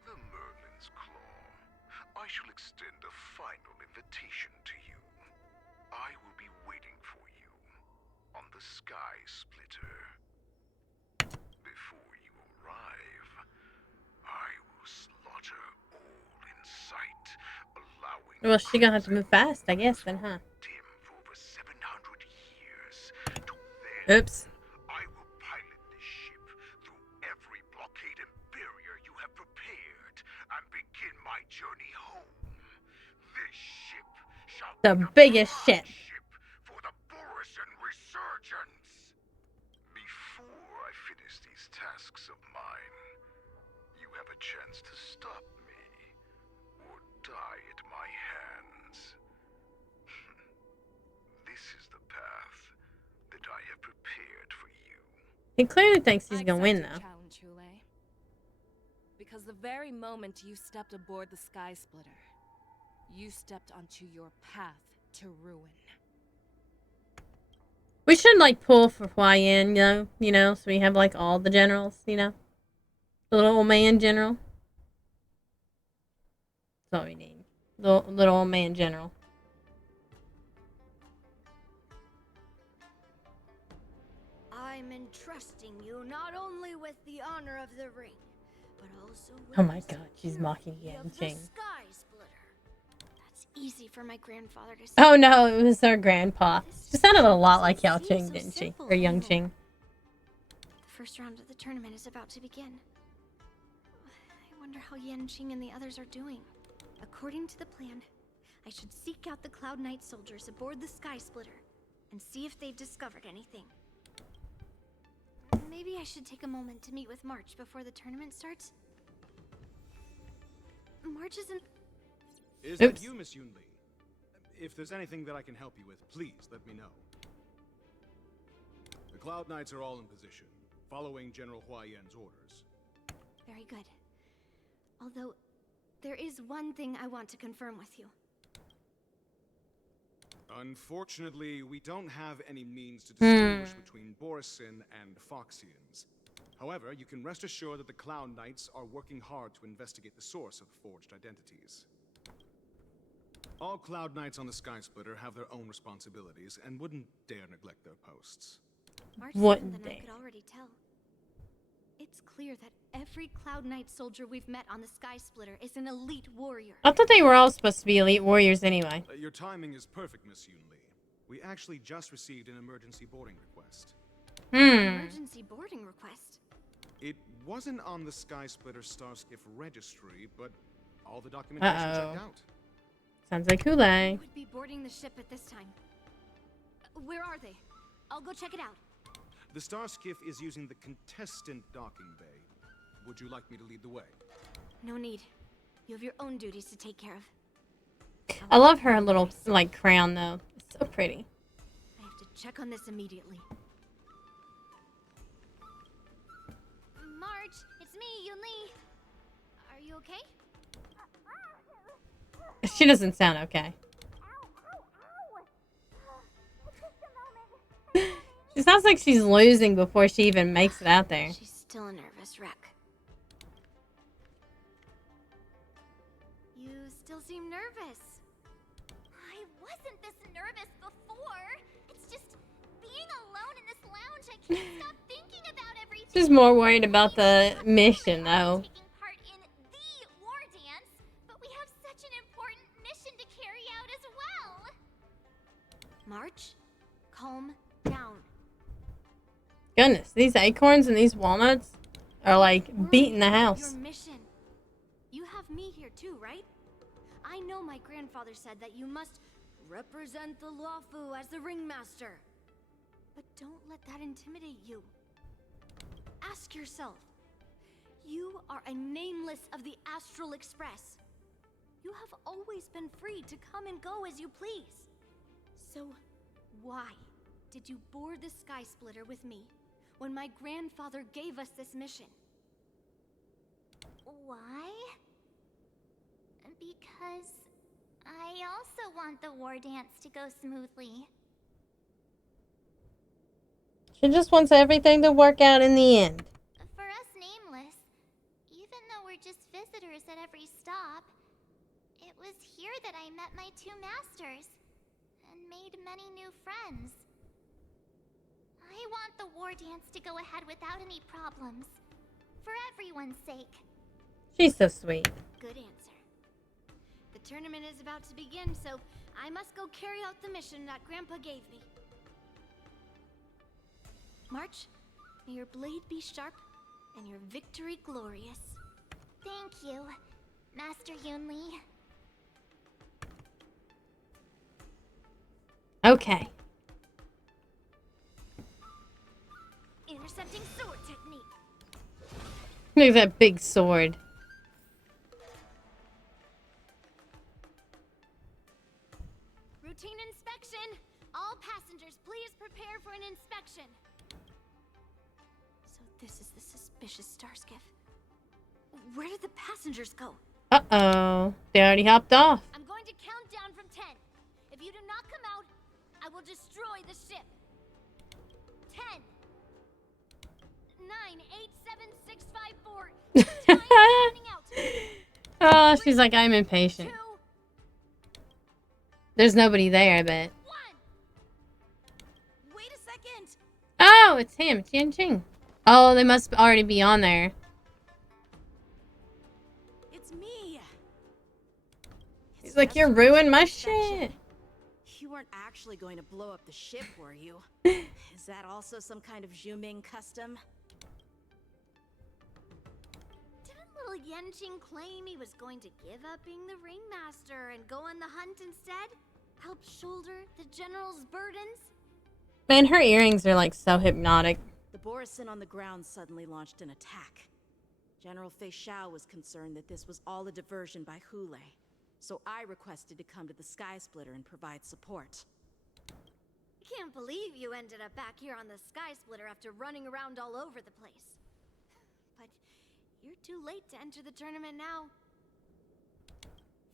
The Merlin's Claw. I shall extend a final invitation to you. I will be waiting for you on the Sky Splitter. Before you arrive, I will slaughter all in sight, allowing Well, she gonna have to move fast, I guess, then, huh? Oops. I will pilot this ship through every blockade and barrier you have prepared and begin my journey home. This ship shall The biggest ship. for the Borison resurgence. Before I finish these tasks of mine, you have a chance to stop me or die at my hands. This is the path that I have prepared for you. He clearly thinks he's gonna win, though. Challenge, Hule. Because the very moment you stepped aboard the Sky Splitter, you stepped onto your path to ruin. We should, like, pull for YN, you know, so we have, like, all the generals, you know? The little old man general. That's all we need. Little old man general. I'm entrusting you not only with the honor of the ring, but also with Oh my god, she's mocking the Yan Sky Ching. Splitter. That's easy for my grandfather to say. Oh no, it was her grandpa. She sounded a lot like Yao Ching, didn't she? Or Young Ching. The first round of the tournament is about to begin. I wonder how Yan Qing and the others are doing. According to the plan, I should seek out the Cloud Knight soldiers aboard the Sky Splitter and see if they've discovered anything. Maybe I should take a moment to meet with March before the tournament starts. March isn't... Is that you, Miss Yunli? If there's anything that I can help you with, please let me know. The Cloud Knights are all in position, following General Hua Yan's orders. Very good. Although, there is one thing I want to confirm with you. Unfortunately, we don't have any means to distinguish between Borison and Foxians. However, you can rest assured that the Cloud Knights are working hard to investigate the source of the forged identities. All Cloud Knights on the Sky Splitter have their own responsibilities and wouldn't dare neglect their posts. March said that I could already tell. It's clear that every Cloud Knight soldier we've met on the Sky Splitter is an elite warrior. I thought they were all supposed to be elite warriors anyway. Your timing is perfect, Miss Yunli. We actually just received an emergency boarding request. Emergency boarding request? It wasn't on the Sky Splitter Starskiff registry, but all the documentation checked out. Sounds like Kool-Aid. Who would be boarding the ship at this time? Where are they? I'll go check it out. The Starskiff is using the contestant docking bay. Would you like me to lead the way? No need. You have your own duties to take care of. I love her little, like, crown, though. It's so pretty. I have to check on this immediately. March, it's me, Yunli. Are you okay? She doesn't sound okay. She sounds like she's losing before she even makes it out there. She's still a nervous wreck. You still seem nervous. I wasn't this nervous before. It's just being alone in this lounge. I can't stop thinking about everything. She's more worried about the mission, though. Part in the war dance, but we have such an important mission to carry out as well. March, calm down. Goodness, these acorns and these walnuts are like beating the house. Your mission. You have me here too, right? I know my grandfather said that you must represent the Luofu as the ringmaster. But don't let that intimidate you. Ask yourself. You are a nameless of the Astral Express. You have always been free to come and go as you please. So why did you board the Sky Splitter with me when my grandfather gave us this mission? Why? Because I also want the war dance to go smoothly. She just wants everything to work out in the end. For us nameless, even though we're just visitors at every stop, it was here that I met my two masters and made many new friends. I want the war dance to go ahead without any problems, for everyone's sake. She's so sweet. Good answer. The tournament is about to begin, so I must go carry out the mission that Grandpa gave me. March, may your blade be sharp and your victory glorious. Thank you, Master Yunli. Okay. Intercepting sword technique. Look at that big sword. Routine inspection. All passengers, please prepare for an inspection. So this is the suspicious Starskiff. Where did the passengers go? Uh-oh. They already hopped off. I'm going to count down from 10. If you do not come out, I will destroy the ship. 10, 9, 8, 7, 6, 5, 4. Time is running out. Oh, she's like, I'm impatient. There's nobody there, I bet. Wait a second. Oh, it's him. It's Yanqing. Oh, they must already be on there. It's me. He's like, you ruined my shit. You weren't actually going to blow up the ship, were you? Is that also some kind of Zhuming custom? Didn't little Yanqing claim he was going to give up being the ringmaster and go on the hunt instead? Help shoulder the general's burdens? Man, her earrings are like so hypnotic. The Borisin on the ground suddenly launched an attack. General Fei Xiao was concerned that this was all a diversion by Hule, so I requested to come to the Sky Splitter and provide support. I can't believe you ended up back here on the Sky Splitter after running around all over the place. But you're too late to enter the tournament now.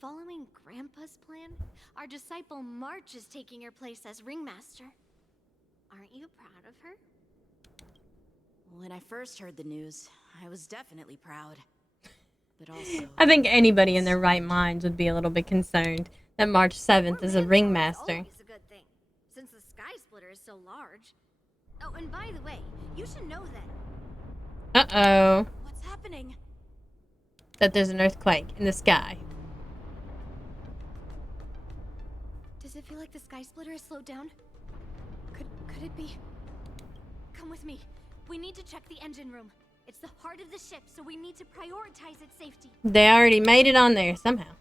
Following Grandpa's plan, our disciple March is taking your place as ringmaster. Aren't you proud of her? When I first heard the news, I was definitely proud. But also, I think anybody in their right minds would be a little bit concerned that March 7th is a ringmaster. Always a good thing, since the Sky Splitter is so large. Oh, and by the way, you should know that. Uh-oh. What's happening? That there's an earthquake in the sky. Does it feel like the Sky Splitter is slowed down? Could it be? Come with me. We need to check the engine room. It's the heart of the ship, so we need to prioritize its safety. They already made it on there somehow.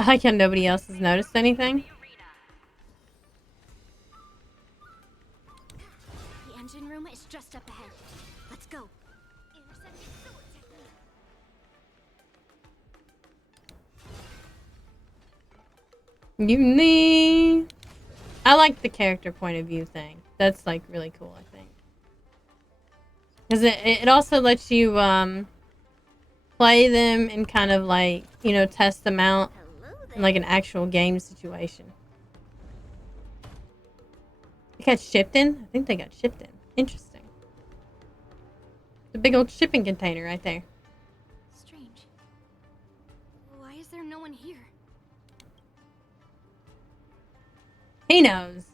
I like how nobody else has noticed anything. The engine room is just up ahead. Let's go. Intercepting sword technique. Uni. I like the character point of view thing. That's like really cool, I think. Because it also lets you play them and kind of like, you know, test them out in like an actual game situation. They got shipped in? I think they got shipped in. Interesting. The big old shipping container right there. Strange. Why is there no one here? He knows.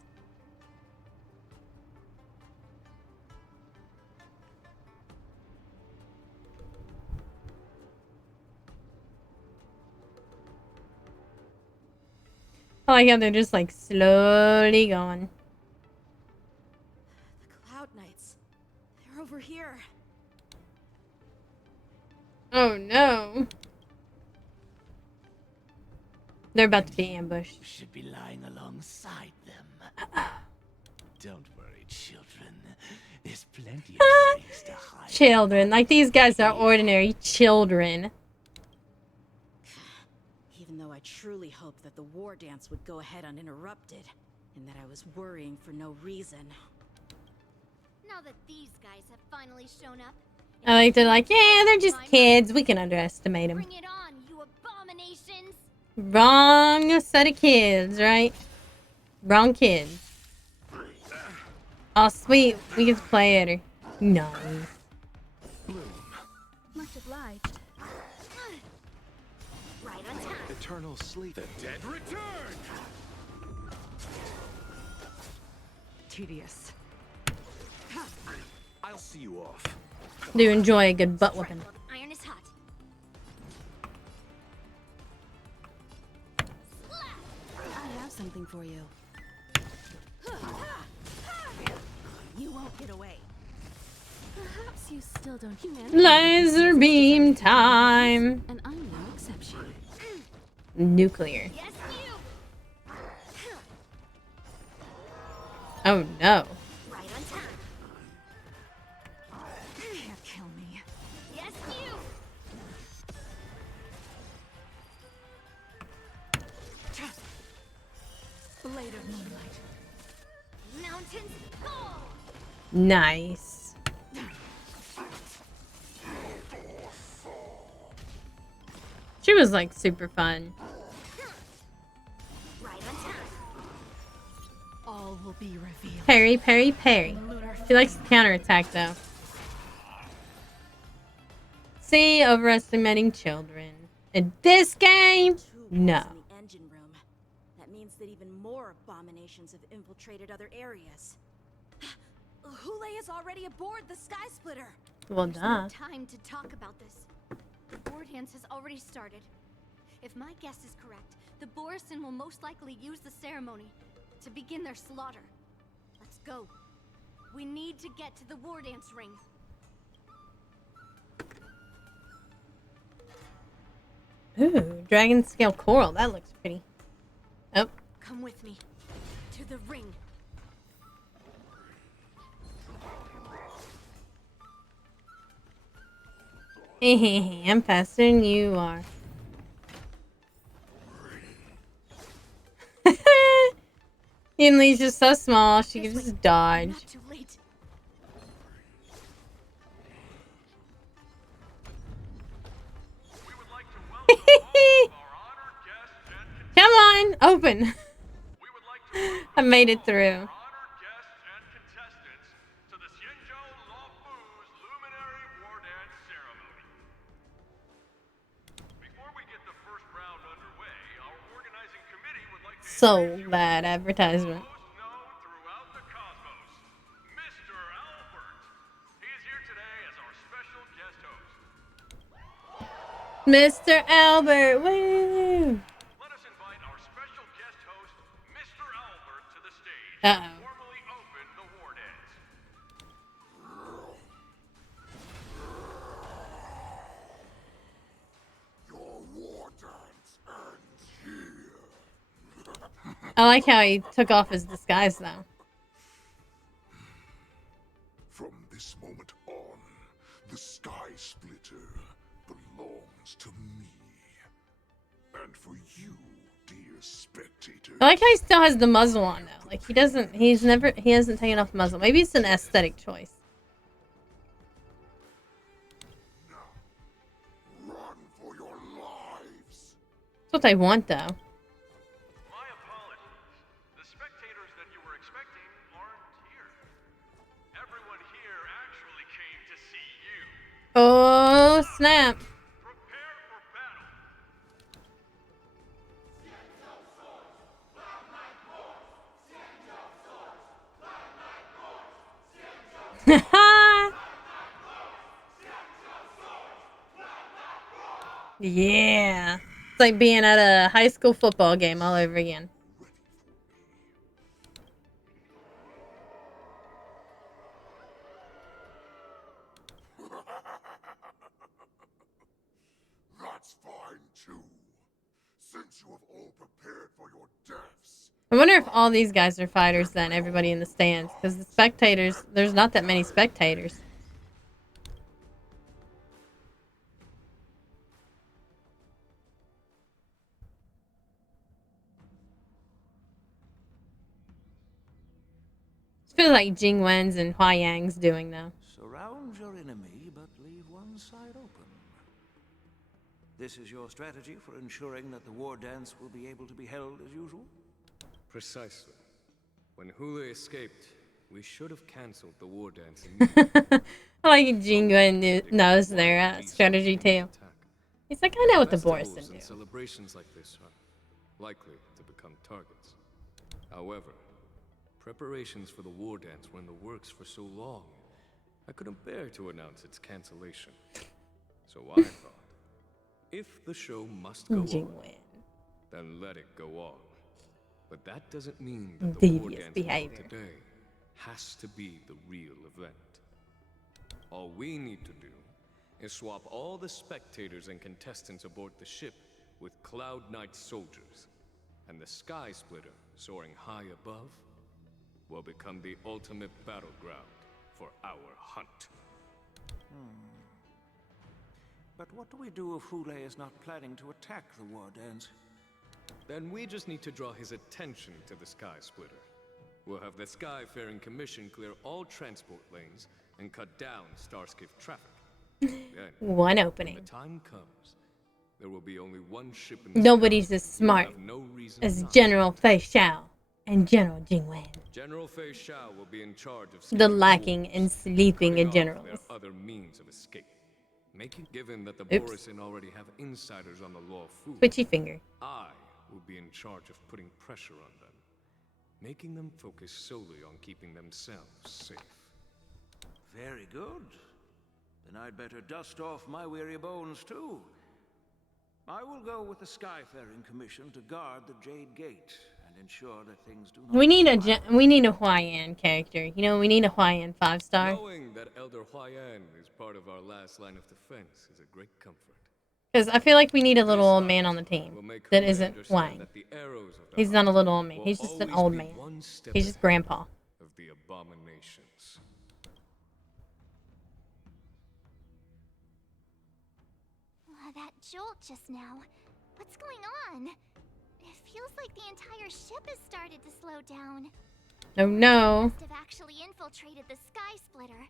I like how they're just like slowly going. The Cloud Knights. They're over here. Oh no. They're about to be ambushed. You should be lying alongside them. Don't worry, children. There's plenty of space to hide. Children. Like these guys are ordinary children. Even though I truly hoped that the war dance would go ahead uninterrupted, and that I was worrying for no reason. Now that these guys have finally shown up, I like they're like, yeah, they're just kids. We can underestimate them. bring it on, you abominations! Wrong set of kids, right? Wrong kids. Oh, sweet. We get to play at her. Nice. Much obliged. Right on time. Eternal sleep. The dead return! Tedious. I'll see you off. Do enjoy a good butt whooping. Iron is hot. I have something for you. You won't get away. Perhaps you still don't humanity. Laser beam time. And I'm no exception. Nuclear. Yes, you! Oh no. Right on time. Can't kill me. Yes, you! Blade of moonlight. Mountains fall! Nice. She was like super fun. Right on time. All will be revealed. Parry, parry, parry. She likes to counterattack though. See, overestimating children. In this game? No. In the engine room. That means that even more abominations have infiltrated other areas. Hule is already aboard the Sky Splitter. Well, There's duh. no time to talk about this. The war dance has already started. If my guess is correct, the Borisin will most likely use the ceremony to begin their slaughter. Let's go. We need to get to the war dance ring. Ooh, dragon scale coral. That looks pretty. Oh. Come with me. To the ring. I'm faster than you are. Yinli's just so small, she can just dodge. Not too late. Come on, open. I made it through. So bad advertisement. Mr. Albert, woo! Let us invite our special guest host, Mr. Albert, to the stage Uh-oh. to formally open the war dance. Your war dance ends here. I like how he took off his disguise though. From this moment on, the Sky Splitter belongs to me. And for you, dear spectator. I like how he still has the muzzle on though. Like he hasn't taken off the muzzle. Maybe it's an aesthetic choice. Run for your lives. That's what they want though. My apologies. The spectators that you were expecting aren't here. Everyone here actually came to see you. Oh, snap. Yeah. It's like being at a high school football game all over again. That's fine too. Since you have all prepared for your deaths. I wonder if all these guys are fighters then, everybody in the stands. Because the spectators, there's not that many spectators. It feels like Jing Wen's and Hua Yang's doing, though. Surround your enemy, but leave one side open. This is your strategy for ensuring that the war dance will be able to be held as usual? Precisely. When Hule escaped, we should have cancelled the war dance immediately. I like Jing Wen knows their strategy, too. He's like, I know what the Boris Festivals do. and celebrations like this are likely to become targets. However, preparations for the war dance were in the works for so long, I couldn't bear to announce its cancellation. So I thought, if the show must go on, then let it go on. But that doesn't mean that the war dance today has to be the real event. All we need to do is swap all the spectators and contestants aboard the ship with Cloud Knight soldiers, and the Sky Splitter, soaring high above, will become the ultimate battleground for our hunt. But what do we do if Hule is not planning to attack the war dance? Then we just need to draw his attention to the Sky Splitter. We'll have the Skyfaring Commission clear all transport lanes and cut down Starskiff traffic. Then, One opening. when the time comes, there will be only one ship in the Nobody's sky. as smart We'll have no reason as not. General Fei Xiao and General Jing Wen. General Fei Xiao will be in charge of The lacking and sleeping cutting off generals. their other means of escape. Given that the Oops. Borisin already have insiders on the law of food, Twitchy finger. I will be in charge of putting pressure on them, making them focus solely on keeping themselves safe. Very good. Then I'd better dust off my weary bones too. I will go with the Skyfaring Commission to guard the Jade Gate and ensure that things do not... We need a Hua Yan character. You know, we need a Hua Yan 5-star. Knowing that Elder Huayan is part of our last line of defense is a great comfort. Because I feel like we need a little old man on the team that isn't Wang. He's not a little old man. He's just an old man. He's just grandpa. Of the abominations. That jolt just now. What's going on? It feels like the entire ship has started to slow down. Oh no. Must have actually infiltrated the Sky Splitter.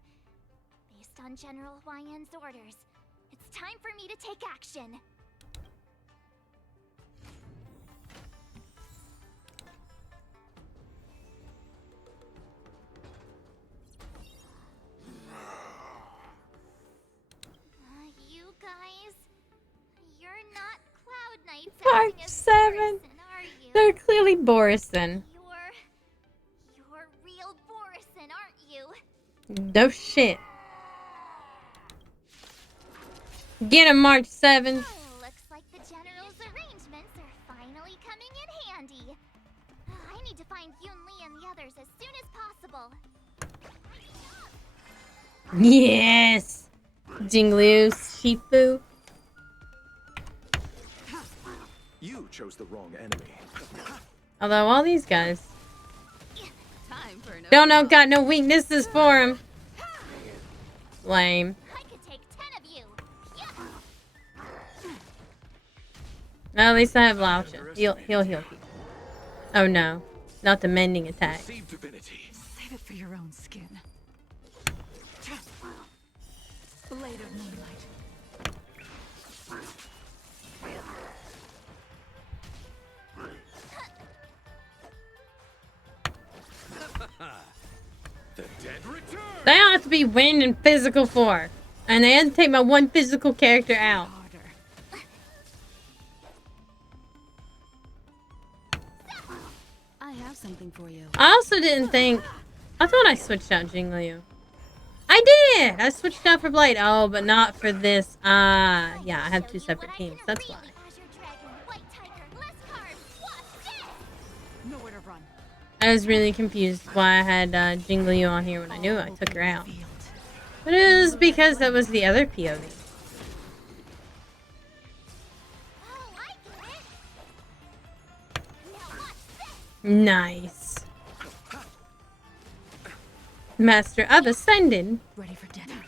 Based on General Huayan's orders, it's time for me to take action. You guys, you're not Cloud Knights Part acting as 7. Borisin, are you? They're clearly Borisin. You're real Borisin, aren't you? No shit. Get him, March 7th. Looks like the General's arrangements are finally coming in handy. I need to find Yunli and the others as soon as possible. Yes. Jingliu Shifu. You chose the wrong enemy. Although all these guys don't know, got no weaknesses for him. Lame. I could take 10 of you. Well, at least I have Laotian. He'll heal people. Oh no, not the mending attack. Save it for your own skin. Blade of moonlight. The dead return. They don't have to be wind and physical for. And they had to take my one physical character out. I have something for you. I also didn't think... I thought I switched out Jingliu. I did! I switched out for Blight. Oh, but not for this. Yeah, I have two separate teams. That's why. Nowhere to run. I was really confused why I had Jingliu on here when I knew I took her out. But it was because that was the other POV. Nice. Master of Ascending. Ready for dinner.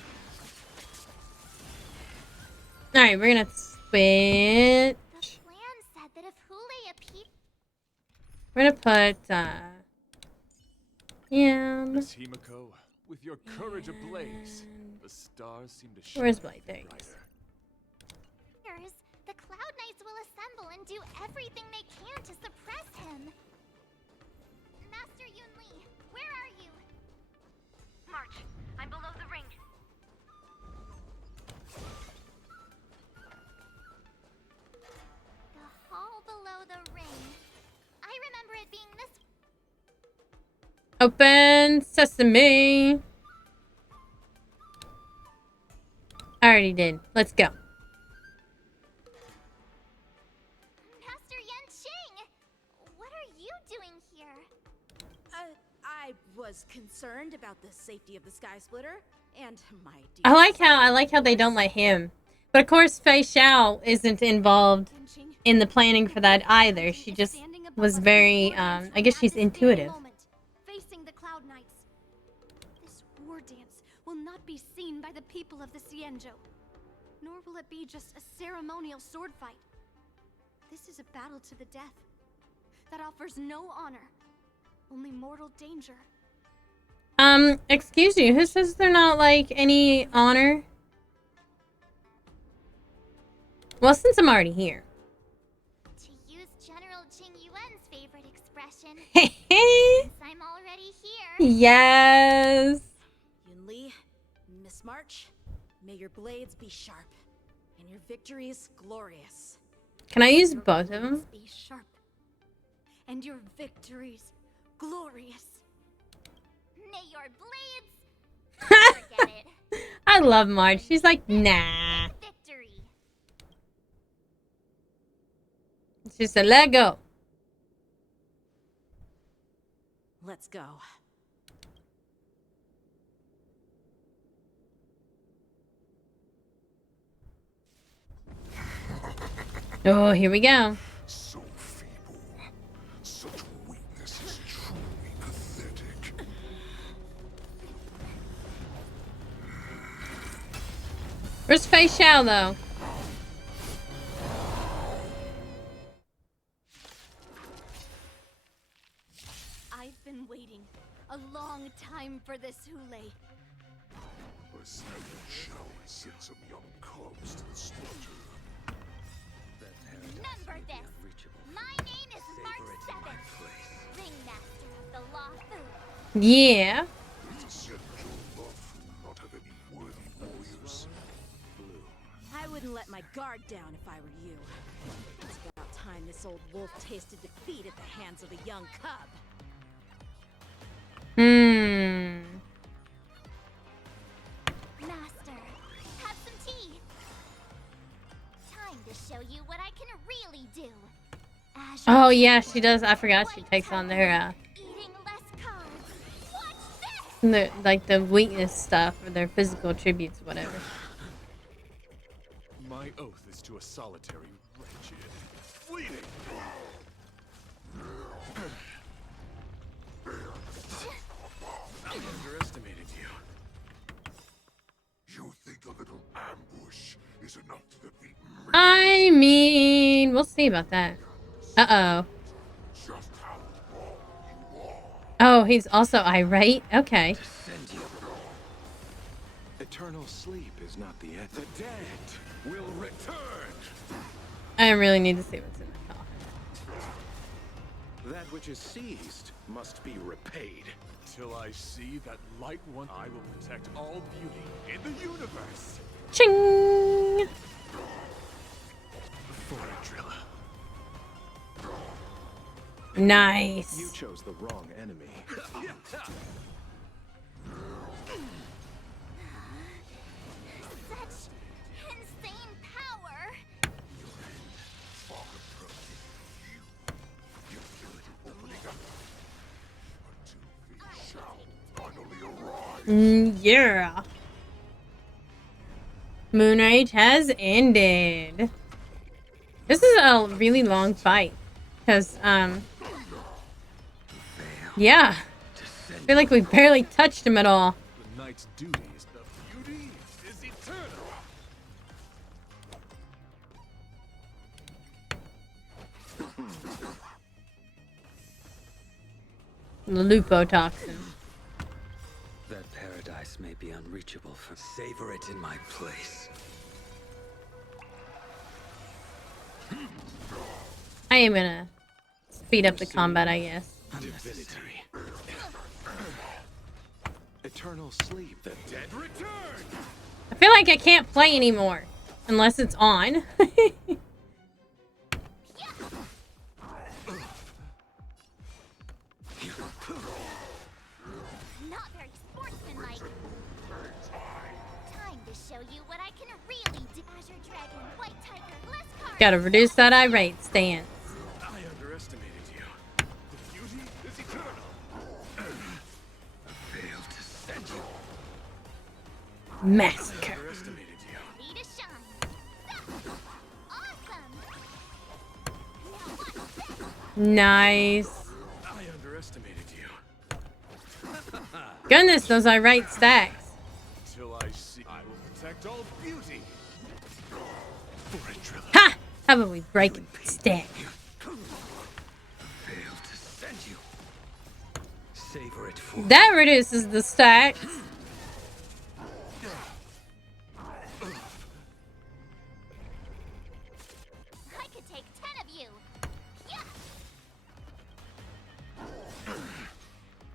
Alright, we're gonna switch. We're gonna put, Miss Himiko, with your courage ablaze, the stars seem to shine. Where's Blight? There he is. The Cloud Knights will assemble and do everything they can to suppress him. Master Yunli, where are you? March, I'm below the ring. The hall below the ring. I remember it being this. Open sesame. I already did. Let's go. Master Yanqing, what are you doing here? I was concerned about the safety of the Sky Splitter and my. I like how they don't let him. But of course, Fei Xiao isn't involved in the planning for that either. She just was very, I guess she's intuitive. Facing the Cloud Knights. This war dance will not be seen by the people of the Xianzhou, nor will it be just a ceremonial sword fight. This is a battle to the death that offers no honor, only mortal danger. Excuse you, who says they're not, like, any honor? Well, since I'm already here. To use General Qing Yuan's favorite expression, since I'm already here. Yes! Yunli, Miss March, may your blades be sharp and your victories glorious. Can I use both of them? Be sharp, and your victories glorious. May your blades forget it. I love Marge. She's like, nah. Victory. She said, let go. Let's go. Oh, here we go. So feeble. Such weakness is truly pathetic. Where's Fei Xiao, though? I've been waiting a long time for this, Hule. A snake shall send some young cubs to the slaughter. Remember this. My name is March 7th, Ringmaster of the Law Fu. Yeah. Not have any worthy warriors. I wouldn't let my guard down if I were you. It's about time this old wolf tasted defeat at the hands of a young cub. Master, have some tea. Time to show you what I can really do. Oh, yeah, she does. I forgot she takes on their, Eating less carbs. Watch this. like the weakness stuff or their physical attributes, whatever. My oath is to a solitary, wretched, fleeting. I underestimated you. You think a little ambush is enough to defeat me? I mean, we'll see about that. Uh-oh. Oh, he's also irate? Okay. Eternal sleep is not the end. The dead will return. I really need to see what's in the coffin. That which is seized must be repaid. Till I see that light one, I will protect all beauty in the universe. Ching! Nice. You chose the wrong enemy. Such insane power! Yeah. Moon Rage has ended. This is a really long fight. Because, yeah. I feel like we barely touched him at all. The knight's duty is the beauty is eternal. Lupotoxin. That paradise may be unreachable for savor it in my place. I am gonna speed up the combat, I guess. Divinity. Eternal sleep. The dead return. I feel like I can't play anymore. Unless it's on. Not very sportsmanlike. Time to show you what I can really do. Azure Dragon, White Tiger, less cards. Gotta reduce that irate stance. I underestimated you. The beauty is eternal. Failed to send you. Massacre. I underestimated you. Ready to shine. Awesome. Now watch this. Nice. I underestimated you. Goodness, those irate stacks. Till I see, I will protect all beauty. Ha! How about we break a stack? Failed to send you. Savor it for That reduces the stacks. I could take 10 of you. Yeah.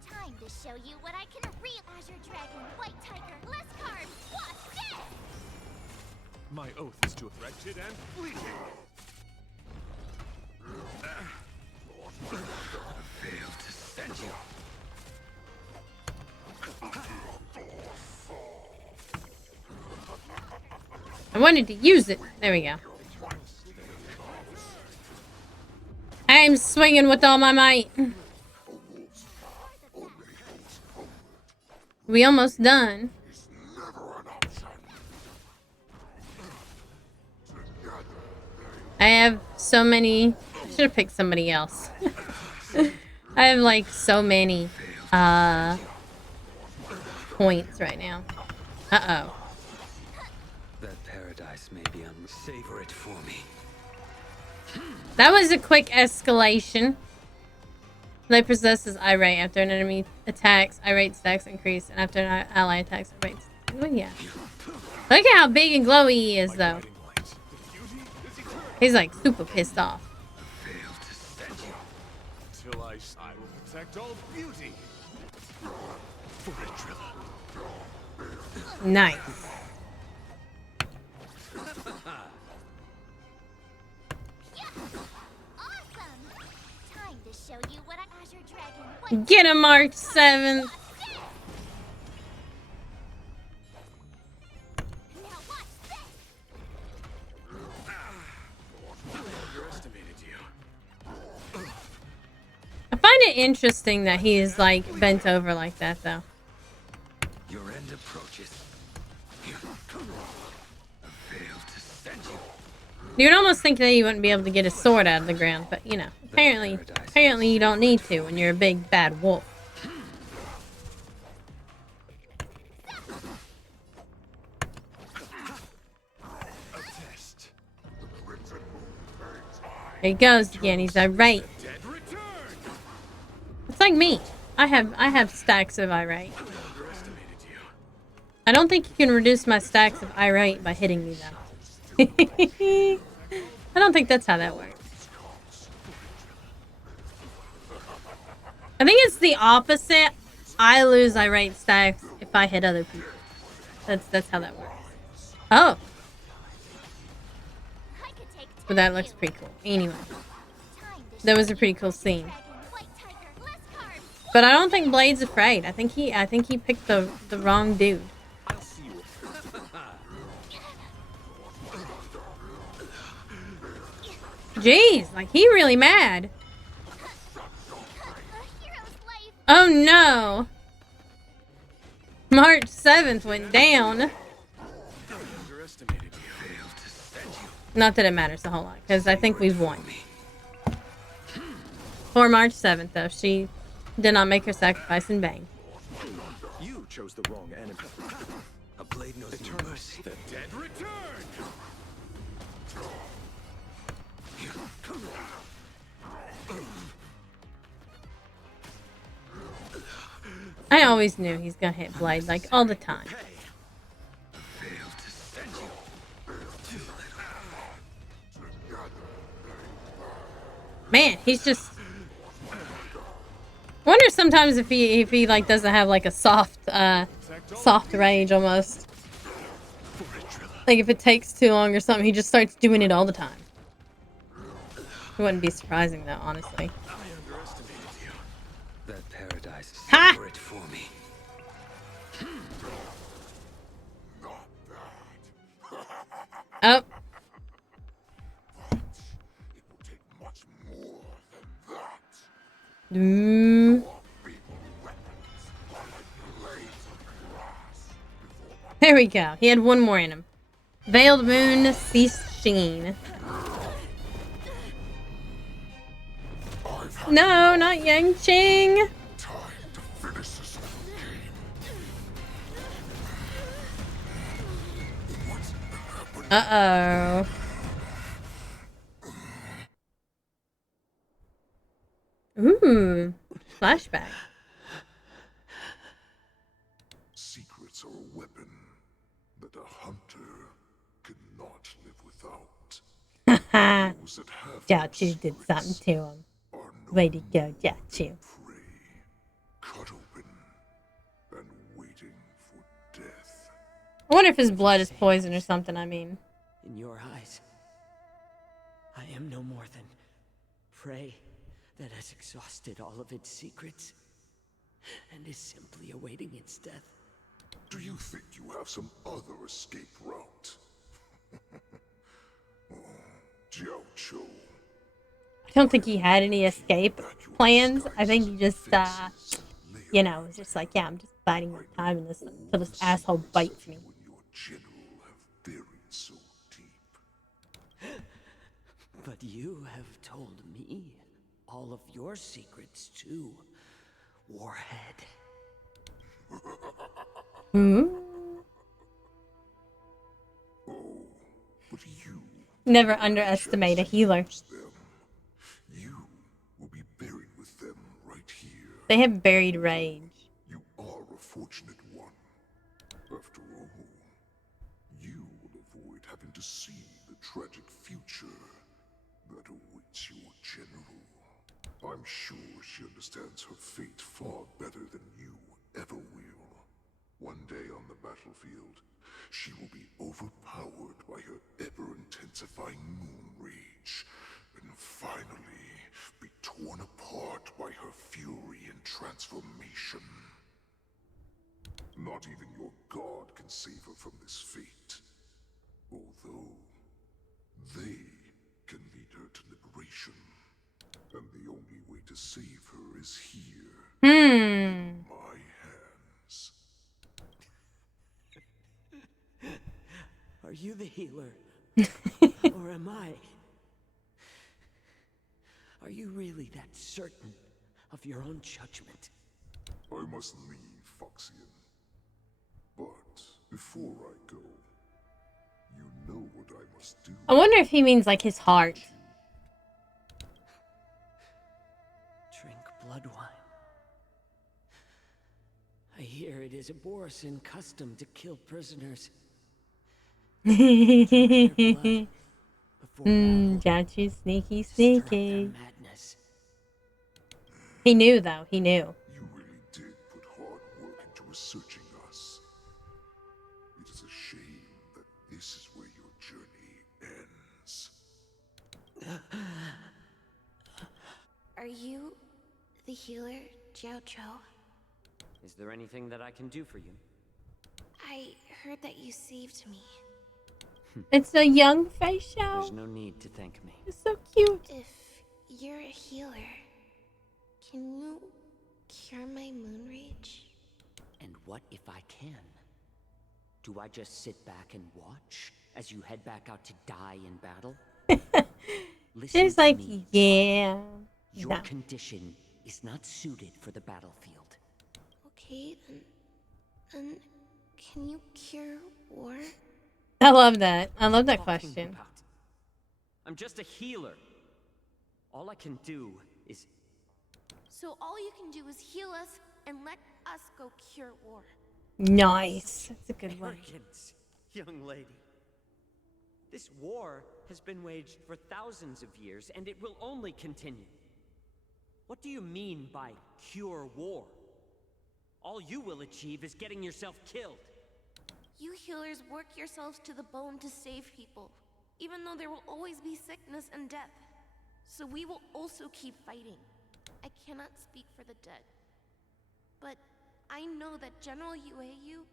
Time to show you what I can real. Azure Dragon, White Tiger, less cards. Watch this. My oath is to wretched and fleeting. failed to send you. I wanted to use it. There we go. I'm swinging with all my might. We almost done. I have so many. I should have picked somebody else. I have like so many points right now. Uh-oh. That paradise may be savor it for me. That was a quick escalation. They possesses irate. After an enemy attacks, irate stacks increase, and after an ally attacks, irate stacks. Oh yeah. Look at how big and glowy he is, though. He's like super pissed off. Till I will protect all beauty. Nice. Time to show you what I Azure Dragon. Get him, March 7th. I find it interesting that he is like bent over like that, though. Your end approaches. Failed to send you. You'd almost think that you wouldn't be able to get a sword out of the ground, but you know, apparently you don't need to when you're a big bad wolf. There he goes again. He's irate. It's like me. I have stacks of irate. I don't think you can reduce my stacks of irate by hitting me though. I don't think that's how that works. I think it's the opposite. I lose irate stacks if I hit other people. That's how that works. Oh. But that looks pretty cool. Anyway. That was a pretty cool scene. But I don't think Blade's afraid. I think he picked the wrong dude. Jeez, like he really mad. Oh no. March 7th went down. Not that it matters a whole lot, because I think we've won. For March 7th, though, she did not make her sacrifice in vain. You chose the wrong enemy. A blade knows no mercy. The dead return. I always knew he's gonna hit Blade, like, all the time. Man, he's just... I wonder sometimes if he like doesn't have like a soft rage almost. Like if it takes too long or something, he just starts doing it all the time. It wouldn't be surprising though, honestly. I underestimated you. That paradise is Ha! separate for me. Oh. There we go. He had one more in him. Veiled Moon Cease Sheen. No, not Yang Ching. Uh-oh. Ooh. Flashback. Secrets are a weapon that a hunter cannot live without. Those that have Jiachu did something to him. Way to go, Jiachu. cut open and waiting for death. I wonder if his blood is poison or something, I mean. In your eyes, I am no more than prey that has exhausted all of its secrets and is simply awaiting its death. Do you think you have some other escape route? Oh, Jiao Cho. I don't think he had any escape plans. I think he just, you know, was just like, yeah, I'm just biding my time in this until this asshole bites me. But you have told me all of your secrets too, Warhead. Hmm? Never underestimate a healer. They have buried rage. You are a fortunate one. After all, you will avoid having to see the tragic future that awaits your general. I'm sure she understands her fate far better than you ever will. One day on the battlefield, she will be overpowered by her ever-intensifying moon rage, and finally be torn apart by her fury and transformation. Not even your god can save her from this fate, although they can lead her to liberation. And the only way to save her is here. In my hands. Are you the healer? Or am I? Are you really that certain of your own judgment? I must leave, Foxian. But before I go, you know what I must do. I wonder if he means like his heart. Drink blood wine. I hear it is a Borisin custom to kill prisoners. Jiachu, sneaky, sneaky. Madness. He knew, though. He knew. You really did put hard work into researching us. It is a shame that this is where your journey ends. Are you the healer, Jiao Zhou? Is there anything that I can do for you? I heard that you saved me. It's a young face show. There's no need to thank me. It's so cute. If you're a healer, can you cure my moon rage? And what if I can? Do I just sit back and watch as you head back out to die in battle? She's like, yeah. Your condition is not suited for the battlefield. Okay, then can you cure war? I love that. I love that question. I'm just a healer. All I can do is... So all you can do is heal us and let us go cure war. Nice. That's a good one. Arrogance, young lady. This war has been waged for thousands of years, and it will only continue. What do you mean by cure war? All you will achieve is getting yourself killed. You healers work yourselves to the bone to save people, even though there will always be sickness and death. So we will also keep fighting. I cannot speak for the dead, but I know that General Yueyu,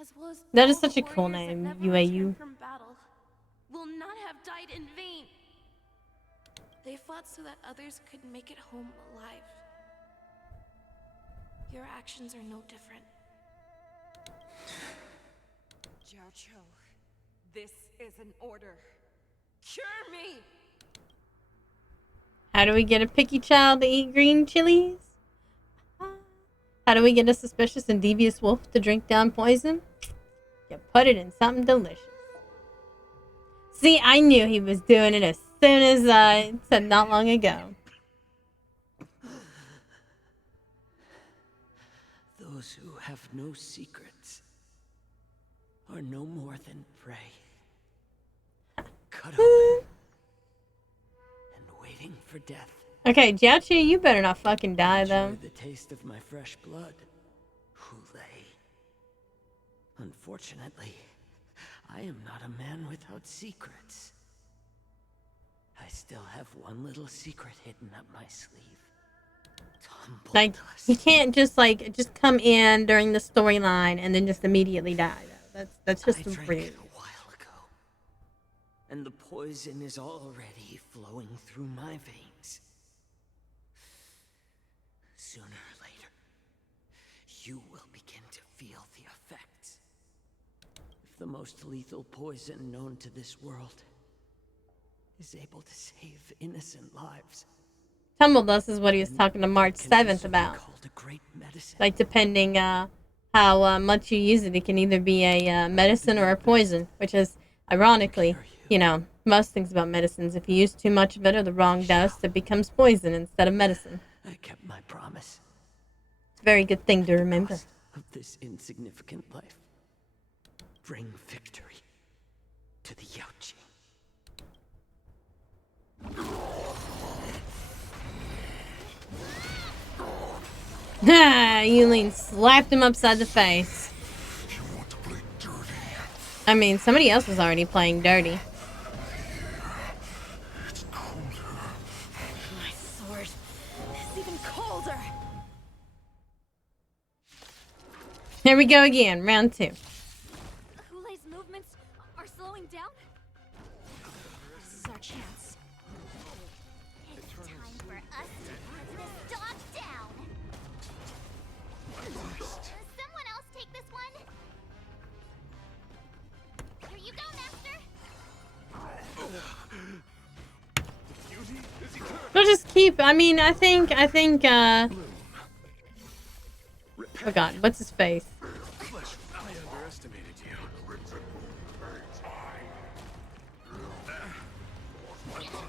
as well as That is all the such a cool warriors that name, never Yueyu. returned from battle, will not have died in vain. They fought so that others could make it home alive. Your actions are no different. Jiao Zhou, this is an order. Cure me! How do we get a picky child to eat green chilies? How do we get a suspicious and devious wolf to drink down poison? You put it in something delicious. See, I knew he was doing it as soon as I said not long ago. Those who have no secrets are no more than prey. Cut open and waiting for death. Okay, Jiachi, you better not fucking die, though. Enjoy the taste of my fresh blood, Hulei. Unfortunately, I am not a man without secrets. I still have one little secret hidden up my sleeve. Like, he can't just come in during the storyline and then just immediately die, though. That's just rude. A while ago, and the poison is already flowing through my veins. Sooner or later, you will begin to feel the effects. If the most lethal poison known to this world is able to save innocent lives, Tumble Dust is what he was talking to March 7th about. Like, depending how much you use it, it can either be a medicine or a poison, which is, ironically, you know, most things about medicines. If you use too much of it or the wrong dose, it becomes poison instead of medicine. I kept my promise. It's a very good thing to remember. Of this insignificant life, bring victory to the Yaoqing. Yulin slapped him upside the face. I mean, somebody else was already playing dirty. My sword is even colder. Here we go again, round 2. Hulei's movements are slowing down. This is our chance. It's time for us to put this dog down. Someone else take this one. Here you go, Master. We'll just keep, I think, oh god, what's his face? I underestimated you.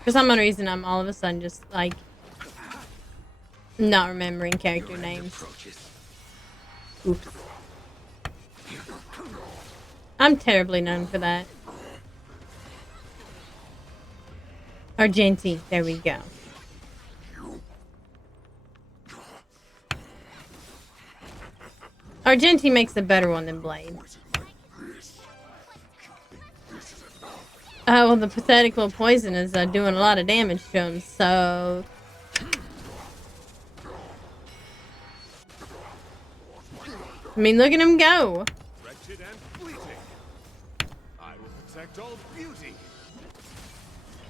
For some unknown reason, I'm all of a sudden just, like, not remembering character names. Oops. I'm terribly known for that. Argenti, there we go. Argenti makes a better one than Blade. Well, the pathetic little poison is doing a lot of damage to him, so... I mean, look at him go. Wretched and fleeting. I will protect all beauty.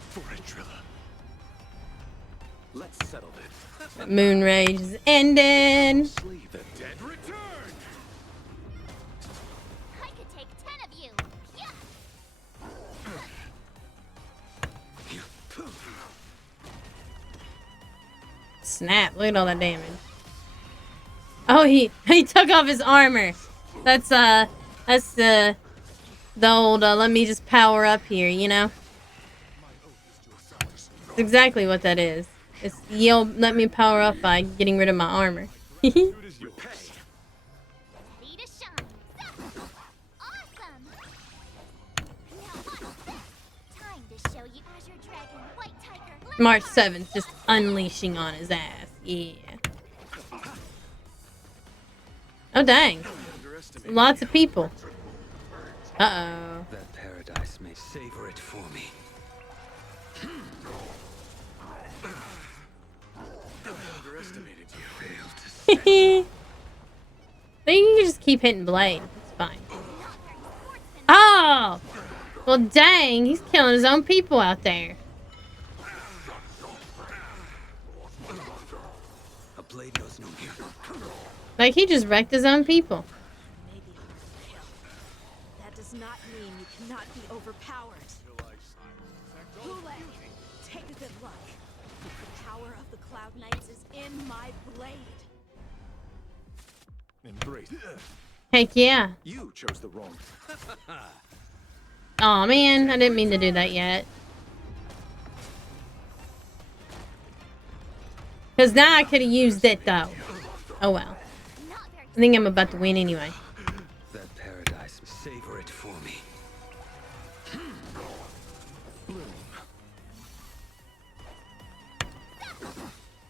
For Trilla. Let's settle it. Moon Rage is ending. The dead return. I could take 10 of you. Yeah. Snap, look at all that damage. Oh, he took off his armor. That's the old, let me just power up here, you know? That's exactly what that is. It's, let me power up by getting rid of my armor. March 7th, just unleashing on his ass. Yeah. Oh, dang. Lots of people. Uh-oh. That paradise may savor it for me. I underestimated you. Failed to Then you can just keep hitting Blade. It's fine. Oh! Well, dang. He's killing his own people out there. A blade knows no fear. Like, he just wrecked his own people. That does not mean you cannot be overpowered. Hule, take a good look. The power of the Cloud Knights is in my blade. Embrace. Heck yeah. You chose the wrong. Aw, man. I didn't mean to do that yet. Because now I could have used it, though. Oh, well. I think I'm about to win anyway. That paradise, savor it for me.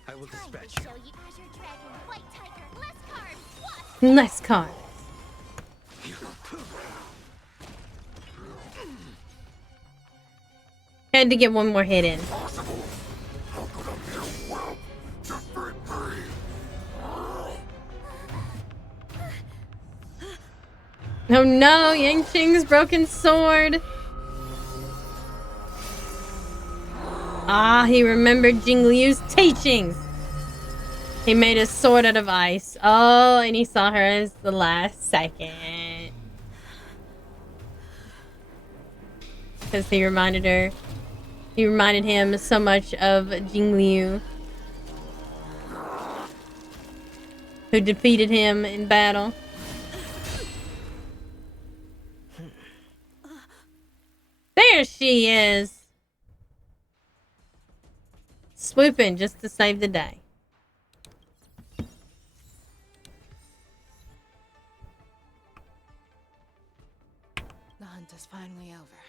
I will dispatch you. Less cards. Had to get one more hit in. Oh no, Yang Qing's broken sword. Ah, he remembered Jing Liu's teachings. He made a sword out of ice. Oh, and he saw her as the last second. Because he reminded him so much of Jing Liu, who defeated him in battle. There she is! Swooping just to save the day. The hunt is finally over.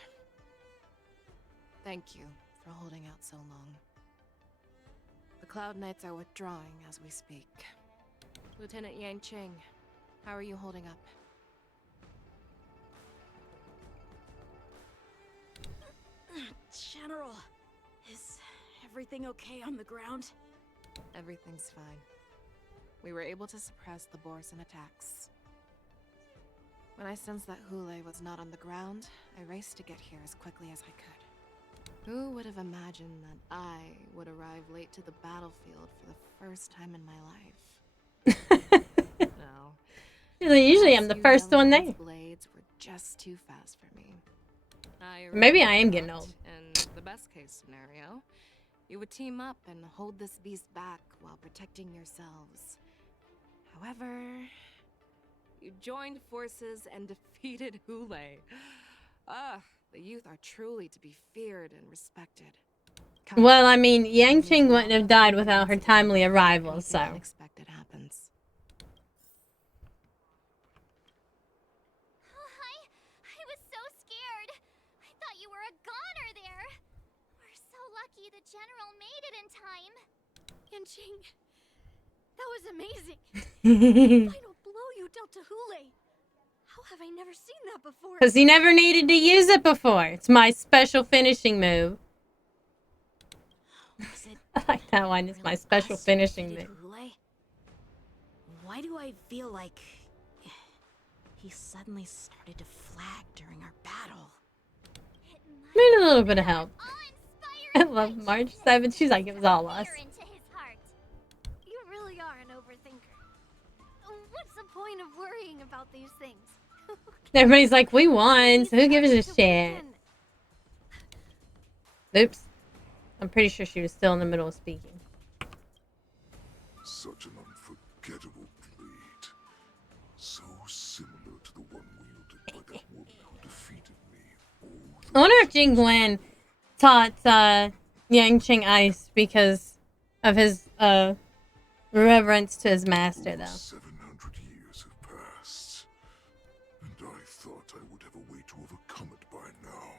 Thank you for holding out so long. The Cloud Knights are withdrawing as we speak. Lieutenant Yang Qing, how are you holding up? General, is everything okay on the ground? Everything's fine. We were able to suppress the Borson attacks. When I sensed that Hule was not on the ground, I raced to get here as quickly as I could. Who would have imagined that I would arrive late to the battlefield for the first time in my life? No. Usually I'm the first one there. Blades were just too fast for me. Maybe I am getting old. In the best case scenario, you would team up and hold this beast back while protecting yourselves. However, you joined forces and defeated Hule. The youth are truly to be feared and respected. Well, I mean, Yang Qing wouldn't have died without her timely arrival, so. Unexpected happens. I was so scared. I thought you were a goner there. We're so lucky the general made it in time. Yanqing, that was amazing. The final blow you dealt to Hule. How have I never seen that before? Because he never needed to use it before. It's my special finishing move. I like that one. It's my special finishing move. Hule? Why do I feel like he suddenly started to flag during our battle? Need a little bit of help. I love March 7th. She's like, it was all us. You really are an overthinker. What's the point of worrying about these things? Everybody's like, we won, so who gives a shit? Oops. I'm pretty sure she was still in the middle of speaking. Such an unforgettable blade. So similar to the one wielded by that woman who defeated me. I wonder if Jing Guan taught Yang Qing Ice because of his reverence to his master, though. 700 years have passed, and I thought I would have a way to overcome it by now.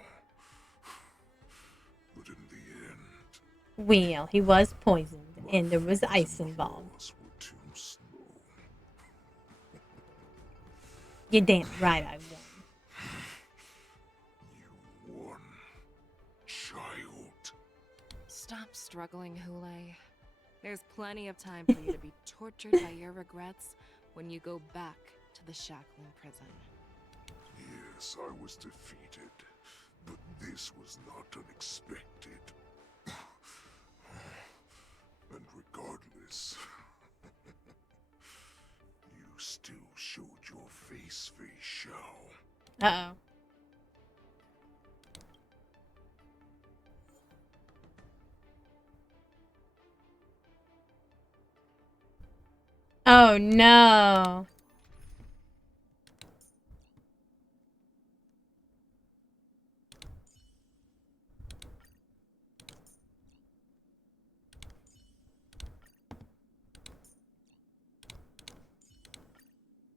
But in the end, Well, he was poisoned, and there was ice involved. You're damn right I won. Stop struggling, Hule. There's plenty of time for you to be tortured by your regrets when you go back to the shackling prison. yes, I was defeated, but this was not unexpected. And regardless, you still showed your face, Fei Xiao. Uh-oh. Oh no.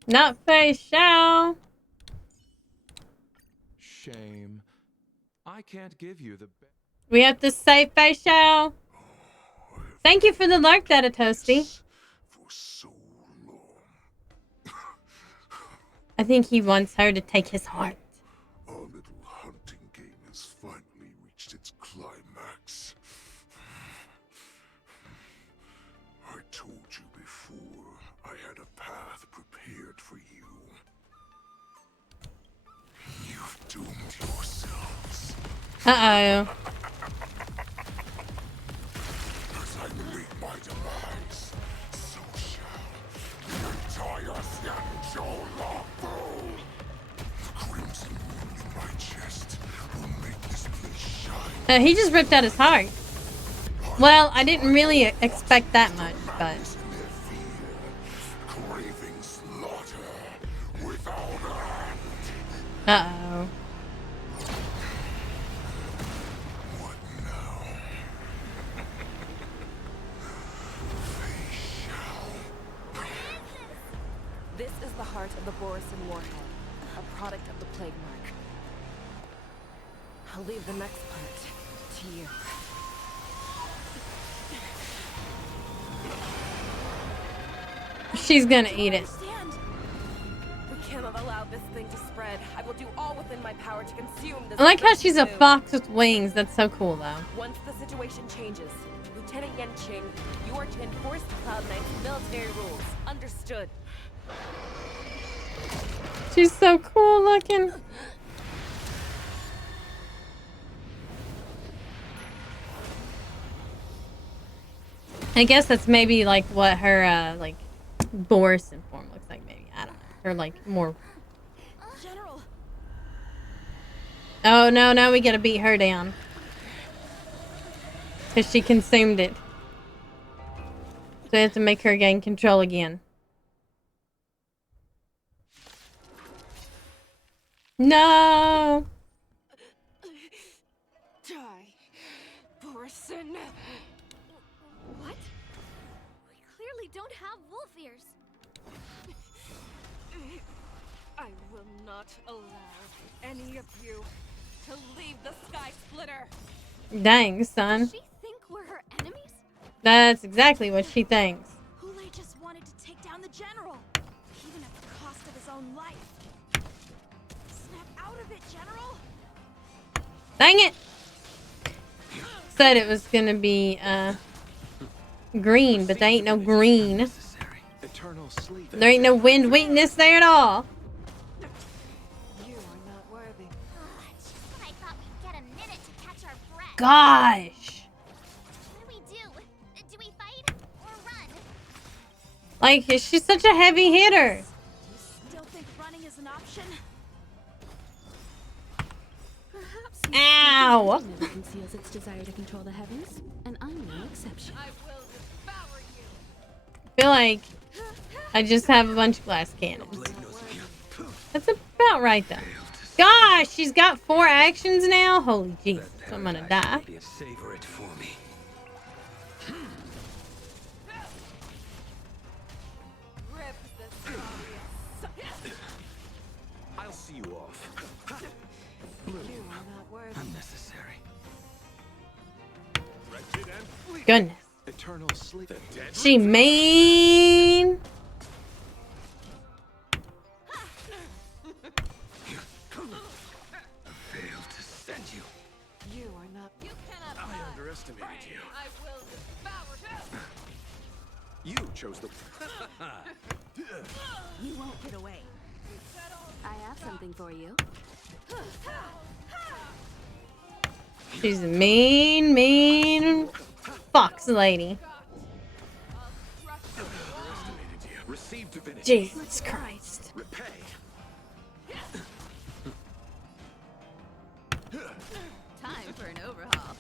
Not Fei Xiao. Shame. I can't give you the We have to save Fei Xiao. Thank you for the lurk, Data Toasty. I think he wants her to take his heart. Our little hunting game has finally reached its climax. I told you before, I had a path prepared for you. You've doomed yourselves. Uh-oh. As I meet my demise, so shall the entire Xianzhou Longbow. The crimson wound in my chest will make this place shine. He just ripped out his heart. Well, I didn't really expect that much, but... Craving slaughter without end. Uh-oh. What now? This is the heart of the Borisin warhead, a product of the plague mark. I'll leave the next part to you. She's gonna eat it. We cannot allow this thing to spread. I will do all within my power to consume this. I like how she's a food. fox with wings. That's so cool, though. Once the situation changes, Lieutenant Yanqing, you are to enforce the Cloud Knight's military rules. Understood. She's so cool looking. I guess that's maybe like what her like Borisin form looks like. Maybe I don't know. Her like more. General. Oh no! Now we gotta beat her down because she consumed it. So we have to make her gain control again. No. Die, Borisin. What? We clearly don't have wolf ears. I will not allow any of you to leave the Sky Splitter. Dang, son. Does she think we're her enemies? That's exactly what she thinks. Hule just wanted to take down the general, even at the cost of own life. Snap out of it, General. Dang it! Said it was gonna be green, but there ain't no green. There ain't no wind weakness there at all. You are not worthy. Just when I thought we'd get a minute to catch our breath. Gosh! What do we do? Do we fight or run? Like, she's such a heavy hitter. Still think running is an option? Ow! Never conceals its desire to control the heavens, and I'm no exception. I will devour you. I feel like I just have a bunch of glass cannons. That's about right, though. Gosh, she's got 4 actions now? Holy Jesus, I'm gonna die. Savor it for me. I'll see you off. Unnecessary. Goodness. Eternal sleep. She mean. Failed to send you. You are not. You cannot I underestimated you. I will devour you. You chose the. You won't get away. I have something for you. She's a mean, mean fox lady. Receive divinity. Jesus Christ. Repay. Time for an overhaul.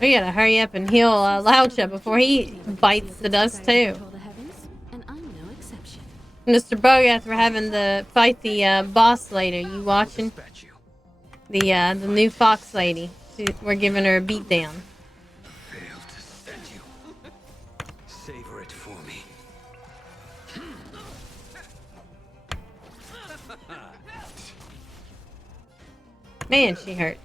We gotta hurry up and heal Laucha before he bites the dust too. Control the heavens, and I'm no exception. Mr. Bogath, we're having to fight the boss later. You watching? The new fox lady. We're giving her a beatdown. Failed to send you. Savor it for me. Man, she hurt.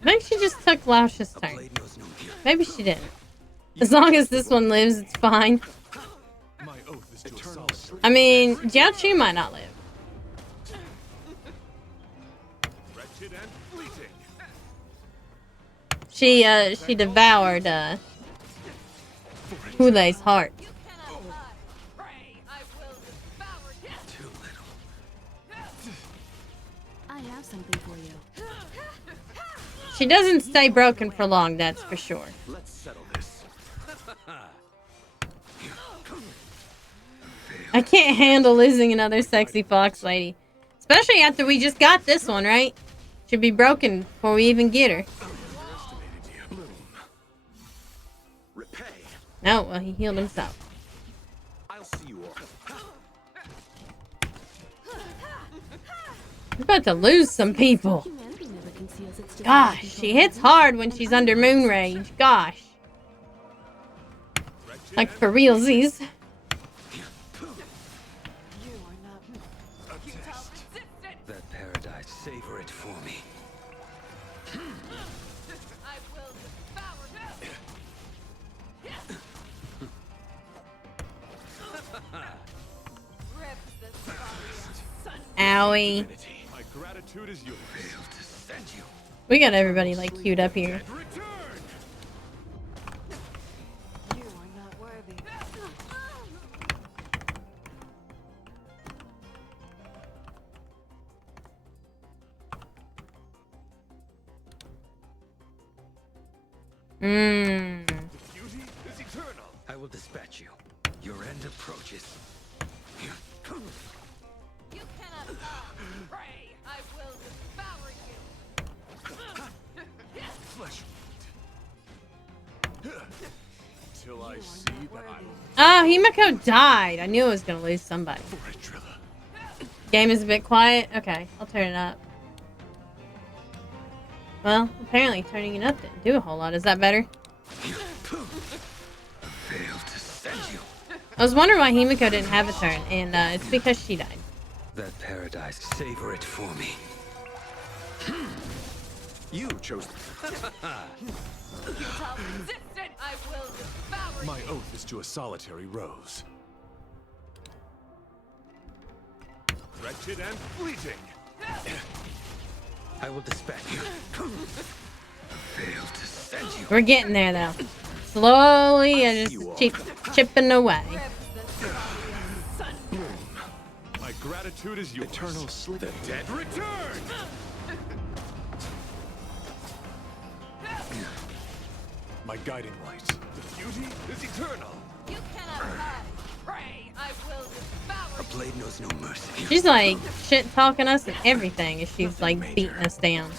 I think she just took Lauch's turn. Maybe she didn't. As long as this one lives, it's fine. My oath is to eternal sleep. I mean, Jiao Chu might not live. Wretched and fleeting. She devoured Hulei's heart. Too little. I have something for you. She doesn't stay broken for long, that's for sure. Let's settle this. I can't handle losing another sexy fox lady. Especially after we just got this one, right? Should be broken before we even get her. Repay. No, well, he healed himself. I'll see you off. We're about to lose some people. Humanity never conceals its desire to Gosh, control she the hits hard when she's under moon rage. Gosh. Like for realsies. That paradise, savor it for me. I will devour Owie. My gratitude is yours. Failed to send you. We got everybody like queued up here. You are not worthy. Mmm. Beauty is eternal. I will dispatch you. Your end approaches. you. Cannot pray. I will devour you. Flesh wound. Till I see that I will. Oh, Himiko died. I knew I was gonna lose somebody. Game is a bit quiet. Okay, I'll turn it up. Well, apparently turning it up didn't do a whole lot. Is that better? Failed to send you. I was wondering why Himiko didn't have a turn, and it's because she died. That paradise, savor it for me. You chose. Resistant, I will devour My oath is to a solitary rose. Wretched and fleeting. I will dispatch you. Fail to send you. We're getting there though. Slowly and just chipping away. My gratitude is yours. Eternal sleep. The dead return. My guiding light. The beauty is eternal. You cannot hide. Pray, I will devour. A blade knows no mercy. She's like shit talking us and everything as she's like beating us down.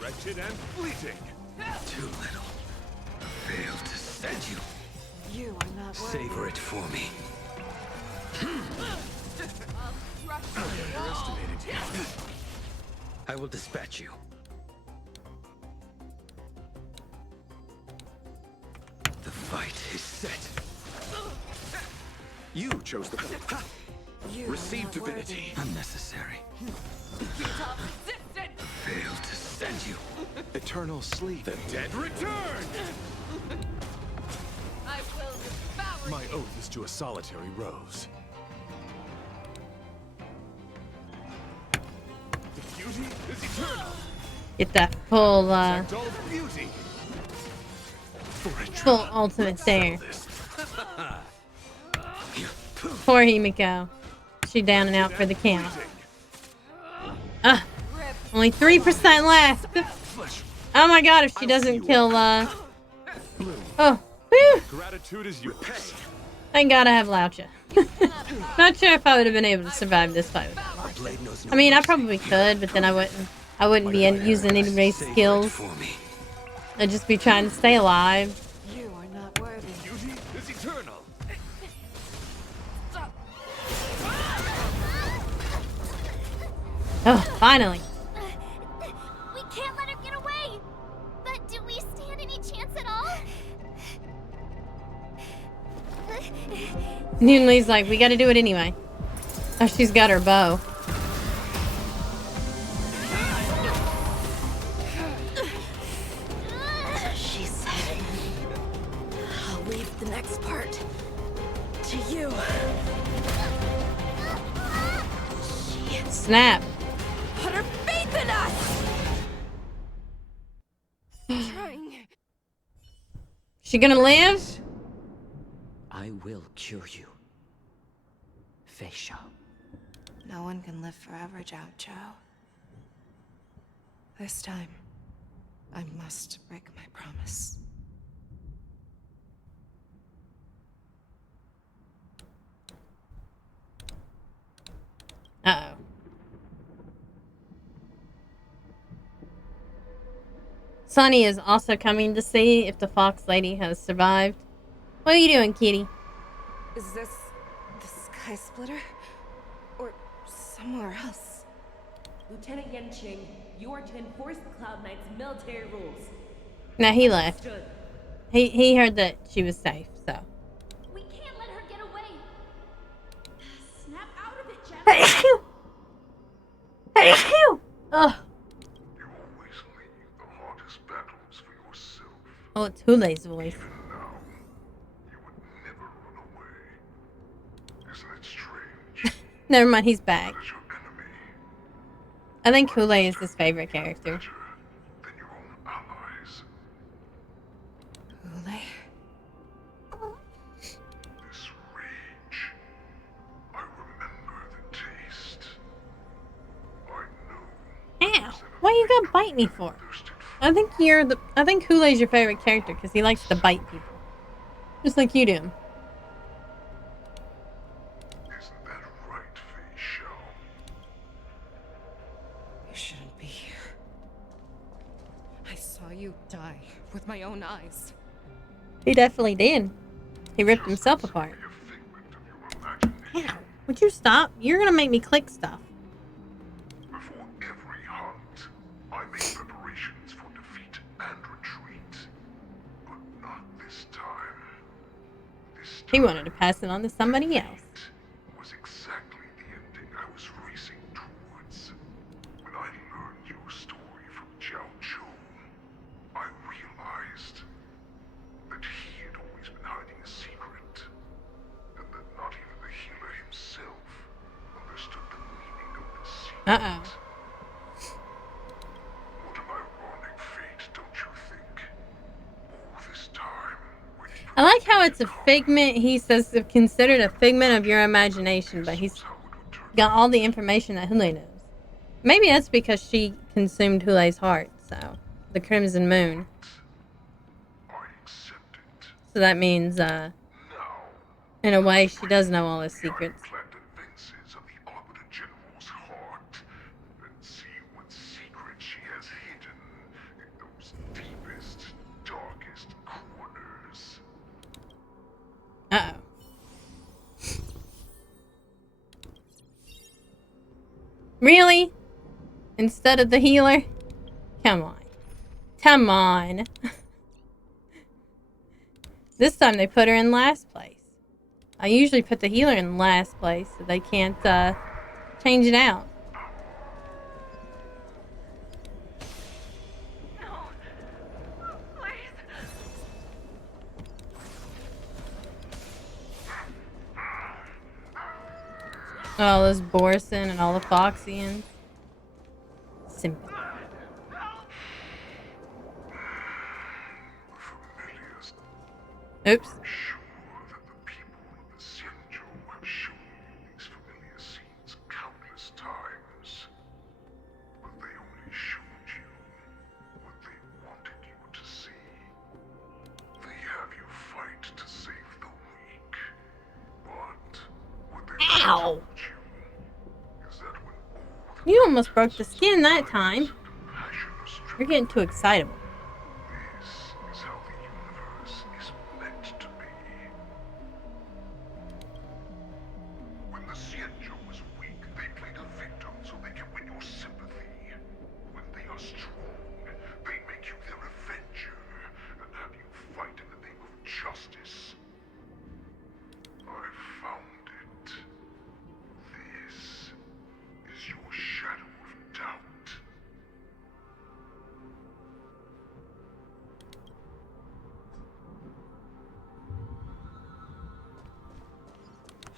Wretched and fleeting. Too little. Fail to send you. You are not worthy. Savor it for me. Underestimated you. I will dispatch you. The fight is set. You chose the. Receive divinity. Unnecessary. Fail to send you. Eternal sleep. The dead return. I will devour. My oath is to a solitary rose. The beauty is eternal. Get that full Beauty. full ultimate there. Poor Himiko. She down and out for the count. Only 3% left. Oh my god, if she doesn't kill oh, whew. Gratitude is yours. Thank god I have Laucha. Not sure if I would have been able to survive this fight without Laucha. I mean, I probably could, but then I wouldn't be using anybody's skills. I'd just be trying to stay alive. You are not worthy. Beauty is eternal. Oh, finally. We can't let her get away! But do we stand any chance at all? Noonley's like, we gotta do it anyway. Oh, she's got her bow. She said, I'll leave the next part to you. Snap. Put her faith in us! Trying. She gonna live? I will cure you. Fei Shao. No one can live forever, Zhao Zhao. This time, I must break my promise. Uh-oh. Sunny is also coming to see if the Fox Lady has survived. What are you doing, kitty? Is this the Sky Splitter? Or somewhere else? Lieutenant Yanqing, you are to enforce the Cloud Knight's military rules. No, he left. He heard that she was safe, so. We can't let her get away! Snap out of it, Jenna! Ugh. Oh, it's Hulei's voice. Never mind, he's back. I think Hulei is his favorite character. Hulei? Ow! Why you gonna bite me for? I think Hulei's your favorite character because he likes to bite people. Just like you do. You shouldn't be here. I saw you die with my own eyes. He definitely did. He ripped himself apart. Ow. Would you stop? You're gonna make me click stuff. I make preparations for defeat and retreat. But not this time. He wanted to pass it on to somebody else. Was exactly the ending I was racing towards. When I learned you Uh-oh. What an ironic fate, don't you think? All this time, I like how it's a figment, he says, considered a figment of your imagination, but he's got all the information that Hule knows. Maybe that's because she consumed Hule's heart, so. The Crimson Moon. So that means, in a way, she does know all his secrets. She has hidden in those deepest, darkest corners. Uh-oh. Really? Instead of the healer? Come on. Come on. This time they put her in last place. I usually put the healer in last place so they can't, change it out. All those Borson and all the Foxians. Simple. Oops. Countless times, but they only showed you what they wanted you to see. They have you fight to save the weak, but what they Ow! You almost broke the skin that time. You're getting too excitable. this is how the universe is meant to be. When the Xianzhou was weak, they played a victim so they can win your sympathy. When they are strong, they make you their avenger and have you fight in the name of justice. I found it. This is your shadow of doubt.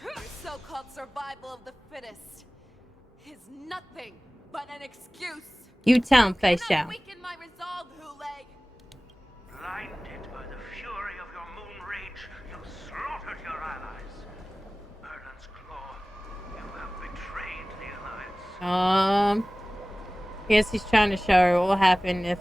Your so-called survival of the fittest is nothing but an excuse. You tell him, Fei Cannot Xiao. weaken my resolve, Hule. Blinded by the fury of your moon rage, you slaughtered your allies. Erland's Claw, you have betrayed the Alliance. I guess he's trying to show her what will happen if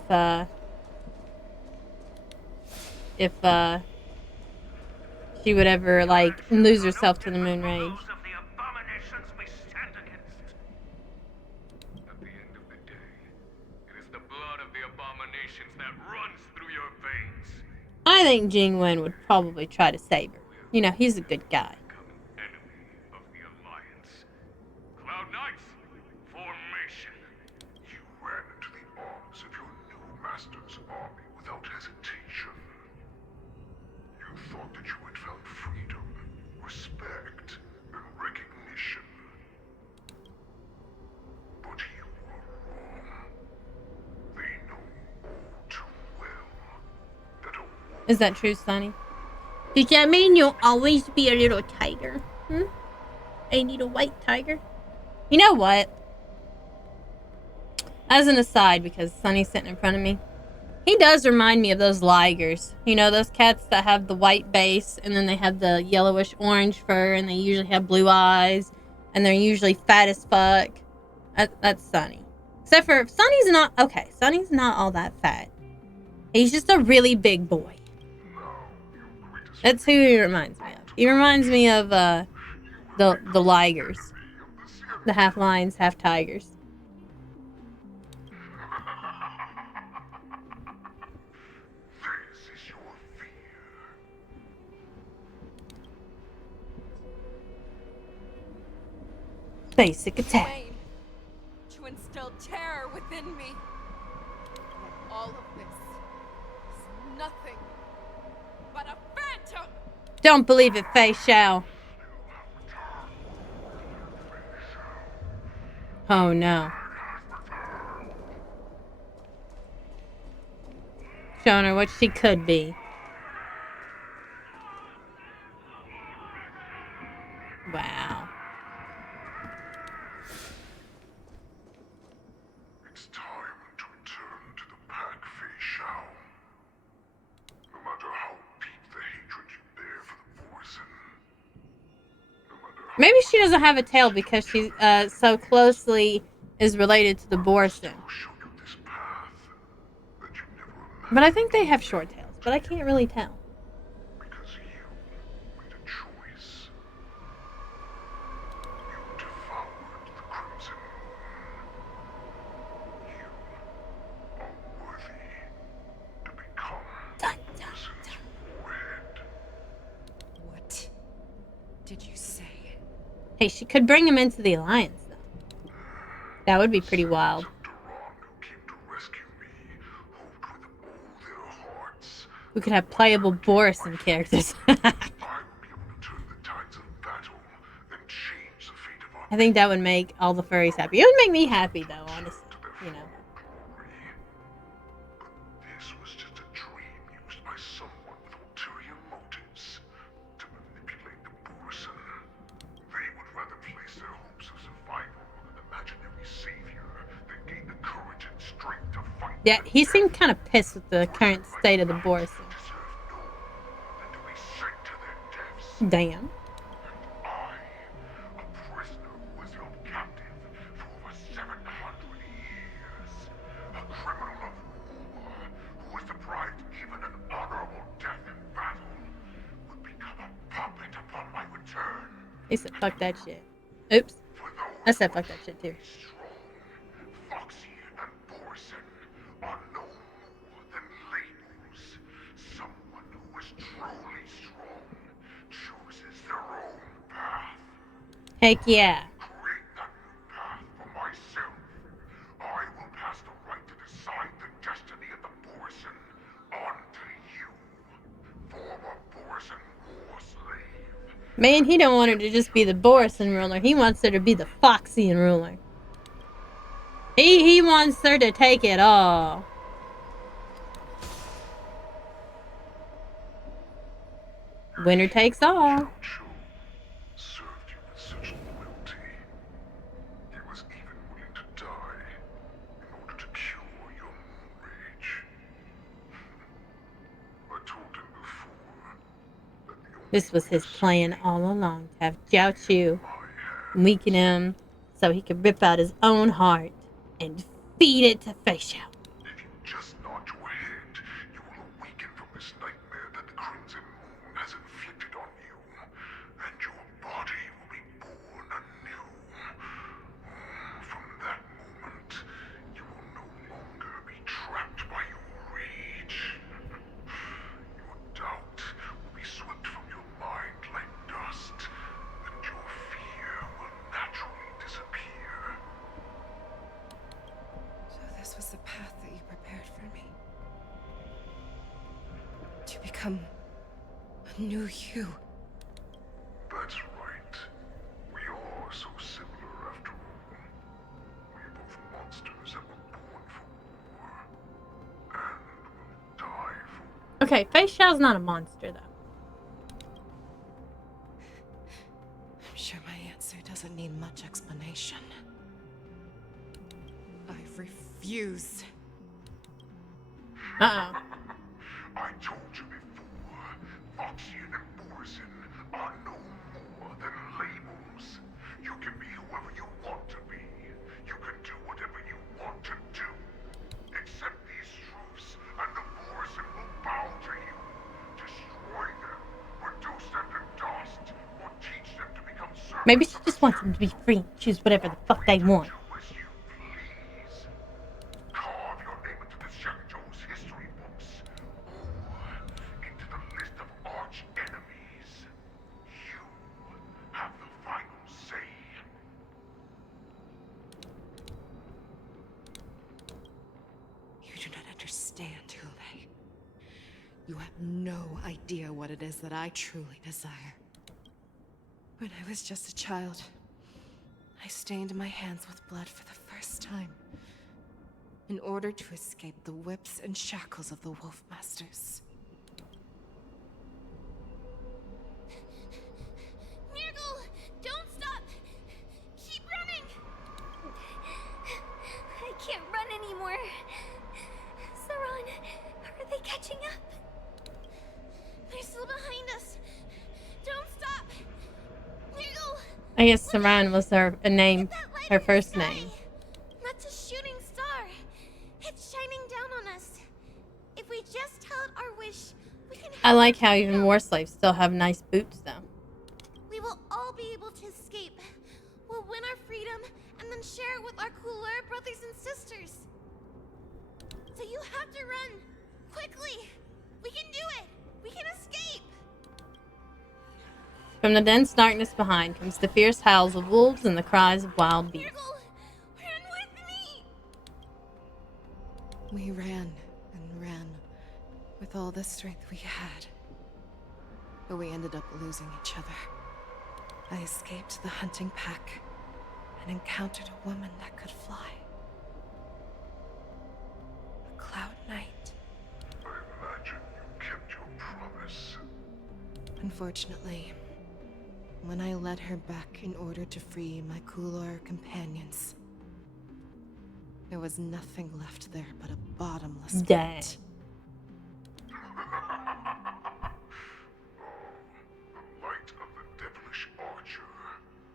she would ever, like, lose herself to the moon rage. Of the abominations we stand against. At the end of the day, it is the blood of the abominations that runs through your veins. I think Jingwen would probably try to save her. You know, he's a good guy. Enemy of the Alliance. Cloud Knights, formation. You ran into the arms of your new master's army without hesitation. You thought that you had found freedom, respect, and recognition. But you are wrong. They know all too well that a war Is that true, Sonny? Does that mean you'll always be a little tiger? A little white tiger? You know what? As an aside, because Sonny's sitting in front of me, he does remind me of those ligers. You know, those cats that have the white base, and then they have the yellowish orange fur, and they usually have blue eyes, and they're usually fat as fuck. That's Sonny. Except for, Sonny's not all that fat. He's just a really big boy. That's who he reminds me of. He reminds me of, the ligers. The half lions, half tigers. This is your fear. Basic attack. Wayne, to instill terror within me. Yet all of this is nothing but a phantom. Don't believe it, Fei Xiao. Oh no. Showing her what she could be. Wow. Maybe she doesn't have a tail because she so closely is related to the Borson. But I think they have short tails, but I can't really tell. What did you say? Hey, she could bring him into the Alliance, though. That would be pretty wild. We could have playable Borison characters. I think that would make all the furries happy. It would make me happy, though, honestly. You know. This was just a dream used by someone with ulterior motives to manipulate the Borson. They would rather place their hopes of survival on an imaginary savior than gain the courage and strength to fight. Yeah, he seemed kind of pissed with the current state of the Borson. Damn. He said, fuck that shit. Oops. I said fuck that shit too. Heck yeah. Man, he don't want her to just be the Borison ruler. He wants her to be the Foxian ruler. He wants her to take it all. Winner takes all. This was his plan all along, to have Jiao Chu weaken him so he could rip out his own heart and feed it to Fei Xiao. If you just nod your head, you will awaken from this nightmare that the Crimson Moon has inflicted on you, and your body will be born anew. From that moment, you will no longer be trapped by your rage. Your doubt will be swept from your mind like dust, and your fear will naturally disappear. So this was the path that you prepared for me. To become a new you. That's right. We are so similar after all. We are both monsters that were born for war, and will die for. Okay, Fei Xiao's not a monster, though. I'm sure my answer doesn't need much explanation. I refuse. Uh-oh. I told you before, Foxian and Borison are no more than labels. You can be whoever you want to be. You can do whatever you want to do. Accept these truths, and the Borison will bow to you. Destroy them, reduce them to dust, or teach them to become servants. Maybe she just wants them to be free and choose whatever the fuck they want. Carve your name into the Shangzhou's history books, or into the list of arch enemies. You have the final say. You do not understand, Hule. You have no idea what it is that I truly desire. When I was just a child, I stained my hands with blood for the first time, in order to escape the whips and shackles of the Wolf Masters. Nirgal, don't stop! Keep running! I can't run anymore. Saran, are they catching up? They're still behind us. Don't stop! Nirgal! I guess Saran was her first name. That's a shooting star. It's shining down on us. If we just tell it our wish, we can I like how even war slaves still have nice boots, though. We will all be able to escape. We'll win our freedom and then share it with our cooler brothers and sisters. So you have to run. Quickly. We can do it. We can escape. From the dense darkness behind comes the fierce howls of wolves and the cries of wild beasts. Run with me. We ran and ran with all the strength we had. But we ended up losing each other. I escaped the hunting pack and encountered a woman that could fly. A Cloud Knight. I imagine you kept your promise. Unfortunately, when I led her back in order to free my Kulor companions, there was nothing left there but a bottomless pit.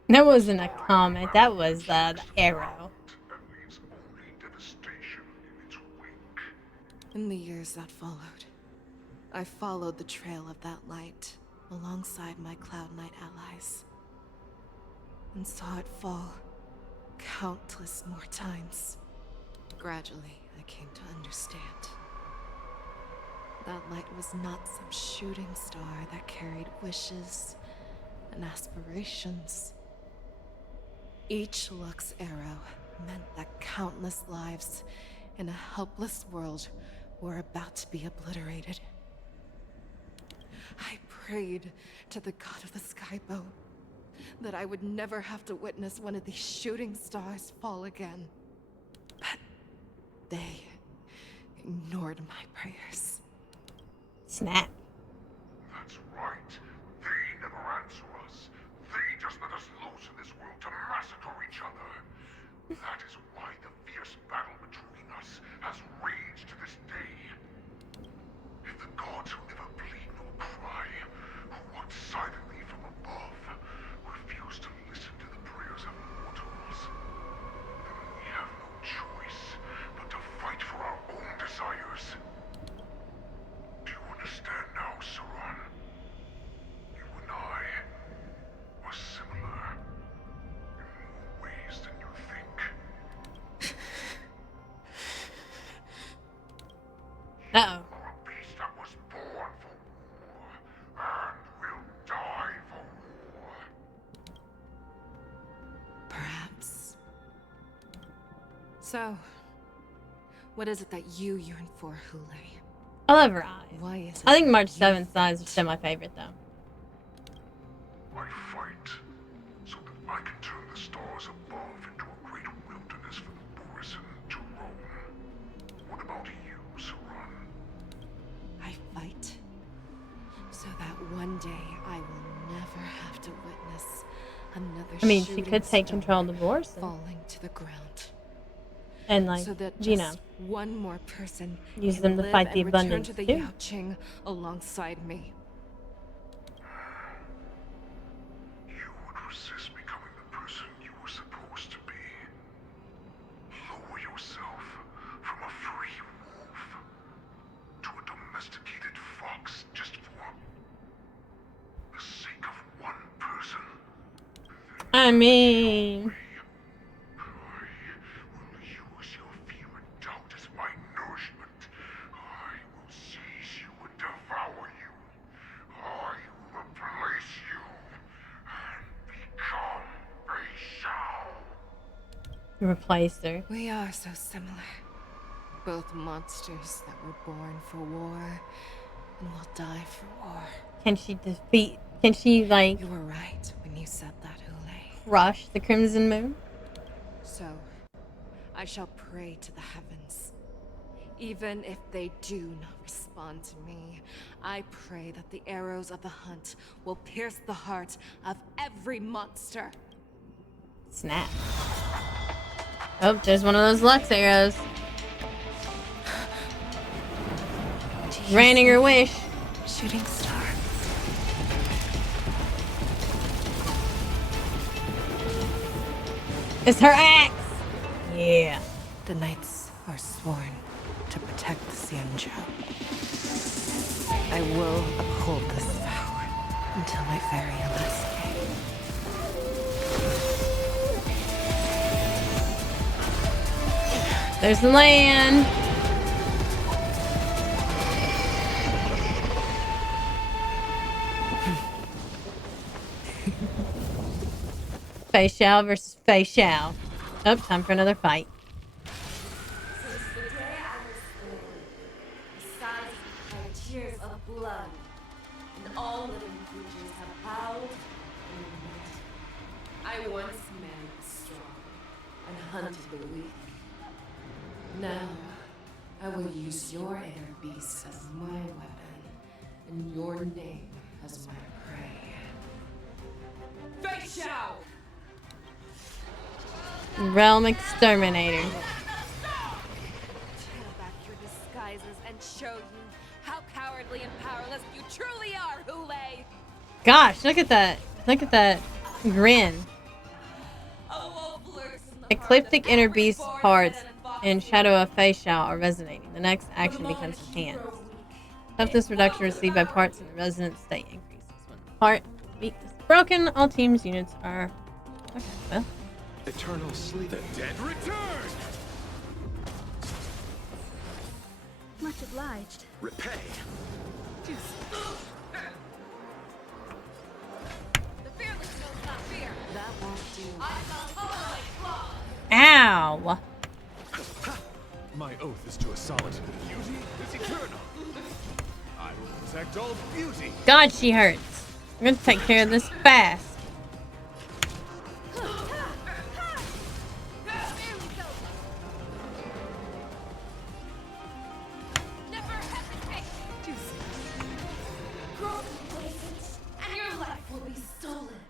That wasn't a comment. That was the arrow. In the years that followed, I followed the trail of that light alongside my Cloud Knight allies and saw it fall countless more times. Gradually, I came to understand. That light was not some shooting star that carried wishes and aspirations. Each Lux arrow meant that countless lives in a helpless world were about to be obliterated. I prayed to the god of the skybow that I would never have to witness one of these shooting stars fall again. But they ignored my prayers. Snap. That's right. They never answer us. They just let us loose in this world to massacre each other. That is why the fierce battle between us has raged to this day. If the gods who never bleed nor cry, who walk silently from above, refuse to listen to the prayers of mortals, then we have no choice but to fight for our own desires. Do you understand now, Saran? You and I are similar in more ways than you think. Uh-oh. You're a beast that was born for war, and will die for war. Perhaps. So, what is it that you yearn for, Hule? I love her eyes. Why is it I think March you 7th's eyes are still my favorite, though. I fight so that I can turn the stars above into a great wilderness for the Borisin to roam. What about you, Saran? I fight so that one day I will never have to witness another I mean, she shooting could take star control of the Borson. falling to the ground. And, like, So that you just know, one more person use can them to live fight the and return abundance, to the too. Yaoqing alongside me. You would resist becoming the person you were supposed to be. Lower yourself from a free wolf to a domesticated fox just for the sake of one person. I mean, Use your fear and doubt as my nourishment. I will seize you and devour you. I will replace you and become a shell. replaced her. We are so similar. Both monsters that were born for war and will die for war. Can she defeat? Can she, like, You were right when you said that, Hule. crush the Crimson Moon? So, I shall pray to the heavens. Even if they do not respond to me, I pray that the arrows of the hunt will pierce the heart of every monster. Snap. Oh, there's one of those Lux arrows. Granting her wish. Shooting star. It's her axe! Yeah. The knights are sworn to protect the Xianzhou. I will uphold this vow until my very last day. There's the land. Fei Xiao versus Fei Xiao. Oh, time for another fight. Since the day I was born, the skies have cried tears of blood, and all living creatures have howled and wept. I once man the strong and hunted the weak. Now, I will use your inner beast as my weapon, and your name as my prey. Fei Xiao! Realm Exterminator. Tear back your disguises and show you how cowardly and powerless you truly are, Hule! Gosh, look at that. Look at that grin. Ecliptic inner beast parts and Shadow of Fei Xiao are resonating. The next action becomes enhanced. Toughness reduction received by parts in the resonant state increases. When the part weakness is broken, all teams' units are... Okay, well. Eternal sleep. The dead return! Much obliged. Repay. The fearless knows not fear. That won't do. I shall totally claw. Ow! My oath is to a solitude. Beauty is eternal. I will protect all beauty. God, she hurts. I'm gonna take care of this fast. And your life will be stolen.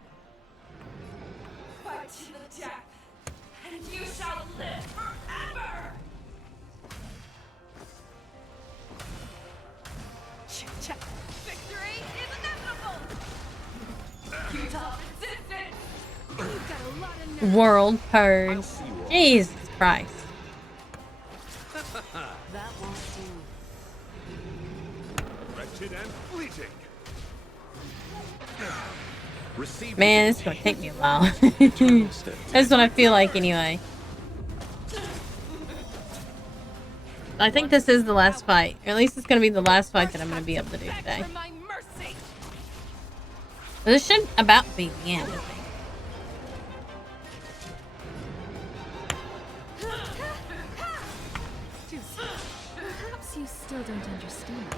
Fight to the death, and you shall live forever! Victory is inevitable! Futile resistance! You've got a lot of nerve. World purge. Jesus Christ. That won't do. Wretched and fleeting. Receive Man, it's gonna take me a while. That's what I feel like anyway. I think this is the last fight. Or at least it's gonna be the last fight that I'm gonna be able to do today. This should about be the end, I think. Perhaps you still don't understand.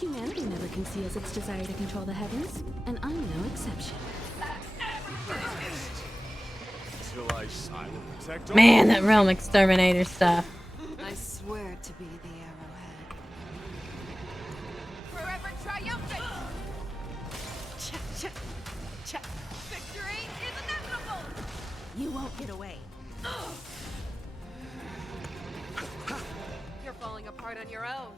Humanity never conceals its desire to control the heavens, and I'm no exception. Till I will protect all. Man, that Realm Exterminator stuff. I swear to be the arrowhead. Forever triumphant! Victory is inevitable! You won't get away. You're falling apart on your own.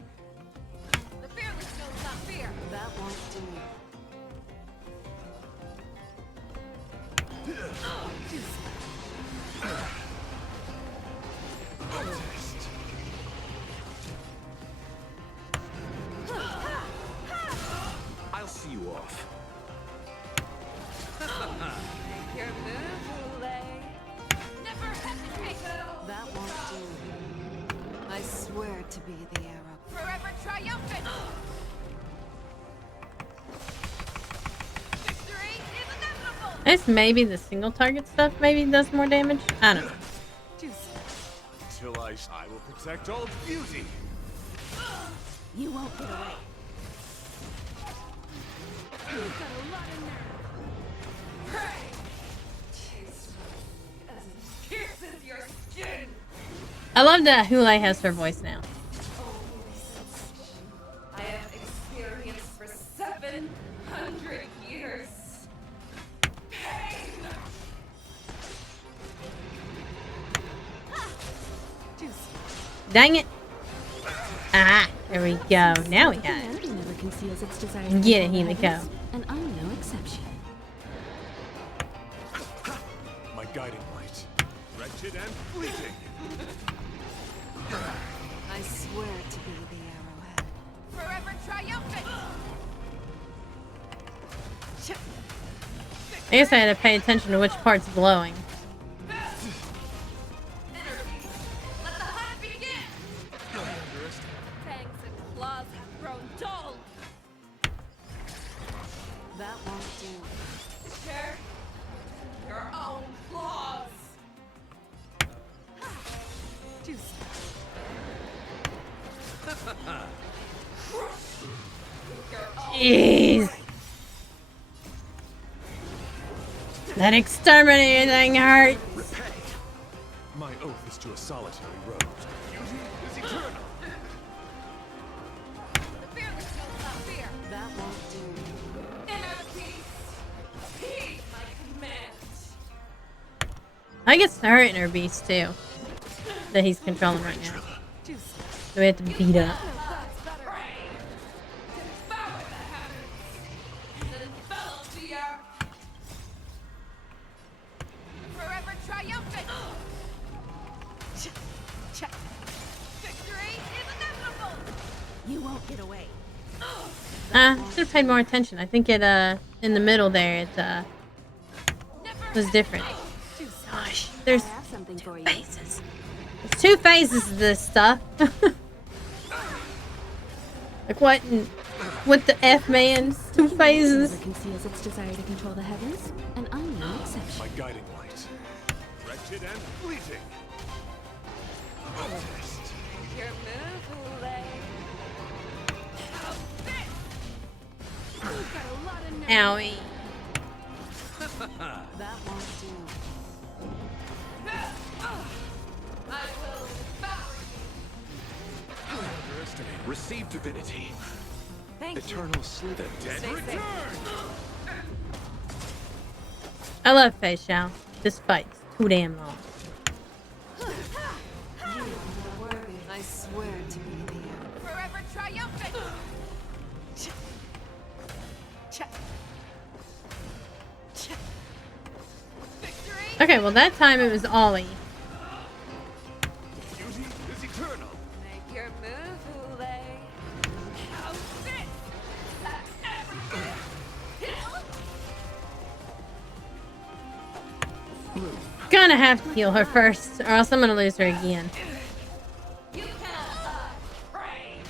The fearless knows not fear. That won't do. I'll see you off. Your move, Hule. Never hesitate. That won't do. I swear to be the arrow. Forever triumphant! Victory is inevitable! This maybe the single target stuff maybe does more damage. I don't know. Till I will protect all beauty. You won't get away. You've got a lot of nerve. Pray! Taste as it pierces your skin! I love that Hule has her voice now. I have experienced for 700 years. Pain! Dang it. Ah, there we go. Now we got it. Humanity never conceals its desire to Get it, control the Himiko. heavens, and I'm no exception. My guiding light. I guess I had to pay attention to which part's glowing. Fangs and claws have grown dull. That won't do. Share your own claws. Jeez. That exterminator thing hurt. Repay. My oath is to a solitary road. Beauty is eternal. The fearless knows not fear. That won't do. Inner peace. Heed my command. I guess it's her inner beast too. That he's controlling right now. So we have to beat up. Forever triumphant. Victory is inevitable. You won't get away. Should have paid more attention. I think it in the middle there it was different. Gosh, there's Something for you. phases. There's 2 phases of this stuff. Like what? What the F, man? 2 phases. Never conceals its desire to control the heavens, and I'm no exception. My guiding light. Wretched and fleeting. Protest. Your move, Funday. Owie. That won't do. I will devour Underestimate. Receive divinity. Thank you. Eternal slither. Dead Stay safe. return. I love Fei Xiao. This fight's too damn long. I swear to be the end. Forever triumphant. Victory. Okay, well that time it was Ollie. Beauty is eternal. Make your move, Funday. How's this? That's everything. Gonna have to heal her first, or else I'm gonna lose her again. You cannot pray.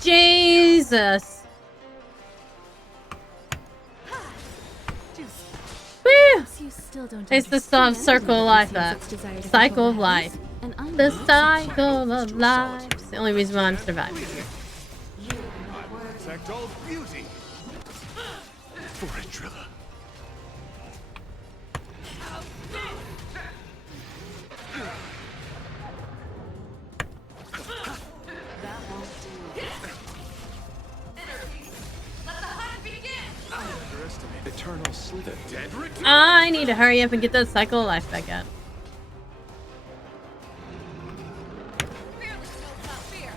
Jesus. Woo! You still don't It's the understand. circle of life. Never conceals its desire to Cycle control of the life. heavens, and I'm The no exception. cycle of life. It's the only reason why I'm surviving. Protect all beauty. For a driller. That won't do. Let the hunt begin. Underestimate. Eternal slither. Dead return. I need to hurry up and get that cycle of life back up. Fearless knows not fear.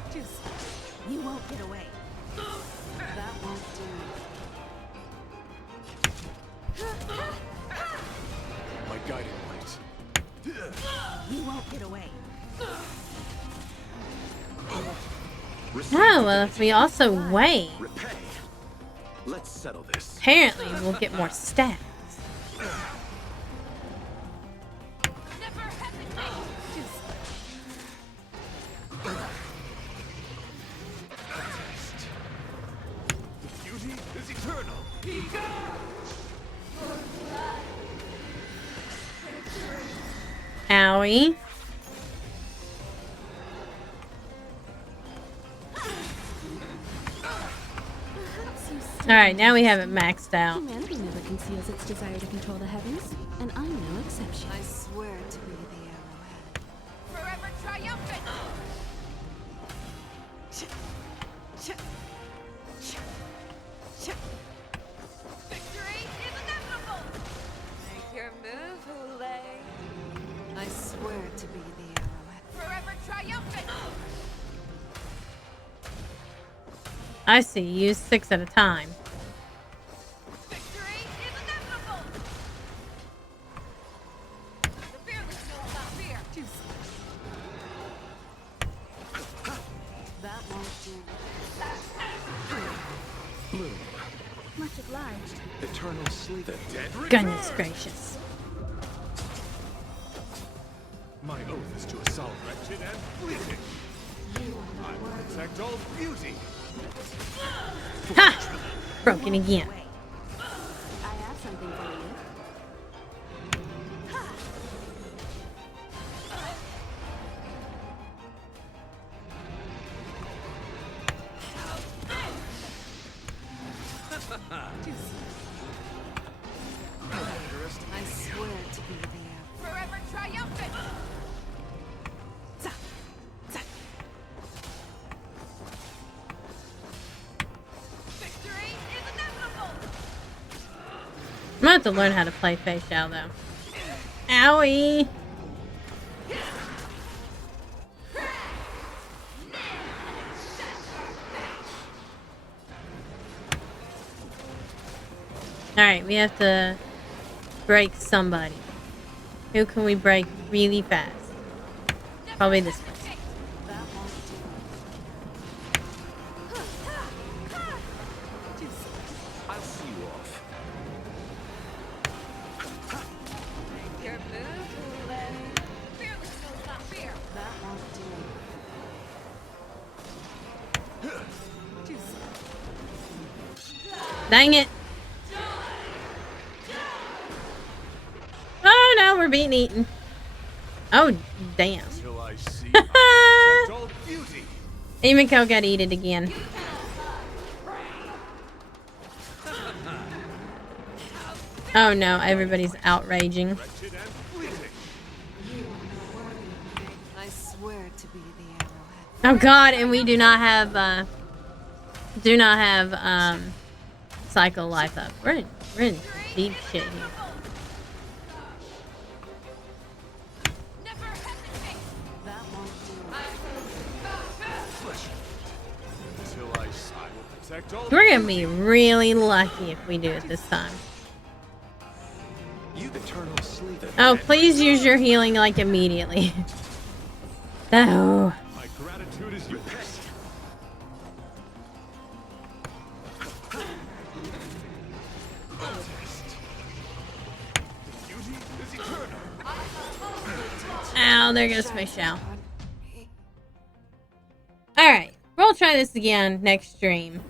You won't get away. That won't do. My guiding light. You won't get away. Receive Oh, well, if we also weigh, repay. Let's settle this. apparently we'll get more stats. Never hesitate. Beauty is eternal. Owie. Alright, now we have it maxed out. Humanity never conceals its desire to control the heavens, and I'm no exception. I swear to be the arrowhead. Forever triumphant. Victory is inevitable. Make your move, Funday. I swear to be the arrowhead. Forever triumphant. I see, use 6 at a time. Victory is inevitable. The fearless knows not fear. That won't do. Bloom. Much obliged. Eternal sleep. The dead Goodness gracious. My oath is to assault wretched and fleeting. I will protect all beauty. Ha! Broken again. I have something for you. I swear to be there. Forever triumphant! Victory is inevitable! I'm gonna have to learn how to play Fei Xiao though. Owie! Alright, we have to break somebody. Who can we break really fast? Probably this one. I'll see you off. Your move, Hule. Fearless knows not fear. That won't do. Dang it! Oh no, we're being eaten. Oh, damn. Till I see I will protect all beauty. Emiko got eaten again. Oh no, everybody's outraging. Wretched and fleeting. I swear to be the arrowhead. Oh god, and we do not have cycle life up. We're in deep shit here. That won't do. Till I will protect all We're gonna be really lucky if we do it this time. You eternal sleep. Oh, please use your healing like immediately. Oh. My gratitude is your pet. Beauty is eternal. Ow, there goes Fei Xiao. Alright, we'll try this again next stream.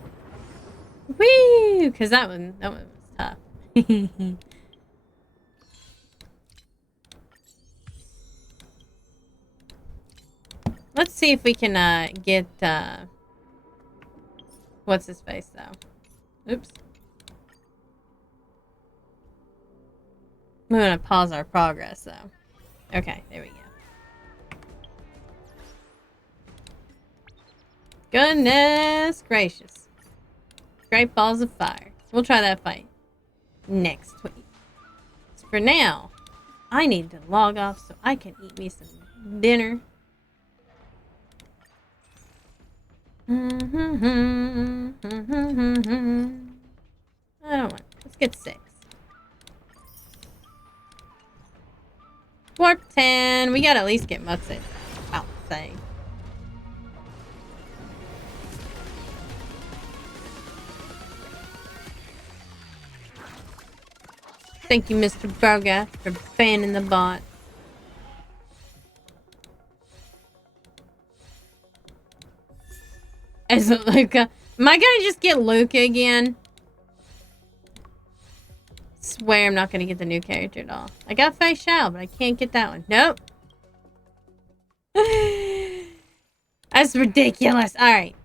Woo! Because that one was tough. Let's see if we can get what's his face though. Oops. We're gonna pause our progress though. Okay, there we go. Goodness gracious. Great balls of fire. We'll try that fight next week. So for now, I need to log off so I can eat me some dinner. I don't want. Let's get 6. Warp 10. We gotta at least get Mutsit. I'll say. Thank you, Mr. Burger, for banning the bot. Is it Luca? Am I gonna just get Luca again? Swear I'm not gonna get the new character at all. I got Fei Xiao, but I can't get that one. Nope. That's ridiculous. Alright.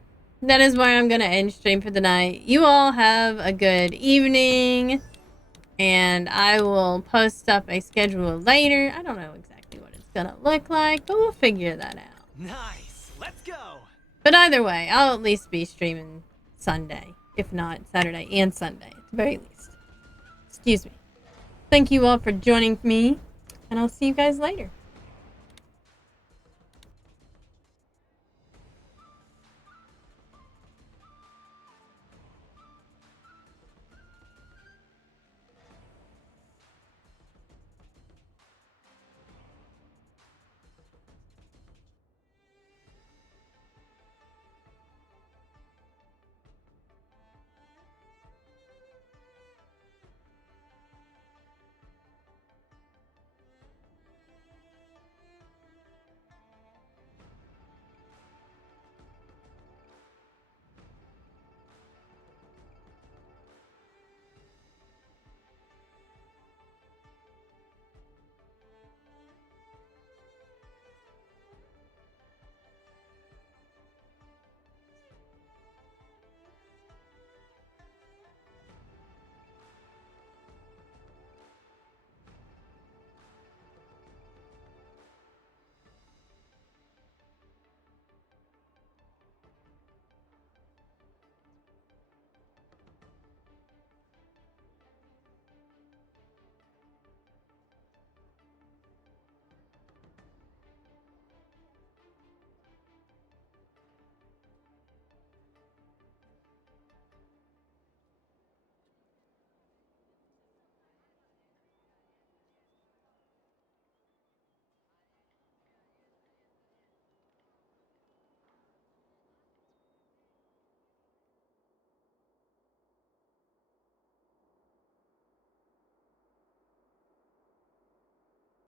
That is where I'm gonna end stream for the night. You all have a good evening. And I will post up a schedule later. I don't know exactly what it's gonna look like, but we'll figure that out. Nice. Let's go. But either way, I'll at least be streaming Sunday. If not, Saturday and Sunday, at the very least. Excuse me. Thank you all for joining me, and I'll see you guys later.